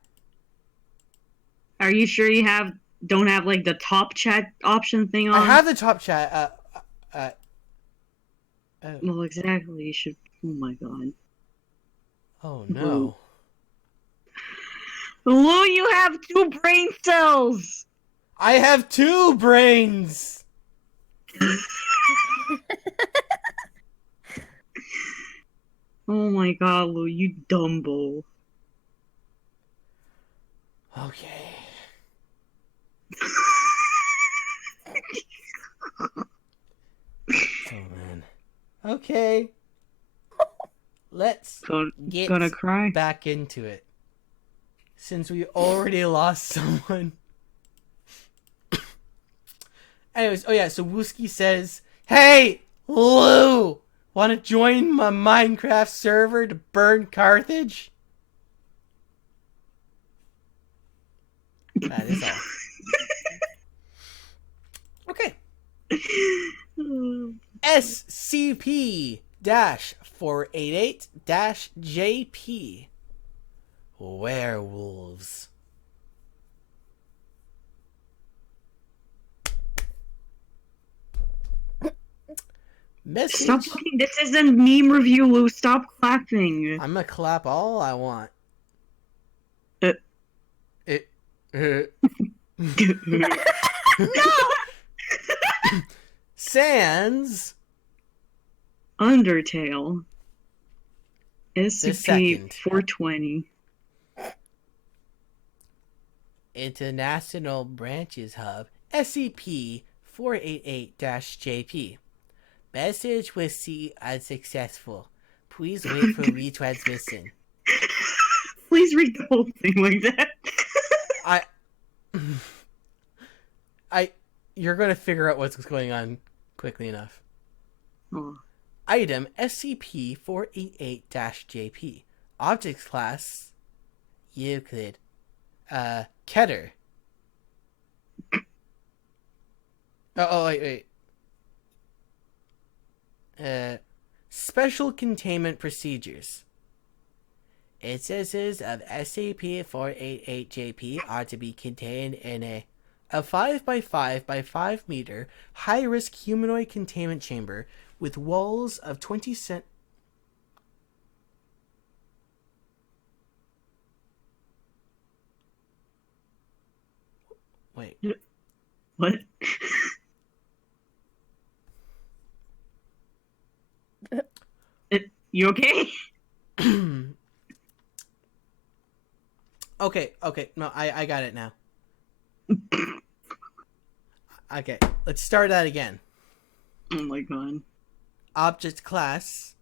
are you sure you don't have like the top chat option thing on? I have the top chat. Oh. Well, exactly. You should. Oh my god. Oh no. Lou, you have 2 brain cells. I have 2 brains. Oh my god, Lou, you dumbo. Okay. Oh man. Okay. Let's get Gonna cry. back into it. Since we already lost someone. Anyways, oh yeah, so Wooski says, "Hey, Lou, want to join my Minecraft server to burn Carthage?" That is all. Okay. SCP-488-JP. Werewolves. Message. Stop fucking. This isn't meme review, Lou. Stop clapping. I'm gonna clap all I want. No! Sans. Undertale. second. SCP-420. International Branches Hub. SCP-488-JP. Message was C unsuccessful. Please wait for retransmission. Please read the whole thing like that. You're gonna figure out what's going on quickly enough. Oh. Item SCP-488-JP. Objects class Euclid. Keter. Wait. Special containment procedures. Instances of SCP-488-JP are to be contained in a 5 by 5 by 5 meter high-risk humanoid containment chamber with walls of 20 cent... Wait. What? You okay? Okay. No, I got it now. Okay, let's start that again. Oh my god. Object class,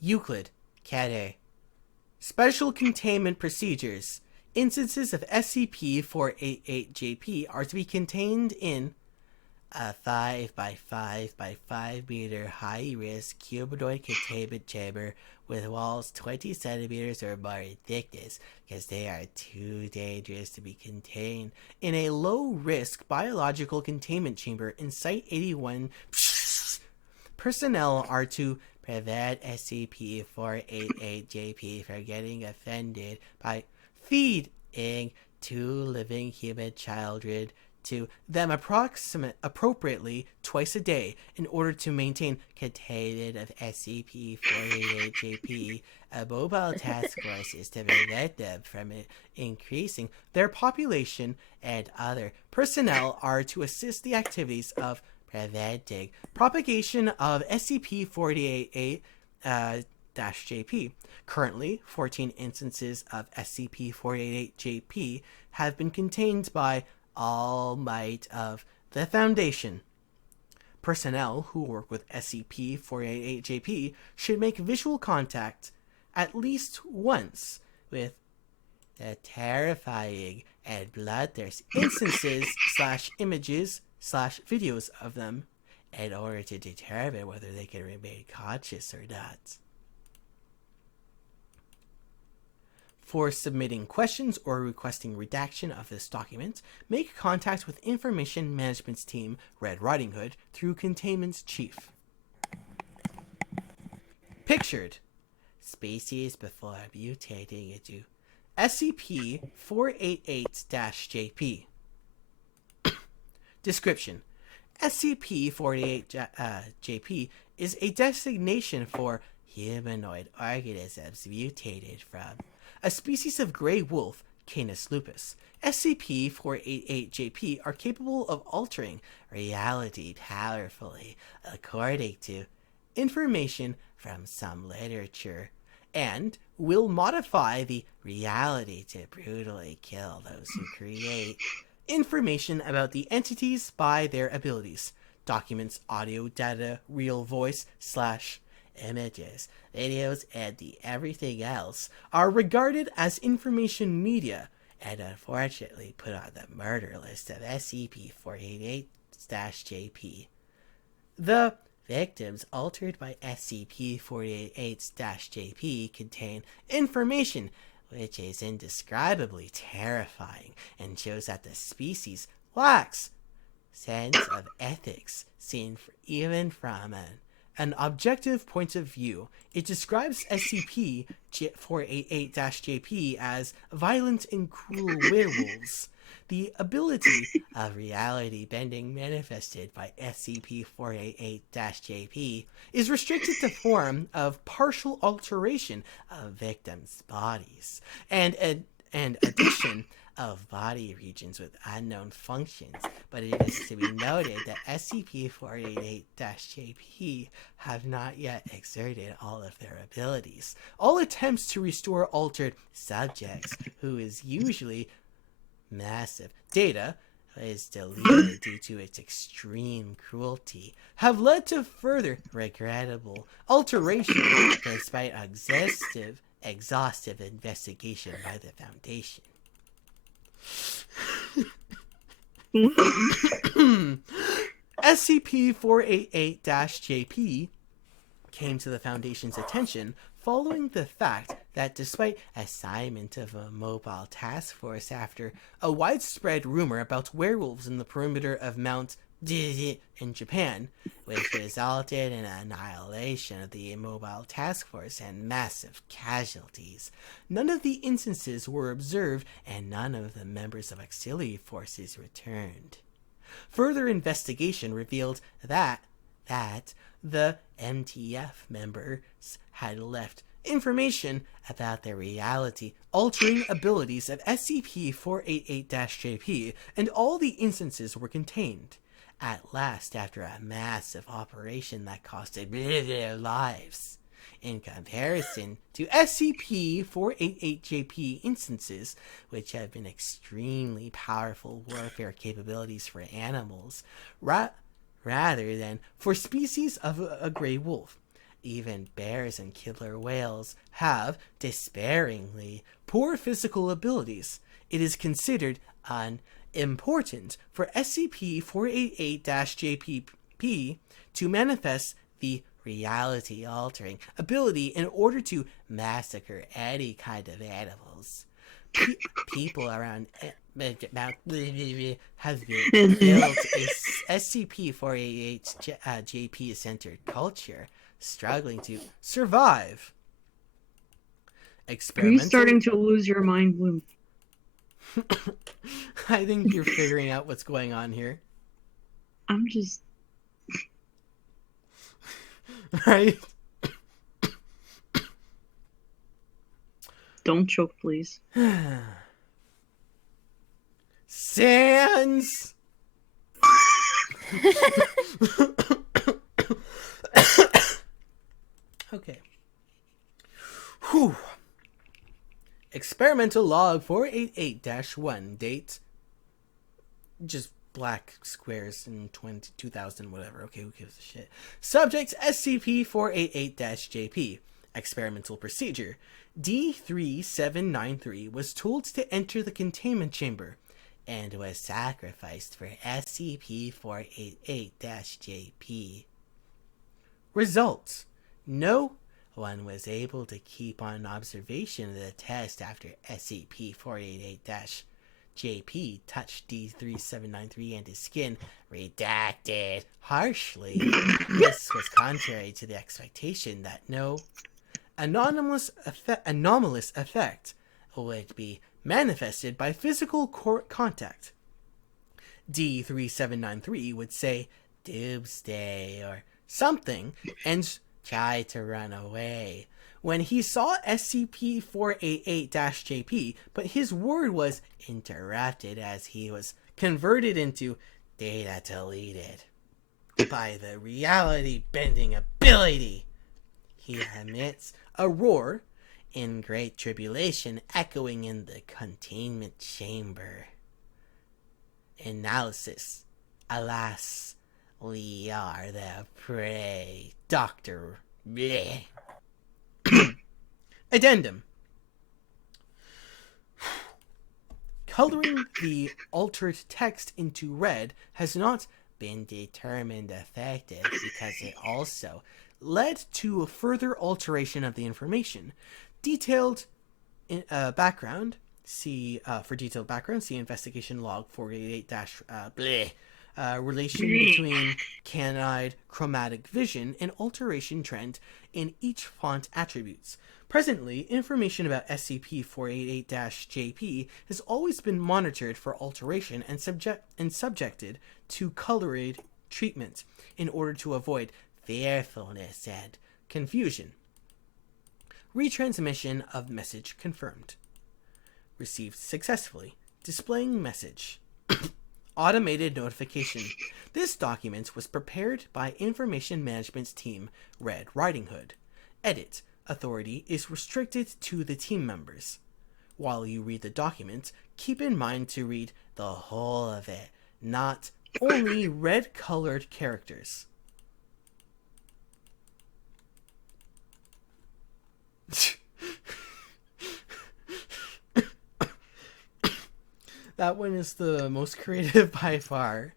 Euclid, Cat A. Special containment procedures. Instances of SCP-488-JP are to be contained in a 5 by 5 by 5 meter high-risk humanoid containment chamber with walls 20 centimeters or more in thickness, because they are too dangerous to be contained in a low-risk biological containment chamber in Site-81. Personnel are to prevent SCP-488-JP from getting offended by feeding 2 living human children to them appropriately twice a day in order to maintain containment of SCP-488-JP. A mobile task force is to prevent them from increasing their population, and other personnel are to assist the activities of preventing propagation of SCP-488-JP. Currently, 14 instances of SCP-488-JP have been contained by all might of the Foundation. Personnel who work with SCP-488-JP should make visual contact at least once with the terrifying and bloodthirsty instances / images / videos of them in order to determine whether they can remain conscious or not. For submitting questions or requesting redaction of this document, make contact with Information Management's team, Red Riding Hood, through Containment's Chief. Pictured. Species before mutating into SCP-488-JP. Description. SCP-488-JP is a designation for humanoid organisms mutated from a species of gray wolf, Canis lupus. SCP-488-JP are capable of altering reality powerfully, according to information from some literature, and will modify the reality to brutally kill those who create. Information about the entities by their abilities. Documents, audio, data, real voice, / images, videos, and the everything else are regarded as information media and unfortunately put on the murder list of SCP-488-JP. The victims altered by SCP-488-JP contain information which is indescribably terrifying and shows that the species lacks sense of ethics seen even from an objective point of view. It describes SCP-488-JP as violent and cruel werewolves. The ability of reality bending manifested by SCP-488-JP is restricted to form of partial alteration of victims' bodies and addition of body regions with unknown functions, but it is to be noted that SCP-488-JP have not yet exerted all of their abilities. All attempts to restore altered subjects, who is usually massive data, is deleted due to its extreme cruelty, have led to further regrettable alteration despite exhaustive investigation by the Foundation. SCP-488-JP came to the Foundation's attention following the fact that despite assignment of a mobile task force after a widespread rumor about werewolves in the perimeter of Mount in Japan, which resulted in annihilation of the mobile task force and massive casualties, none of the instances were observed and none of the members of auxiliary forces returned. Further investigation revealed that the MTF members had left information about the reality-altering abilities of SCP-488-JP, and all the instances were contained. At last, after a massive operation that costed their lives. In comparison to SCP-488-JP instances, which have been extremely powerful warfare capabilities for animals, rather than for species of a gray wolf. Even bears and killer whales have, despairingly, poor physical abilities. It is considered important for SCP-488-JP to manifest the reality-altering ability in order to massacre any kind of animals. People around have built a SCP-488-JP-centered culture, struggling to survive. Are you starting to lose your mind, Bloom? I think you're figuring out what's going on here. I'm just... Right? Don't choke, please. Sans! Okay. Whew. Experimental log 488-1, date. Just black squares in 2000, whatever. Okay, who gives a shit? Subject SCP-488-JP. Experimental procedure. D3793 was told to enter the containment chamber. and was sacrificed for SCP-488-JP. Results: no one was able to keep on observation of the test after SCP-488-JP touched D3793 and his skin. Redacted harshly. This was contrary to the expectation that no anomalous effect would be manifested by physical contact. D3793 would say "Doomsday" or something and try to run away when he saw SCP-488-JP, but his word was interrupted as he was converted into data deleted by the reality-bending ability. He emits a roar in great tribulation, echoing in the containment chamber. Analysis: alas, we are the prey. Dr. Bleh. Addendum: coloring the altered text into red has not been determined effective because it also led to a further alteration of the information. Detailed background. For detailed background, see investigation log 488 relation between canine chromatic vision and alteration trend in each font attributes. Presently, information about SCP-488-JP has always been monitored for alteration and subjected to colored treatment in order to avoid fearfulness and confusion. Retransmission of message confirmed. Received successfully. Displaying message. Automated notification. This document was prepared by Information Management's team, Red Riding Hood. Edit. Authority is restricted to the team members. While you read the document, keep in mind to read the whole of it, not only red-colored characters. That one is the most creative by far.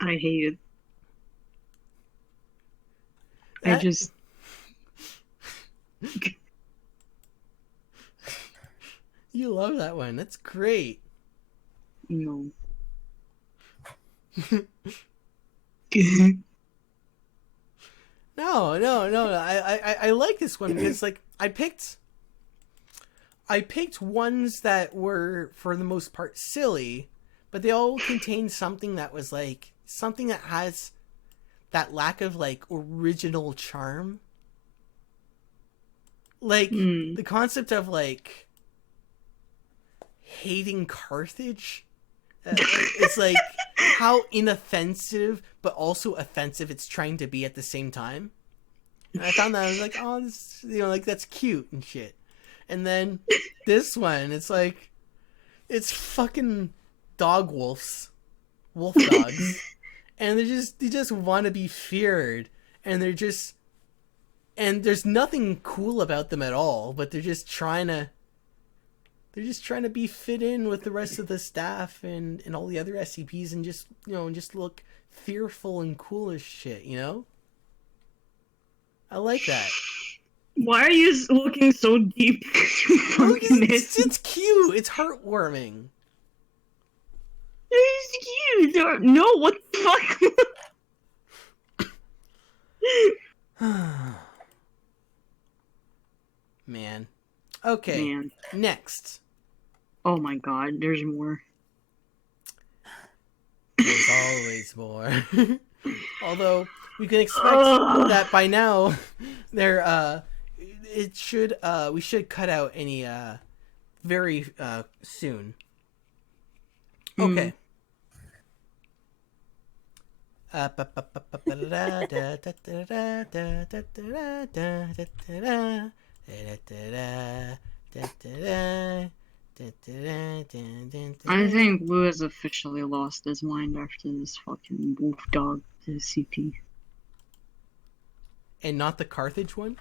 I hate it. That... I just... You love that one. That's great. No. No. I like this one because like I picked ones that were for the most part silly, but they all contained something that was like something that has that lack of like original charm. Like the concept of like hating Carthage. It's like how inoffensive but also offensive it's trying to be at the same time. And I found that I was like, oh, this, like that's cute and shit. And then this one, it's like, it's fucking wolf dogs, and they just want to be feared, and there's nothing cool about them at all, but they're just trying to be fit in with the rest of the staff and all the other SCPs and just look fearful and cool as shit, I like that. Why are you looking so deep? It's cute. It's heartwarming. It's cute. No, what the fuck? Man. Okay. Man. Next. Oh my god, there's more. There's always more. Although we can expect that by now we should cut out any very soon. Okay. I think Lou has officially lost his mind after this fucking wolf dog SCP. And not the Carthage one?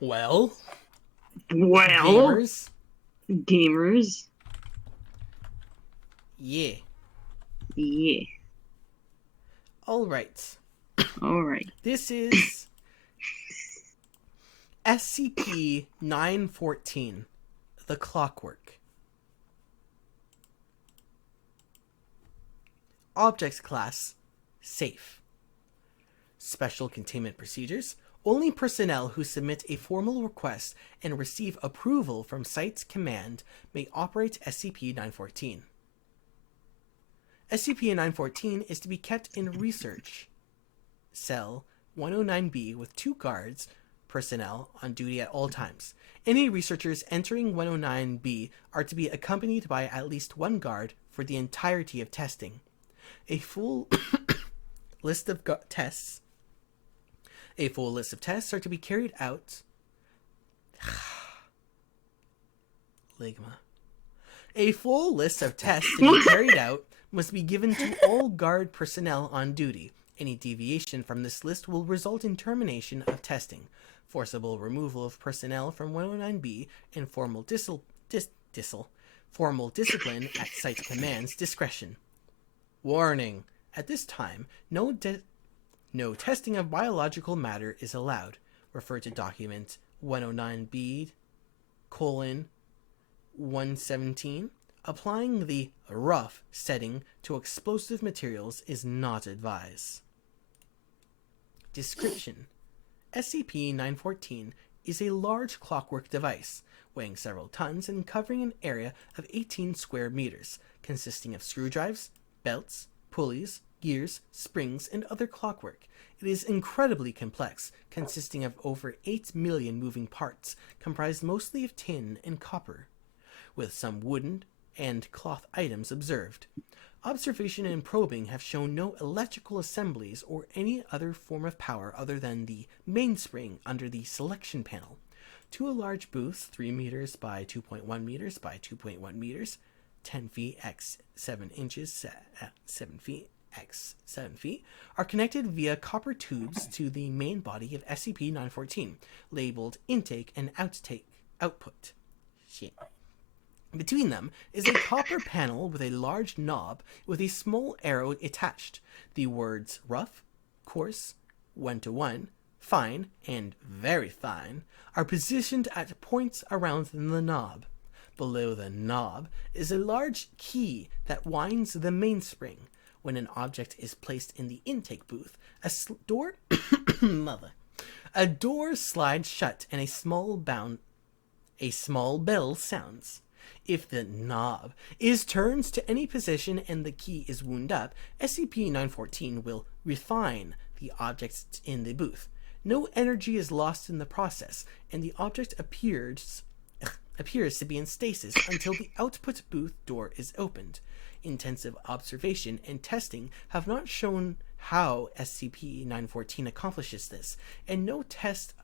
Well, Well, Gamers. gamers. Yeah. Yeah. All right. All right. This is SCP-914, The Clockwork. Object Class, Safe. Special Containment Procedures. Only personnel who submit a formal request and receive approval from Site's command may operate SCP-914. SCP-914 is to be kept in Research Cell 109B with 2 guards personnel on duty at all times. Any researchers entering 109B are to be accompanied by at least 1 guard for the entirety of testing. A full list of tests are to be carried out. Ligma. A full list of tests to be carried out must be given to all guard personnel on duty. Any deviation from this list will result in termination of testing, forcible removal of personnel from 109B, and formal discipline at Site Command's discretion. Warning: at this time, no testing of biological matter is allowed. Refer to document 109B:117. Applying the rough setting to explosive materials is not advised. Description: SCP-914 is a large clockwork device, weighing several tons and covering an area of 18 square meters, consisting of screwdrives, belts, pulleys, gears, springs, and other clockwork. It is incredibly complex, consisting of over 8 million moving parts, comprised mostly of tin and copper, with some wooden and cloth items observed. Observation and probing have shown no electrical assemblies or any other form of power other than the mainspring under the selection panel. 2 large booths, 3 meters by 2.1 meters by 2.1 meters, 10 feet x 7 inches, 7 feet x 7 feet, are connected via copper tubes to the main body of SCP-914, labeled intake and output. Shit. Between them is a copper panel with a large knob with a small arrow attached. The words rough, coarse, 1-to-1, fine, and very fine are positioned at points around the knob. Below the knob is a large key that winds the mainspring. When an object is placed in the intake booth, a door slides shut and a small bell sounds. If the knob is turned to any position and the key is wound up, SCP-914 will refine the objects in the booth. No energy is lost in the process, and the object appears to be in stasis until the output booth door is opened. Intensive observation and testing have not shown how SCP-914 accomplishes this, and no test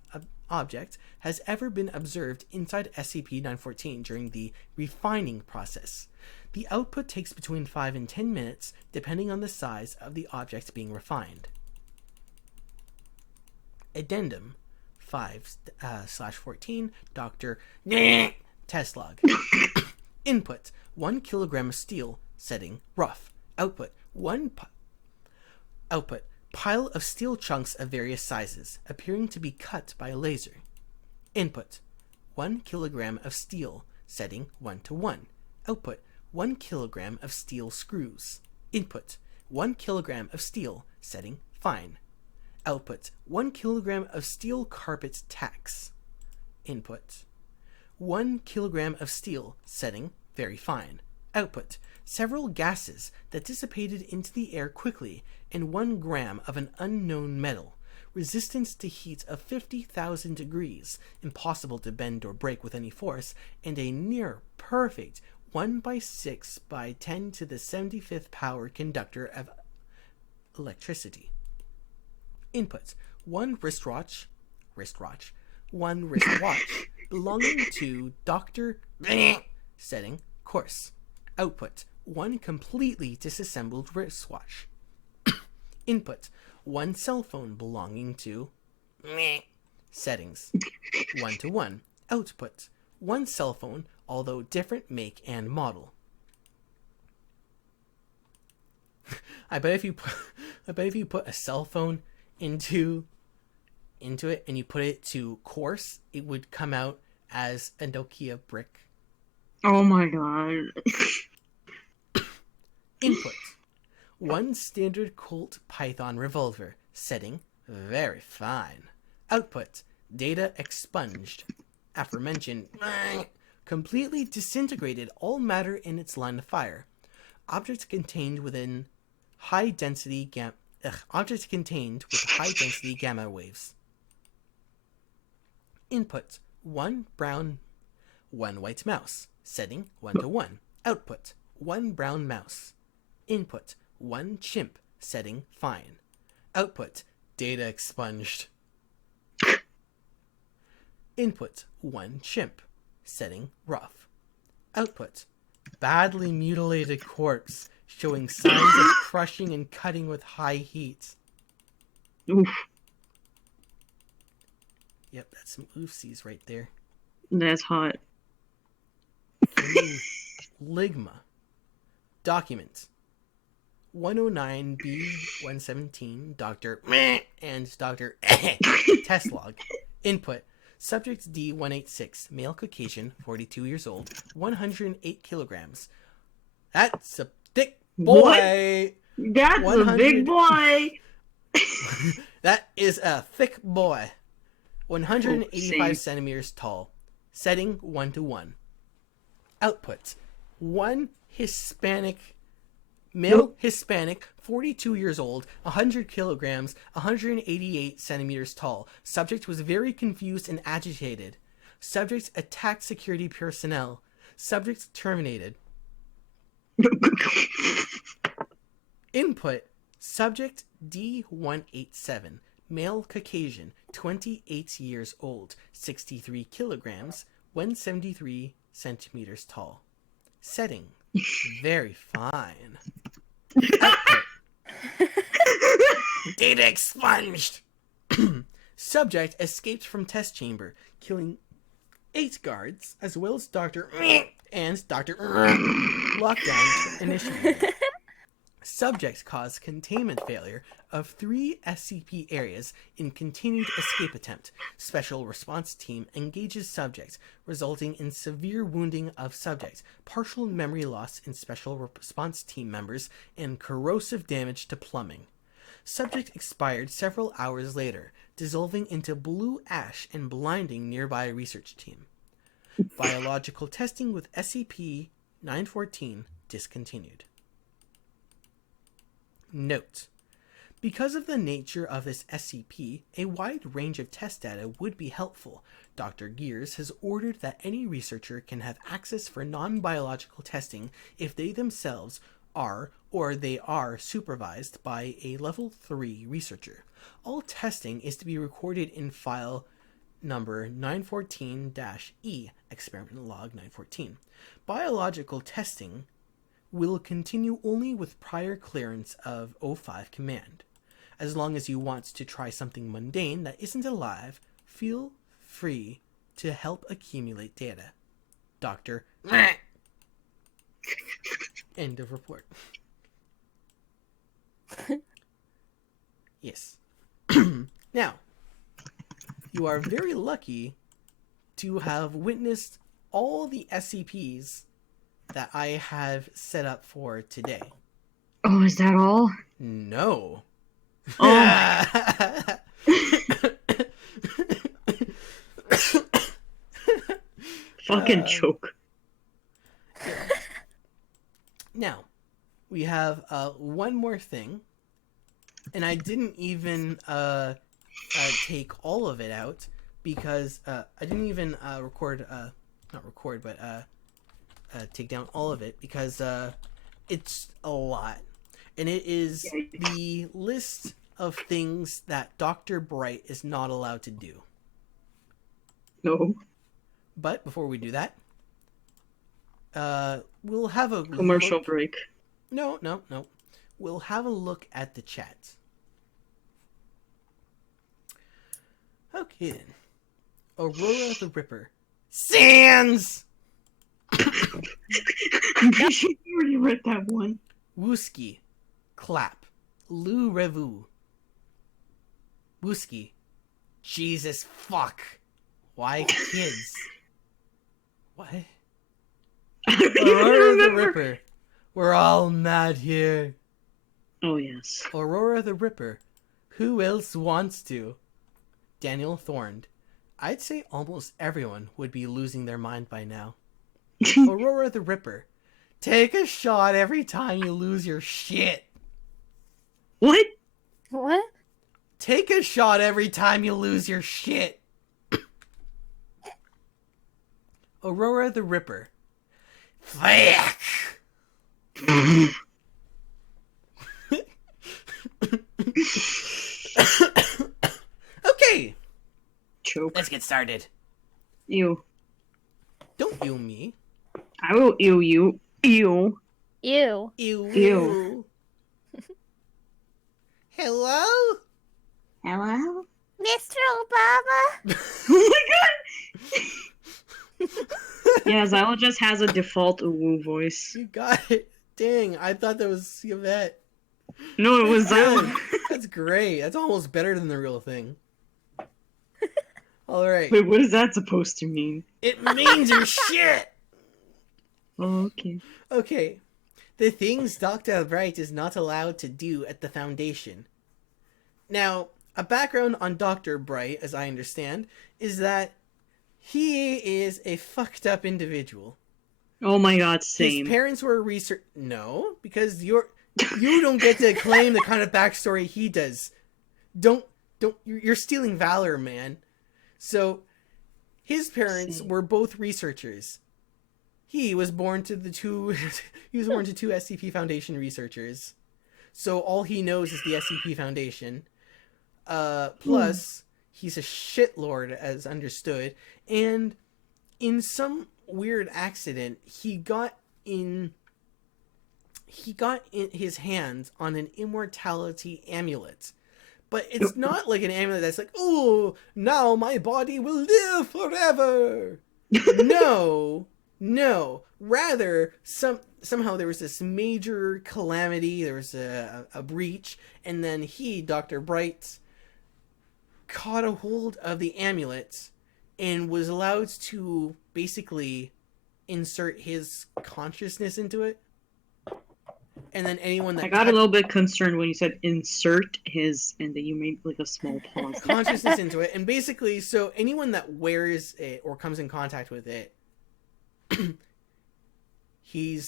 object has ever been observed inside SCP-914 during the refining process. The output takes between 5 and 10 minutes, depending on the size of the object being refined. Addendum 5/14 Dr. Test log. Input: 1 kilogram of steel. Setting: rough. Output: pile of steel chunks of various sizes, appearing to be cut by a laser. Input: 1 kilogram of steel. Setting: 1-to-1. Output: 1 kilogram of steel screws. Input: 1 kilogram of steel. Setting: fine. Output: 1 kilogram of steel carpet tacks. Input: 1 kilogram of steel. Setting: very fine. Output: several gases that dissipated into the air quickly, and 1 gram of an unknown metal. Resistance to heat of 50,000 degrees, impossible to bend or break with any force, and a near-perfect 1/6 by 10 to the 75th power conductor of electricity. Input: 1 wristwatch belonging to Dr. Setting: coarse. Output: 1 completely disassembled wristwatch. Input: 1 cell phone belonging to Settings: 1-to-1. Output: one cell phone, although different make and model. I bet if you put a cell phone into it and you put it to coarse, it would come out as a Nokia brick. Oh my god. Input: one standard Colt Python revolver. Setting: very fine. Output: data expunged. Aforementioned completely disintegrated all matter in its line of fire. Objects contained with high density gamma waves. Input: one brown, one white mouse. Setting: 1:1. Output: one brown mouse. Input: one chimp. Setting: fine. Output: data expunged. Input: one chimp. Setting: rough. Output: badly mutilated corpse showing signs of crushing and cutting with high heat. Oof. Yep, that's some oofsies right there. That's hot. Ooh, Ligma. Document 109B117, Dr. and Dr. Test log. Input: subject D186, male Caucasian, 42 years old, 108 kilograms. That's a thick boy. What? That's a big boy. That is a thick boy. 185 Oh, centimeters tall. Setting: 1:1. Output: one male Hispanic, 42 years old, 100 kilograms, 188 centimeters tall. Subject was very confused and agitated. Subject attacked security personnel. Subject terminated. Input: subject D187, male Caucasian, 28 years old, 63 kilograms, 173 centimeters tall. Setting: very fine. Output: data expunged. Subject escaped from test chamber, killing 8 guards, as well as Dr. and Dr. Lockdown initiated. Subject caused containment failure of 3 SCP areas in continued escape attempt. Special response team engages subject, resulting in severe wounding of subject, partial memory loss in special response team members, and corrosive damage to plumbing. Subject expired several hours later, dissolving into blue ash and blinding nearby research team. Biological testing with SCP-914 discontinued. Note: because of the nature of this SCP, a wide range of test data would be helpful. Dr. Gears has ordered that any researcher can have access for non-biological testing if they themselves are or they are supervised by a level 3 researcher. All testing is to be recorded in file number 914-E, experimental log 914. Biological testing will continue only with prior clearance of O5 command. As long as you want to try something mundane that isn't alive, feel free to help accumulate data. Dr. End of report. Yes. Now, you are very lucky to have witnessed all the SCPs that I have set up for today. Oh, is that all? No. Oh. Fucking choke. Now, we have one more thing, and I didn't even take all of it out because I didn't even take down all of it because it's a lot, and it is the list of things that Dr. Bright is not allowed to do. No. But before we do that, we'll have a Commercial look. break. No. We'll have a look at the chat. Okay then. Aurora the Ripper Sans! I'm pretty sure you already read that one. Wooski. Clap. Lou Revu. Wooski. Jesus fuck. Why kids? What? I don't even Aurora the remember. Ripper. We're all mad here. Oh, yes. Aurora the Ripper. Who else wants to? Daniel Thorne. I'd say almost everyone would be losing their mind by now. Aurora the Ripper. Take a shot every time you lose your shit. What? What? Take a shot every time you lose your shit. Aurora the Ripper. Fuck. Okay, Choke. let's get started. Ew. Don't you me. I will ew you. Ew. Ew. Ew. Ew. Hello? Hello? Mr. Obama? Oh my god! Yeah, Zyla just has a default woo voice. You got it. Dang, I thought that was Yvette. No, it was Zyla. That's great. That's almost better than the real thing. Alright. Wait, what is that supposed to mean? It means your shit! Oh, okay. Okay. The things Dr. Bright is not allowed to do at the Foundation. Now, a background on Dr. Bright, as I understand, is that he is a fucked up individual. Oh my god, same. His parents were research. No, because you don't get to claim the kind of backstory he does. You're stealing valor, man. So, his parents were both researchers. He was born to two SCP Foundation researchers. So all he knows is the SCP Foundation. Plus, he's a shitlord, as understood. And in some weird accident, he got in his hands on an immortality amulet. But it's not like an amulet that's like, oh, now my body will live forever. No. Rather, somehow there was this major calamity. There was a breach, and then he, Dr. Bright, caught a hold of the amulet and was allowed to basically insert his consciousness into it. And then anyone that I got a little bit concerned when you said insert his, and then you made like a small pause. consciousness into it, and basically, so anyone that wears it or comes in contact with it, he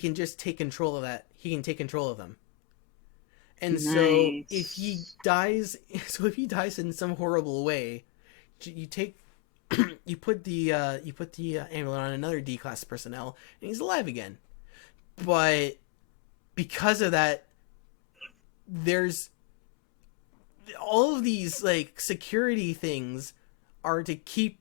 can just take control of that. He can take control of them. And Nice. so if he dies in some horrible way, you put the amulet on another D-class personnel, and he's alive again. But because of that, there's all of these like security things are to keep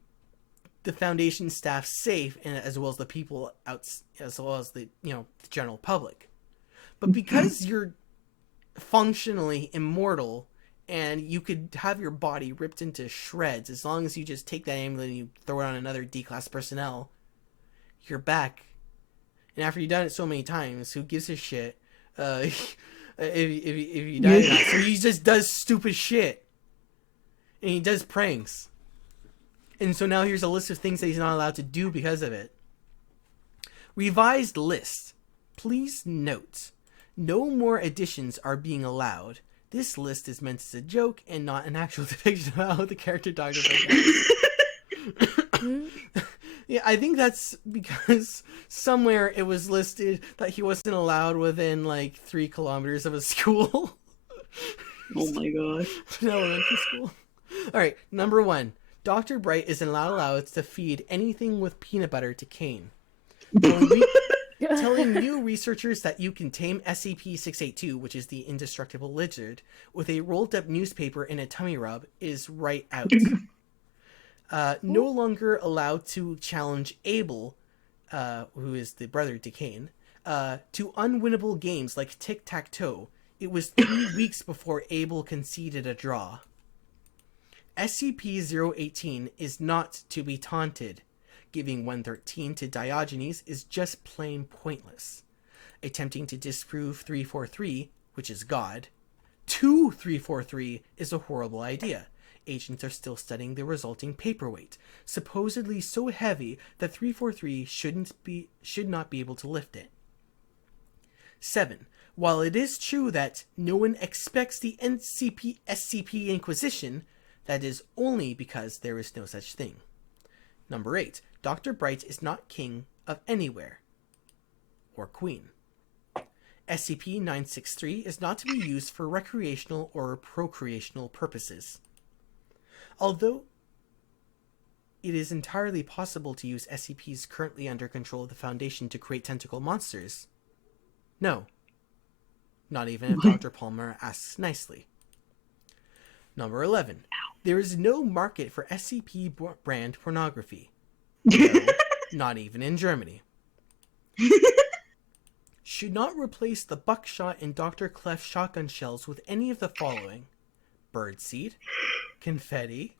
the Foundation staff safe, and as well as the people out, as well as the the general public. But because you're functionally immortal and you could have your body ripped into shreds, as long as you just take that amulet and you throw it on another D-class personnel, you're back. And after you've done it so many times, who gives a shit if you die or not? So he just does stupid shit. And he does pranks. And so now here's a list of things that he's not allowed to do because of it. Revised list. Please note, no more additions are being allowed. This list is meant as a joke and not an actual depiction of how the character Dr. Yeah, I think that's because somewhere it was listed that he wasn't allowed within like 3 kilometers of a school. Oh my god. An elementary school. Alright, number 1. Dr. Bright is not allowed to feed anything with peanut butter to Kane. Telling new researchers that you can tame SCP-682, which is the indestructible lizard, with a rolled-up newspaper and a tummy rub is right out. No longer allowed to challenge Abel, who is the brother to Kane, to unwinnable games like tic-tac-toe. It was 3 weeks before Abel conceded a draw. SCP-018 is not to be taunted. Giving 113 to Diogenes is just plain pointless. Attempting to disprove 343, which is God, to 343 is a horrible idea. Agents are still studying the resulting paperweight, supposedly so heavy that 343 should not be able to lift it. 7. While it is true that no one expects the SCP Inquisition, that is only because there is no such thing. Number 8. Dr. Bright is not king of anywhere. Or queen. SCP-963 is not to be used for recreational or procreational purposes. Although it is entirely possible to use SCPs currently under control of the Foundation to create tentacle monsters, no. Not even if Dr. Palmer asks nicely. Number 11. There is no market for SCP brand pornography. No, not even in Germany. Should not replace the buckshot in Dr. Clef's shotgun shells with any of the following: birdseed, confetti,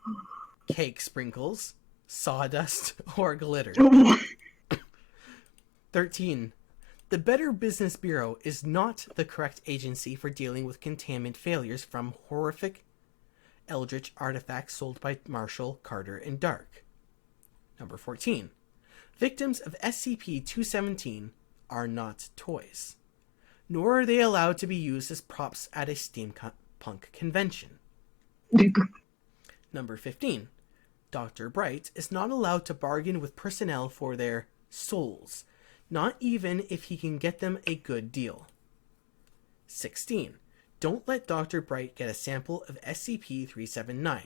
cake sprinkles, sawdust, or glitter. 13. The Better Business Bureau is not the correct agency for dealing with containment failures from horrific eldritch artifacts sold by Marshall, Carter, and Dark. Number 14. Victims of SCP-217 are not toys, nor are they allowed to be used as props at a steampunk convention. Number 15. Dr. Bright is not allowed to bargain with personnel for their souls, not even if he can get them a good deal. 16. Don't let Dr. Bright get a sample of SCP-379.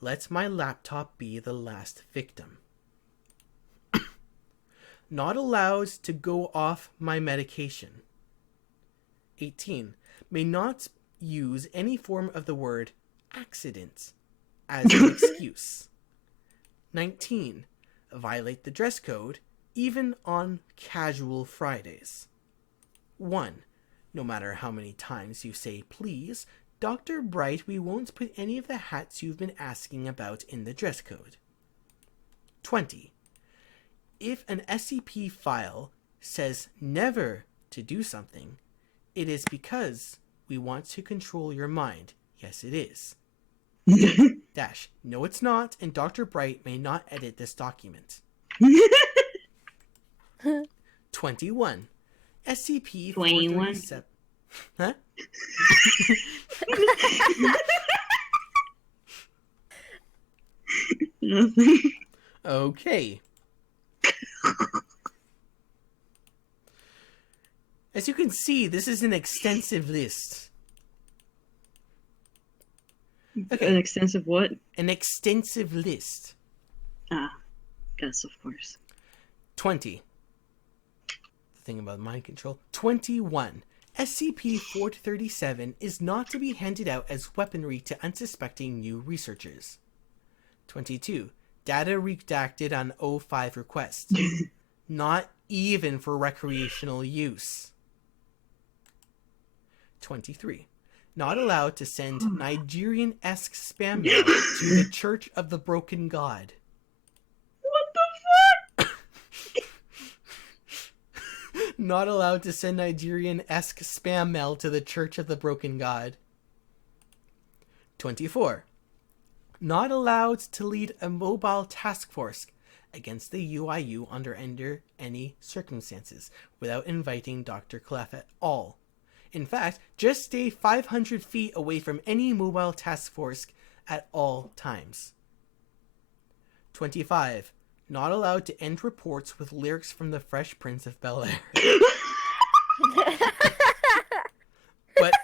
Let my laptop be the last victim. Not allowed to go off my medication. 18. May not use any form of the word accident as an excuse. 19. Violate the dress code, even on casual Fridays. 1. No matter how many times you say please, Dr. Bright, we won't put any of the hats you've been asking about in the dress code. 20. If an SCP file says never to do something, it is because we want to control your mind. Yes, it is. Dash. No, it's not, and Dr. Bright may not edit this document. 21. SCP-437... Huh? Nothing. Okay. As you can see, this is an extensive list. Okay. An extensive what? An extensive list. Ah, yes, of course. 20. The thing about mind control. 21. SCP-437 is not to be handed out as weaponry to unsuspecting new researchers. 22. Data redacted on O5 request. Not even for recreational use. 23. Not allowed to send Nigerian-esque spam mail to the Church of the Broken God. What the fuck? Not allowed to send Nigerian-esque spam mail to the Church of the Broken God. 24. Not allowed to lead a mobile task force against the UIU under any circumstances without inviting Dr. Clef at all. In fact, just stay 500 feet away from any mobile task force at all times. 25. Not allowed to end reports with lyrics from the Fresh Prince of Bel-Air. But...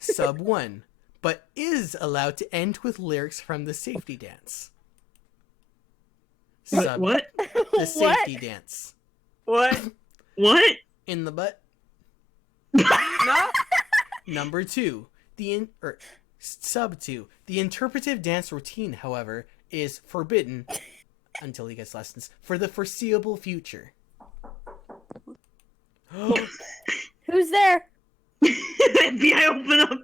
Sub 1. But is allowed to end with lyrics from the Safety Dance. What? The Safety Dance. What? What? In the butt. No. Number 2. Sub 2. The interpretive dance routine, however, is forbidden until he gets lessons for the foreseeable future. Who's there? FBI, open up!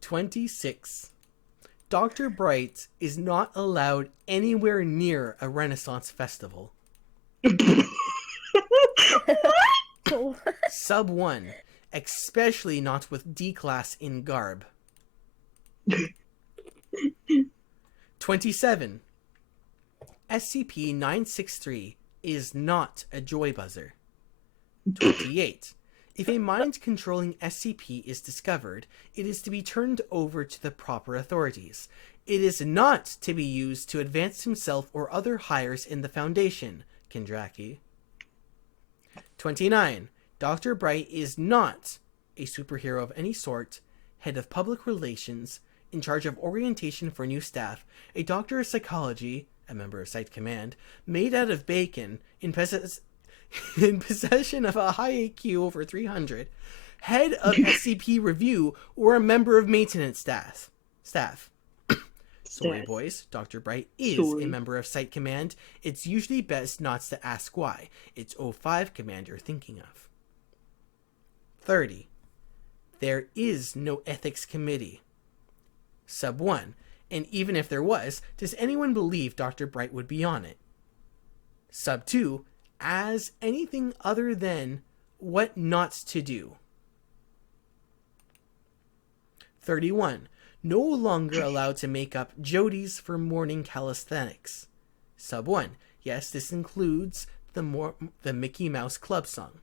26. Dr. Bright is not allowed anywhere near a Renaissance festival. Sub 1. Especially not with D-class in garb. 27. SCP-963 is not a joy buzzer. 28. If a mind-controlling SCP is discovered, it is to be turned over to the proper authorities. It is not to be used to advance himself or other hires in the Foundation, Kendraki. 29. Dr. Bright is not a superhero of any sort, head of public relations, in charge of orientation for new staff, a doctor of psychology, a member of Site Command, made out of bacon, in possession of a high AQ over 300, head of SCP Review, or a member of maintenance staff. Sorry, boys. Dr. Bright is a member of Site Command. It's usually best not to ask why. It's O5 Command you're thinking of. 30. There is no ethics committee. Sub 1. And even if there was, does anyone believe Dr. Bright would be on it? Sub 2. As anything other than what not to do. 31. No longer allowed to make up Jodies for morning calisthenics. Sub 1. Yes, this includes the Mickey Mouse Club song.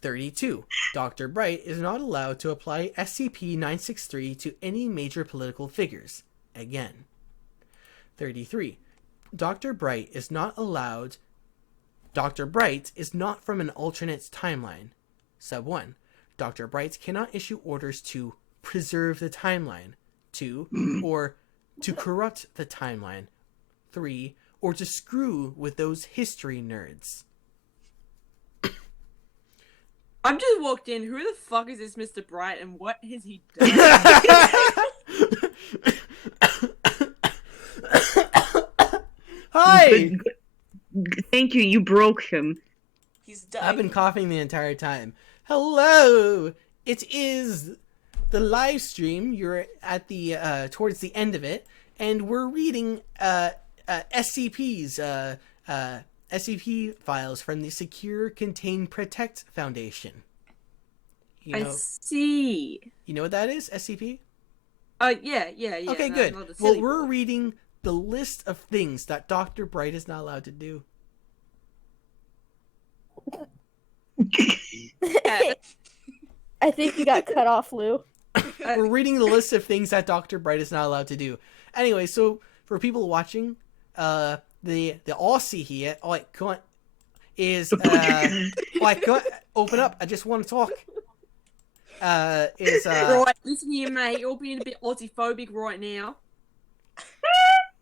32. Dr. Bright is not allowed to apply SCP-963 to any major political figures. Again. 33. Dr. Bright is not allowed... Dr. Bright is not from an alternate timeline. Sub 1. Dr. Bright cannot issue orders to preserve the timeline. 2. Or to corrupt the timeline. 3. Or to screw with those history nerds. I've just walked in. Who the fuck is this Mr. Bright and what has he done? Hi! Thank you, you broke him. He's dying. I've been coughing the entire time. Hello! It is the live stream. You're at the towards the end of it, and we're reading SCP's SCP files from the Secure, Contain, Protect Foundation. I see. You know what that is, SCP? Yeah. Okay, good. Well, we're reading the list of things that Dr. Bright is not allowed to do. I think you got cut off, Lou. We're reading the list of things that Dr. Bright is not allowed to do. Anyway, so for people watching, the Aussie here, I can't open up. I just want to talk. Right, listen here, mate. You're being a bit Aussie-phobic right now.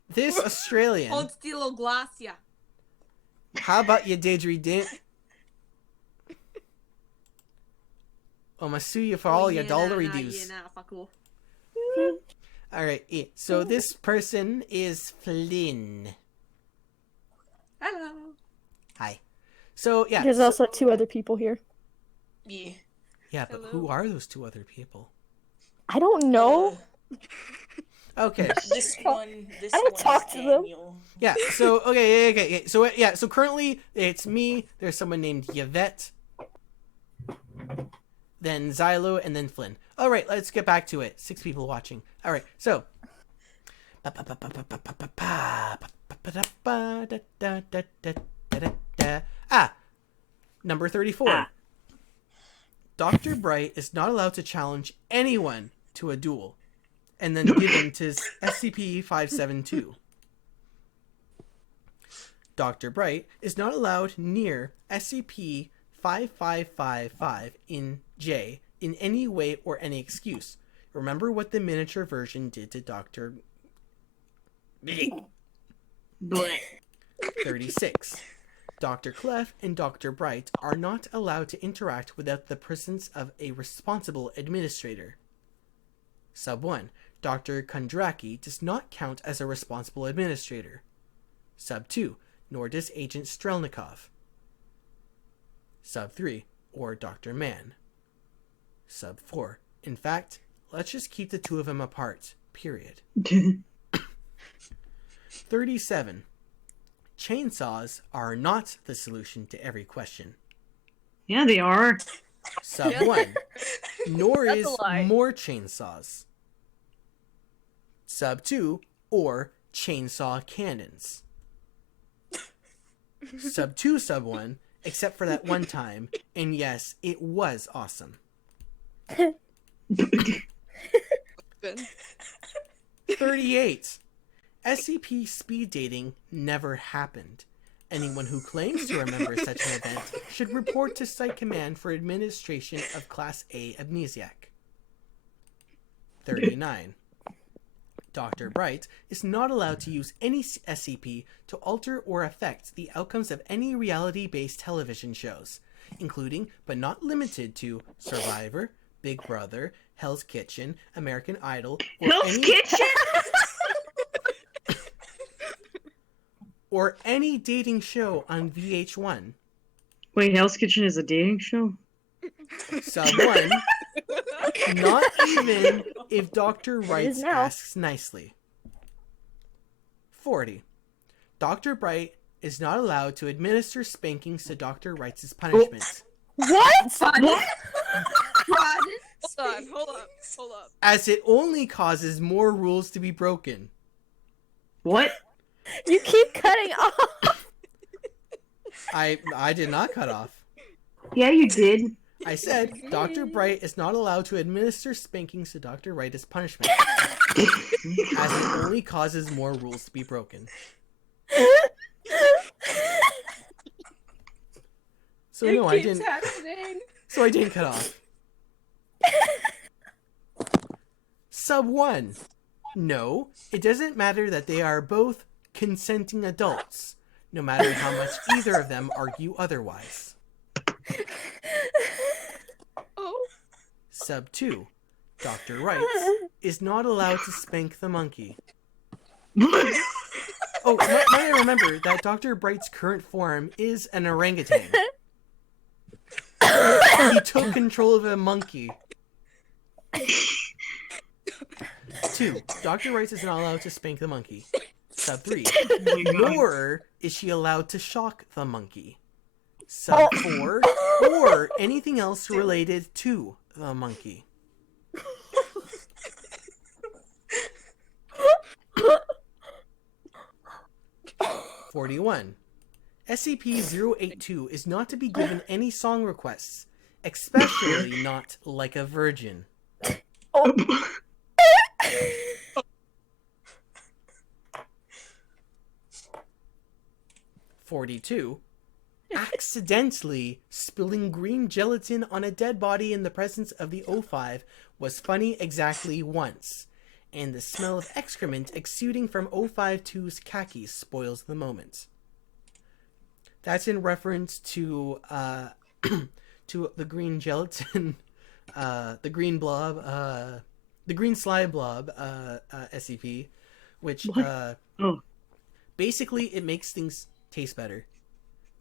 This Australian. Hold still or glass ya. How about you, didgeridoo? I'm gonna sue you for all your dollary dues. Fuck off. Alright, yeah. So this person is Flynn. Hello. Hi. So, yeah. There's also 2 other people here. Yeah. Yeah, but who are those 2 other people? I don't know. Okay. This one talk is to them. Daniel. Yeah, so, okay. So currently, it's me, there's someone named Yvette, then Xylo, and then Flynn. Alright, let's get back to it. 6 people watching. Alright, so. Number 34. Dr. Bright is not allowed to challenge anyone to a duel, and then given to SCP-572. Dr. Bright is not allowed near SCP-5555 in J in any way or any excuse. Remember what the miniature version did to Dr. 36. Dr. Clef and Dr. Bright are not allowed to interact without the presence of a responsible administrator. Sub 1. Dr. Kondraki does not count as a responsible administrator. Sub 2, nor does Agent Strelnikov. Sub 3, or Dr. Mann. Sub 4, in fact, let's just keep the two of them apart, period. 37. Chainsaws are not the solution to every question. Yeah, they are. Sub 1, nor That's is a lie. more chainsaws. Sub 2, or chainsaw cannons. Sub 2, Sub 1, except for that one time, and yes, it was awesome. 38. SCP speed dating never happened. Anyone who claims to remember such an event should report to Site Command for administration of Class A amnesiac. 39. Dr. Bright is not allowed to use any SCP to alter or affect the outcomes of any reality-based television shows, including but not limited to Survivor, Big Brother, Hell's Kitchen, American Idol, or Hell's Kitchen? or any dating show on VH1. Wait, Hell's Kitchen is a dating show? Sub 1, not even if Dr. Wright now. asks nicely. 40. Dr. Bright is not allowed to administer spankings to Dr. Wright's punishment, What? What? Son, hold up. as it only causes more rules to be broken. What? You keep cutting off. I did not cut off. Yeah, you did. I said Dr. Bright is not allowed to administer spankings to Dr. Wright as punishment, as it only causes more rules to be broken. So no, I didn't. Happening. So I didn't cut off. Sub 1. No, it doesn't matter that they are both consenting adults, no matter how much either of them argue otherwise. Oh. Sub 2. Dr. Wright is not allowed to spank the monkey. Oh, might I remember that Dr. Bright's current form is an orangutan. He took control of a monkey. 2. Dr. Wright is not allowed to spank the monkey. Sub 3. Nor is she allowed to shock the monkey. Sub 4. Or anything else related to the monkey. 41. SCP-082 is not to be given any song requests, especially not like a virgin. 42. Accidentally spilling green gelatin on a dead body in the presence of the O5 was funny exactly once, and the smell of excrement exuding from O52's khakis spoils the moment. That's in reference to to the green gelatin, the green blob, the green slime blob, SCP, which basically it makes things taste better.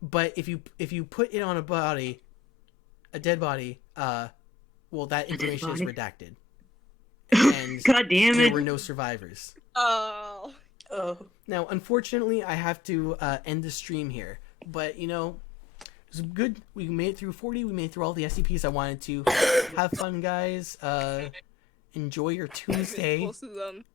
But if you put it on a dead body, well, that information is redacted. And God damn there it. were no survivors. Oh. Now, unfortunately, I have to end the stream here. But, you know, it was good. We made it through 40. We made it through all the SCPs I wanted to. Have fun, guys. Enjoy your Tuesday. Most of them.